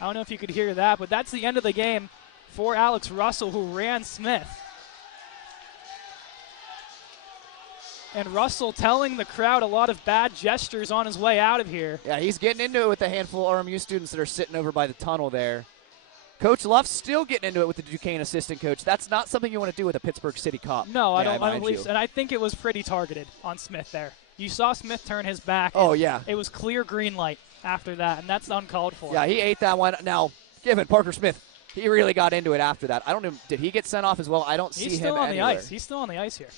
I don't know if you could hear that, but that's the end of the game for Alex Russell, who ran Smith. And Russell telling the crowd a lot of bad gestures on his way out of here. Yeah, he's getting into it with a handful of RMU students that are sitting over by the tunnel there. Coach Luff's still getting into it with the Duquesne assistant coach. That's not something you want to do with a Pittsburgh City cop. No, I don't believe so. And I think it was pretty targeted on Smith there. You saw Smith turn his back. Oh, yeah. It was clear green light after that, and that's uncalled for. Yeah, he ate that one. Now, given Parker Smith, he really got into it after that. I don't know. Did he get sent off as well? I don't see him He's still on anywhere. the ice. He's still on the ice here.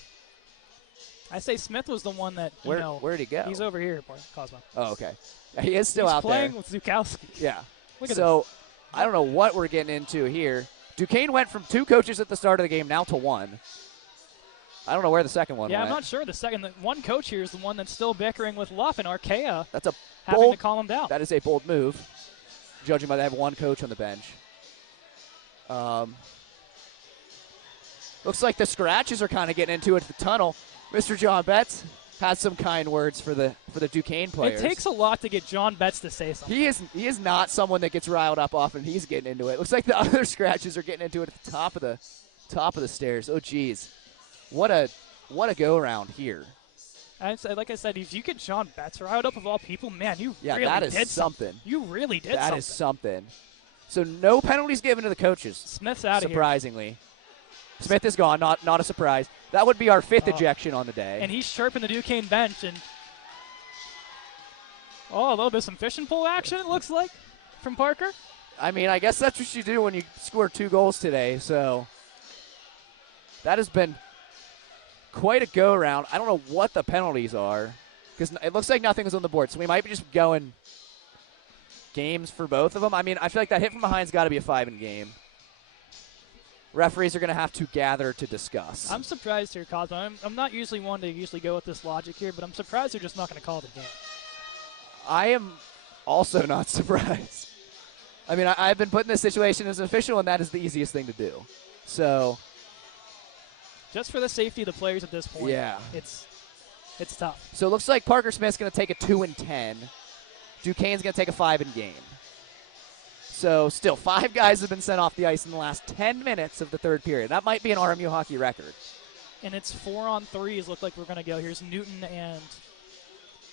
I say Smith was the one that, where'd he go? He's over here, Cosmo. Oh, okay. Yeah, he is still He's out there. playing with Zukowski. Yeah. Look at so, this. I don't know what we're getting into here. Duquesne went from 2 coaches at the start of the game now to 1. I don't know where the second one went. I'm not sure. The one coach here is the one that's still bickering with Luff and Archaea. That's a having to calm him down. That is a bold move, judging by they have 1 coach on the bench. Looks like the scratches are kind of getting into it at the tunnel. Mr. John Betts has some kind words for the Duquesne players. It takes a lot to get John Betts to say something. He is not someone that gets riled up often. He's getting into it. Looks like the other scratches are getting into it at the top of the stairs. Oh geez, what a go around here. Like I said, if you get John Betts riled up of all people, man, you really that is did something. You really did something. That is something. So no penalties given to the coaches. Smith's out of here. Surprisingly. Smith is gone, not a surprise. That would be our 5th ejection on the day. And he's chirping the Duquesne bench. And a little bit of some fishing pole action, it looks like, from Parker. I mean, I guess that's what you do when you score 2 goals today. So that has been quite a go-around. I don't know what the penalties are because it looks like nothing was on the board. So we might be just going games for both of them. I mean, I feel like that hit from behind's got to be a 5 in game. Referees are going to have to gather to discuss. I'm surprised here, Cosmo. I'm not usually one to go with this logic here, but I'm surprised they're just not going to call the game. I am also not surprised. I mean, I've been put in this situation as an official, and that is the easiest thing to do. So, just for the safety of the players at this point, yeah, it's tough. So it looks like Parker Smith's going to take a 2 in 10. Duquesne's going to take a 5 in game. So still, 5 guys have been sent off the ice in the last 10 minutes of the 3rd period. That might be an RMU hockey record. And it's 4-on-3s. Look like we're going to go. Here's Newton and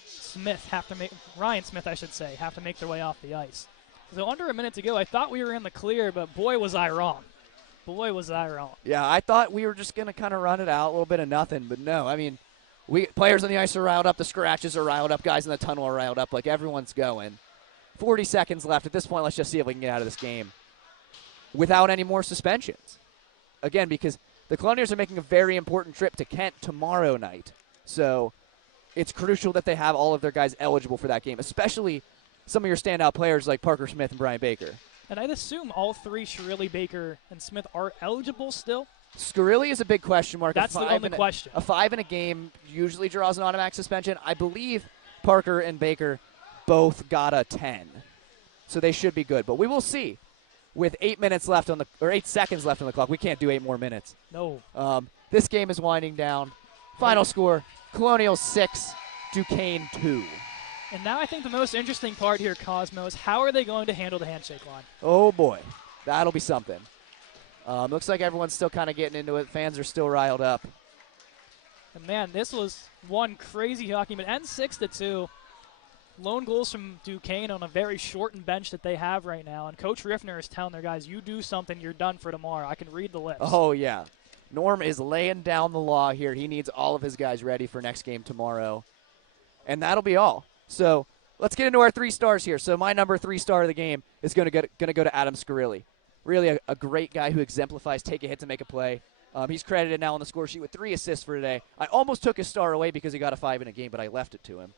Smith Ryan Smith, I should say, have to make their way off the ice. So under a minute to go, I thought we were in the clear, but boy, was I wrong. Boy, was I wrong. Yeah, I thought we were just going to kind of run it out, a little bit of nothing, but no. I mean, players on the ice are riled up, the scratches are riled up, guys in the tunnel are riled up, like everyone's going. 40 seconds left. At this point, let's just see if we can get out of this game without any more suspensions. Again, because the Colonials are making a very important trip to Kent tomorrow night. So it's crucial that they have all of their guys eligible for that game, especially some of your standout players like Parker Smith and Brian Baker. And I'd assume all 3, Shirilli, Baker, and Smith, are eligible still? Scarilli is a big question mark. That's the only question. A 5 in a game usually draws an automatic suspension. I believe Parker and Baker both got a 10. So they should be good. But we will see. With 8 seconds left on the clock. We can't do 8 more minutes. No. This game is winding down. Final score, Colonial 6, Duquesne 2. And now I think the most interesting part here, Cosmo, is how are they going to handle the handshake line? Oh, boy. That'll be something. Looks like everyone's still kind of getting into it. Fans are still riled up. And, man, this was one crazy hockey, but ends 6-2. Lone goals from Duquesne on a very shortened bench that they have right now. And Coach Riffner is telling their guys, you do something, you're done for tomorrow. I can read the lips. Oh, yeah. Norm is laying down the law here. He needs all of his guys ready for next game tomorrow. and that'll be all. So let's get into our 3 stars here. So my number 3 star of the game is going to go to Adam Scarilli. Really a great guy who exemplifies take a hit to make a play. He's credited now on the score sheet with 3 assists for today. I almost took his star away because he got a 5 in a game, but I left it to him.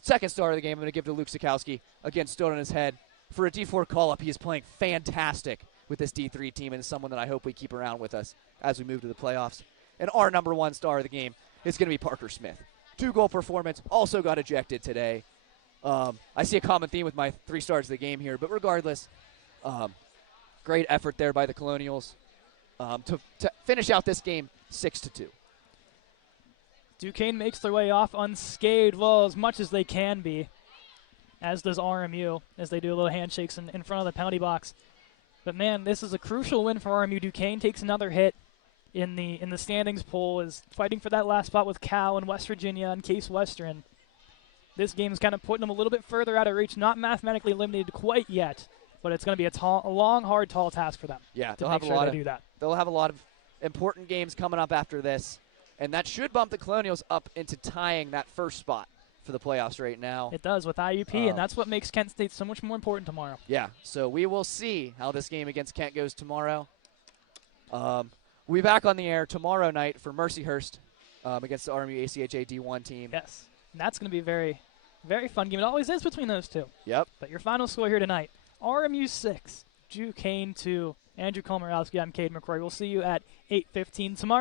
Second star of the game, I'm going to give to Luke Sikowski. Again, stood on his head. For a D4 call-up, he is playing fantastic with this D3 team and is someone that I hope we keep around with us as we move to the playoffs. And our number 1 star of the game is going to be Parker Smith. 2-goal performance, also got ejected today. I see a common theme with my 3 stars of the game here, but regardless, great effort there by the Colonials to finish out this game 6-2. Duquesne makes their way off unscathed, well, as much as they can be, as does RMU, as they do a little handshakes in front of the penalty box. But, man, this is a crucial win for RMU. Duquesne takes another hit in the standings poll, is fighting for that last spot with Cal and West Virginia and Case Western. This game is kind of putting them a little bit further out of reach, not mathematically eliminated quite yet, but it's going to be a long, hard, tall task for them. Yeah, they'll have They'll have a lot of important games coming up after this, and that should bump the Colonials up into tying that first spot for the playoffs right now. It does with IUP, and that's what makes Kent State so much more important tomorrow. Yeah, so we will see how this game against Kent goes tomorrow. We'll be back on the air tomorrow night for Mercyhurst against the RMU ACHA D1 team. Yes, and that's going to be a very, very fun game. It always is between those two. Yep. But your final score here tonight, RMU 6, Duquesne 2. Andrew Komarowski, I'm Cade McCrory. We'll see you at 8:15 tomorrow.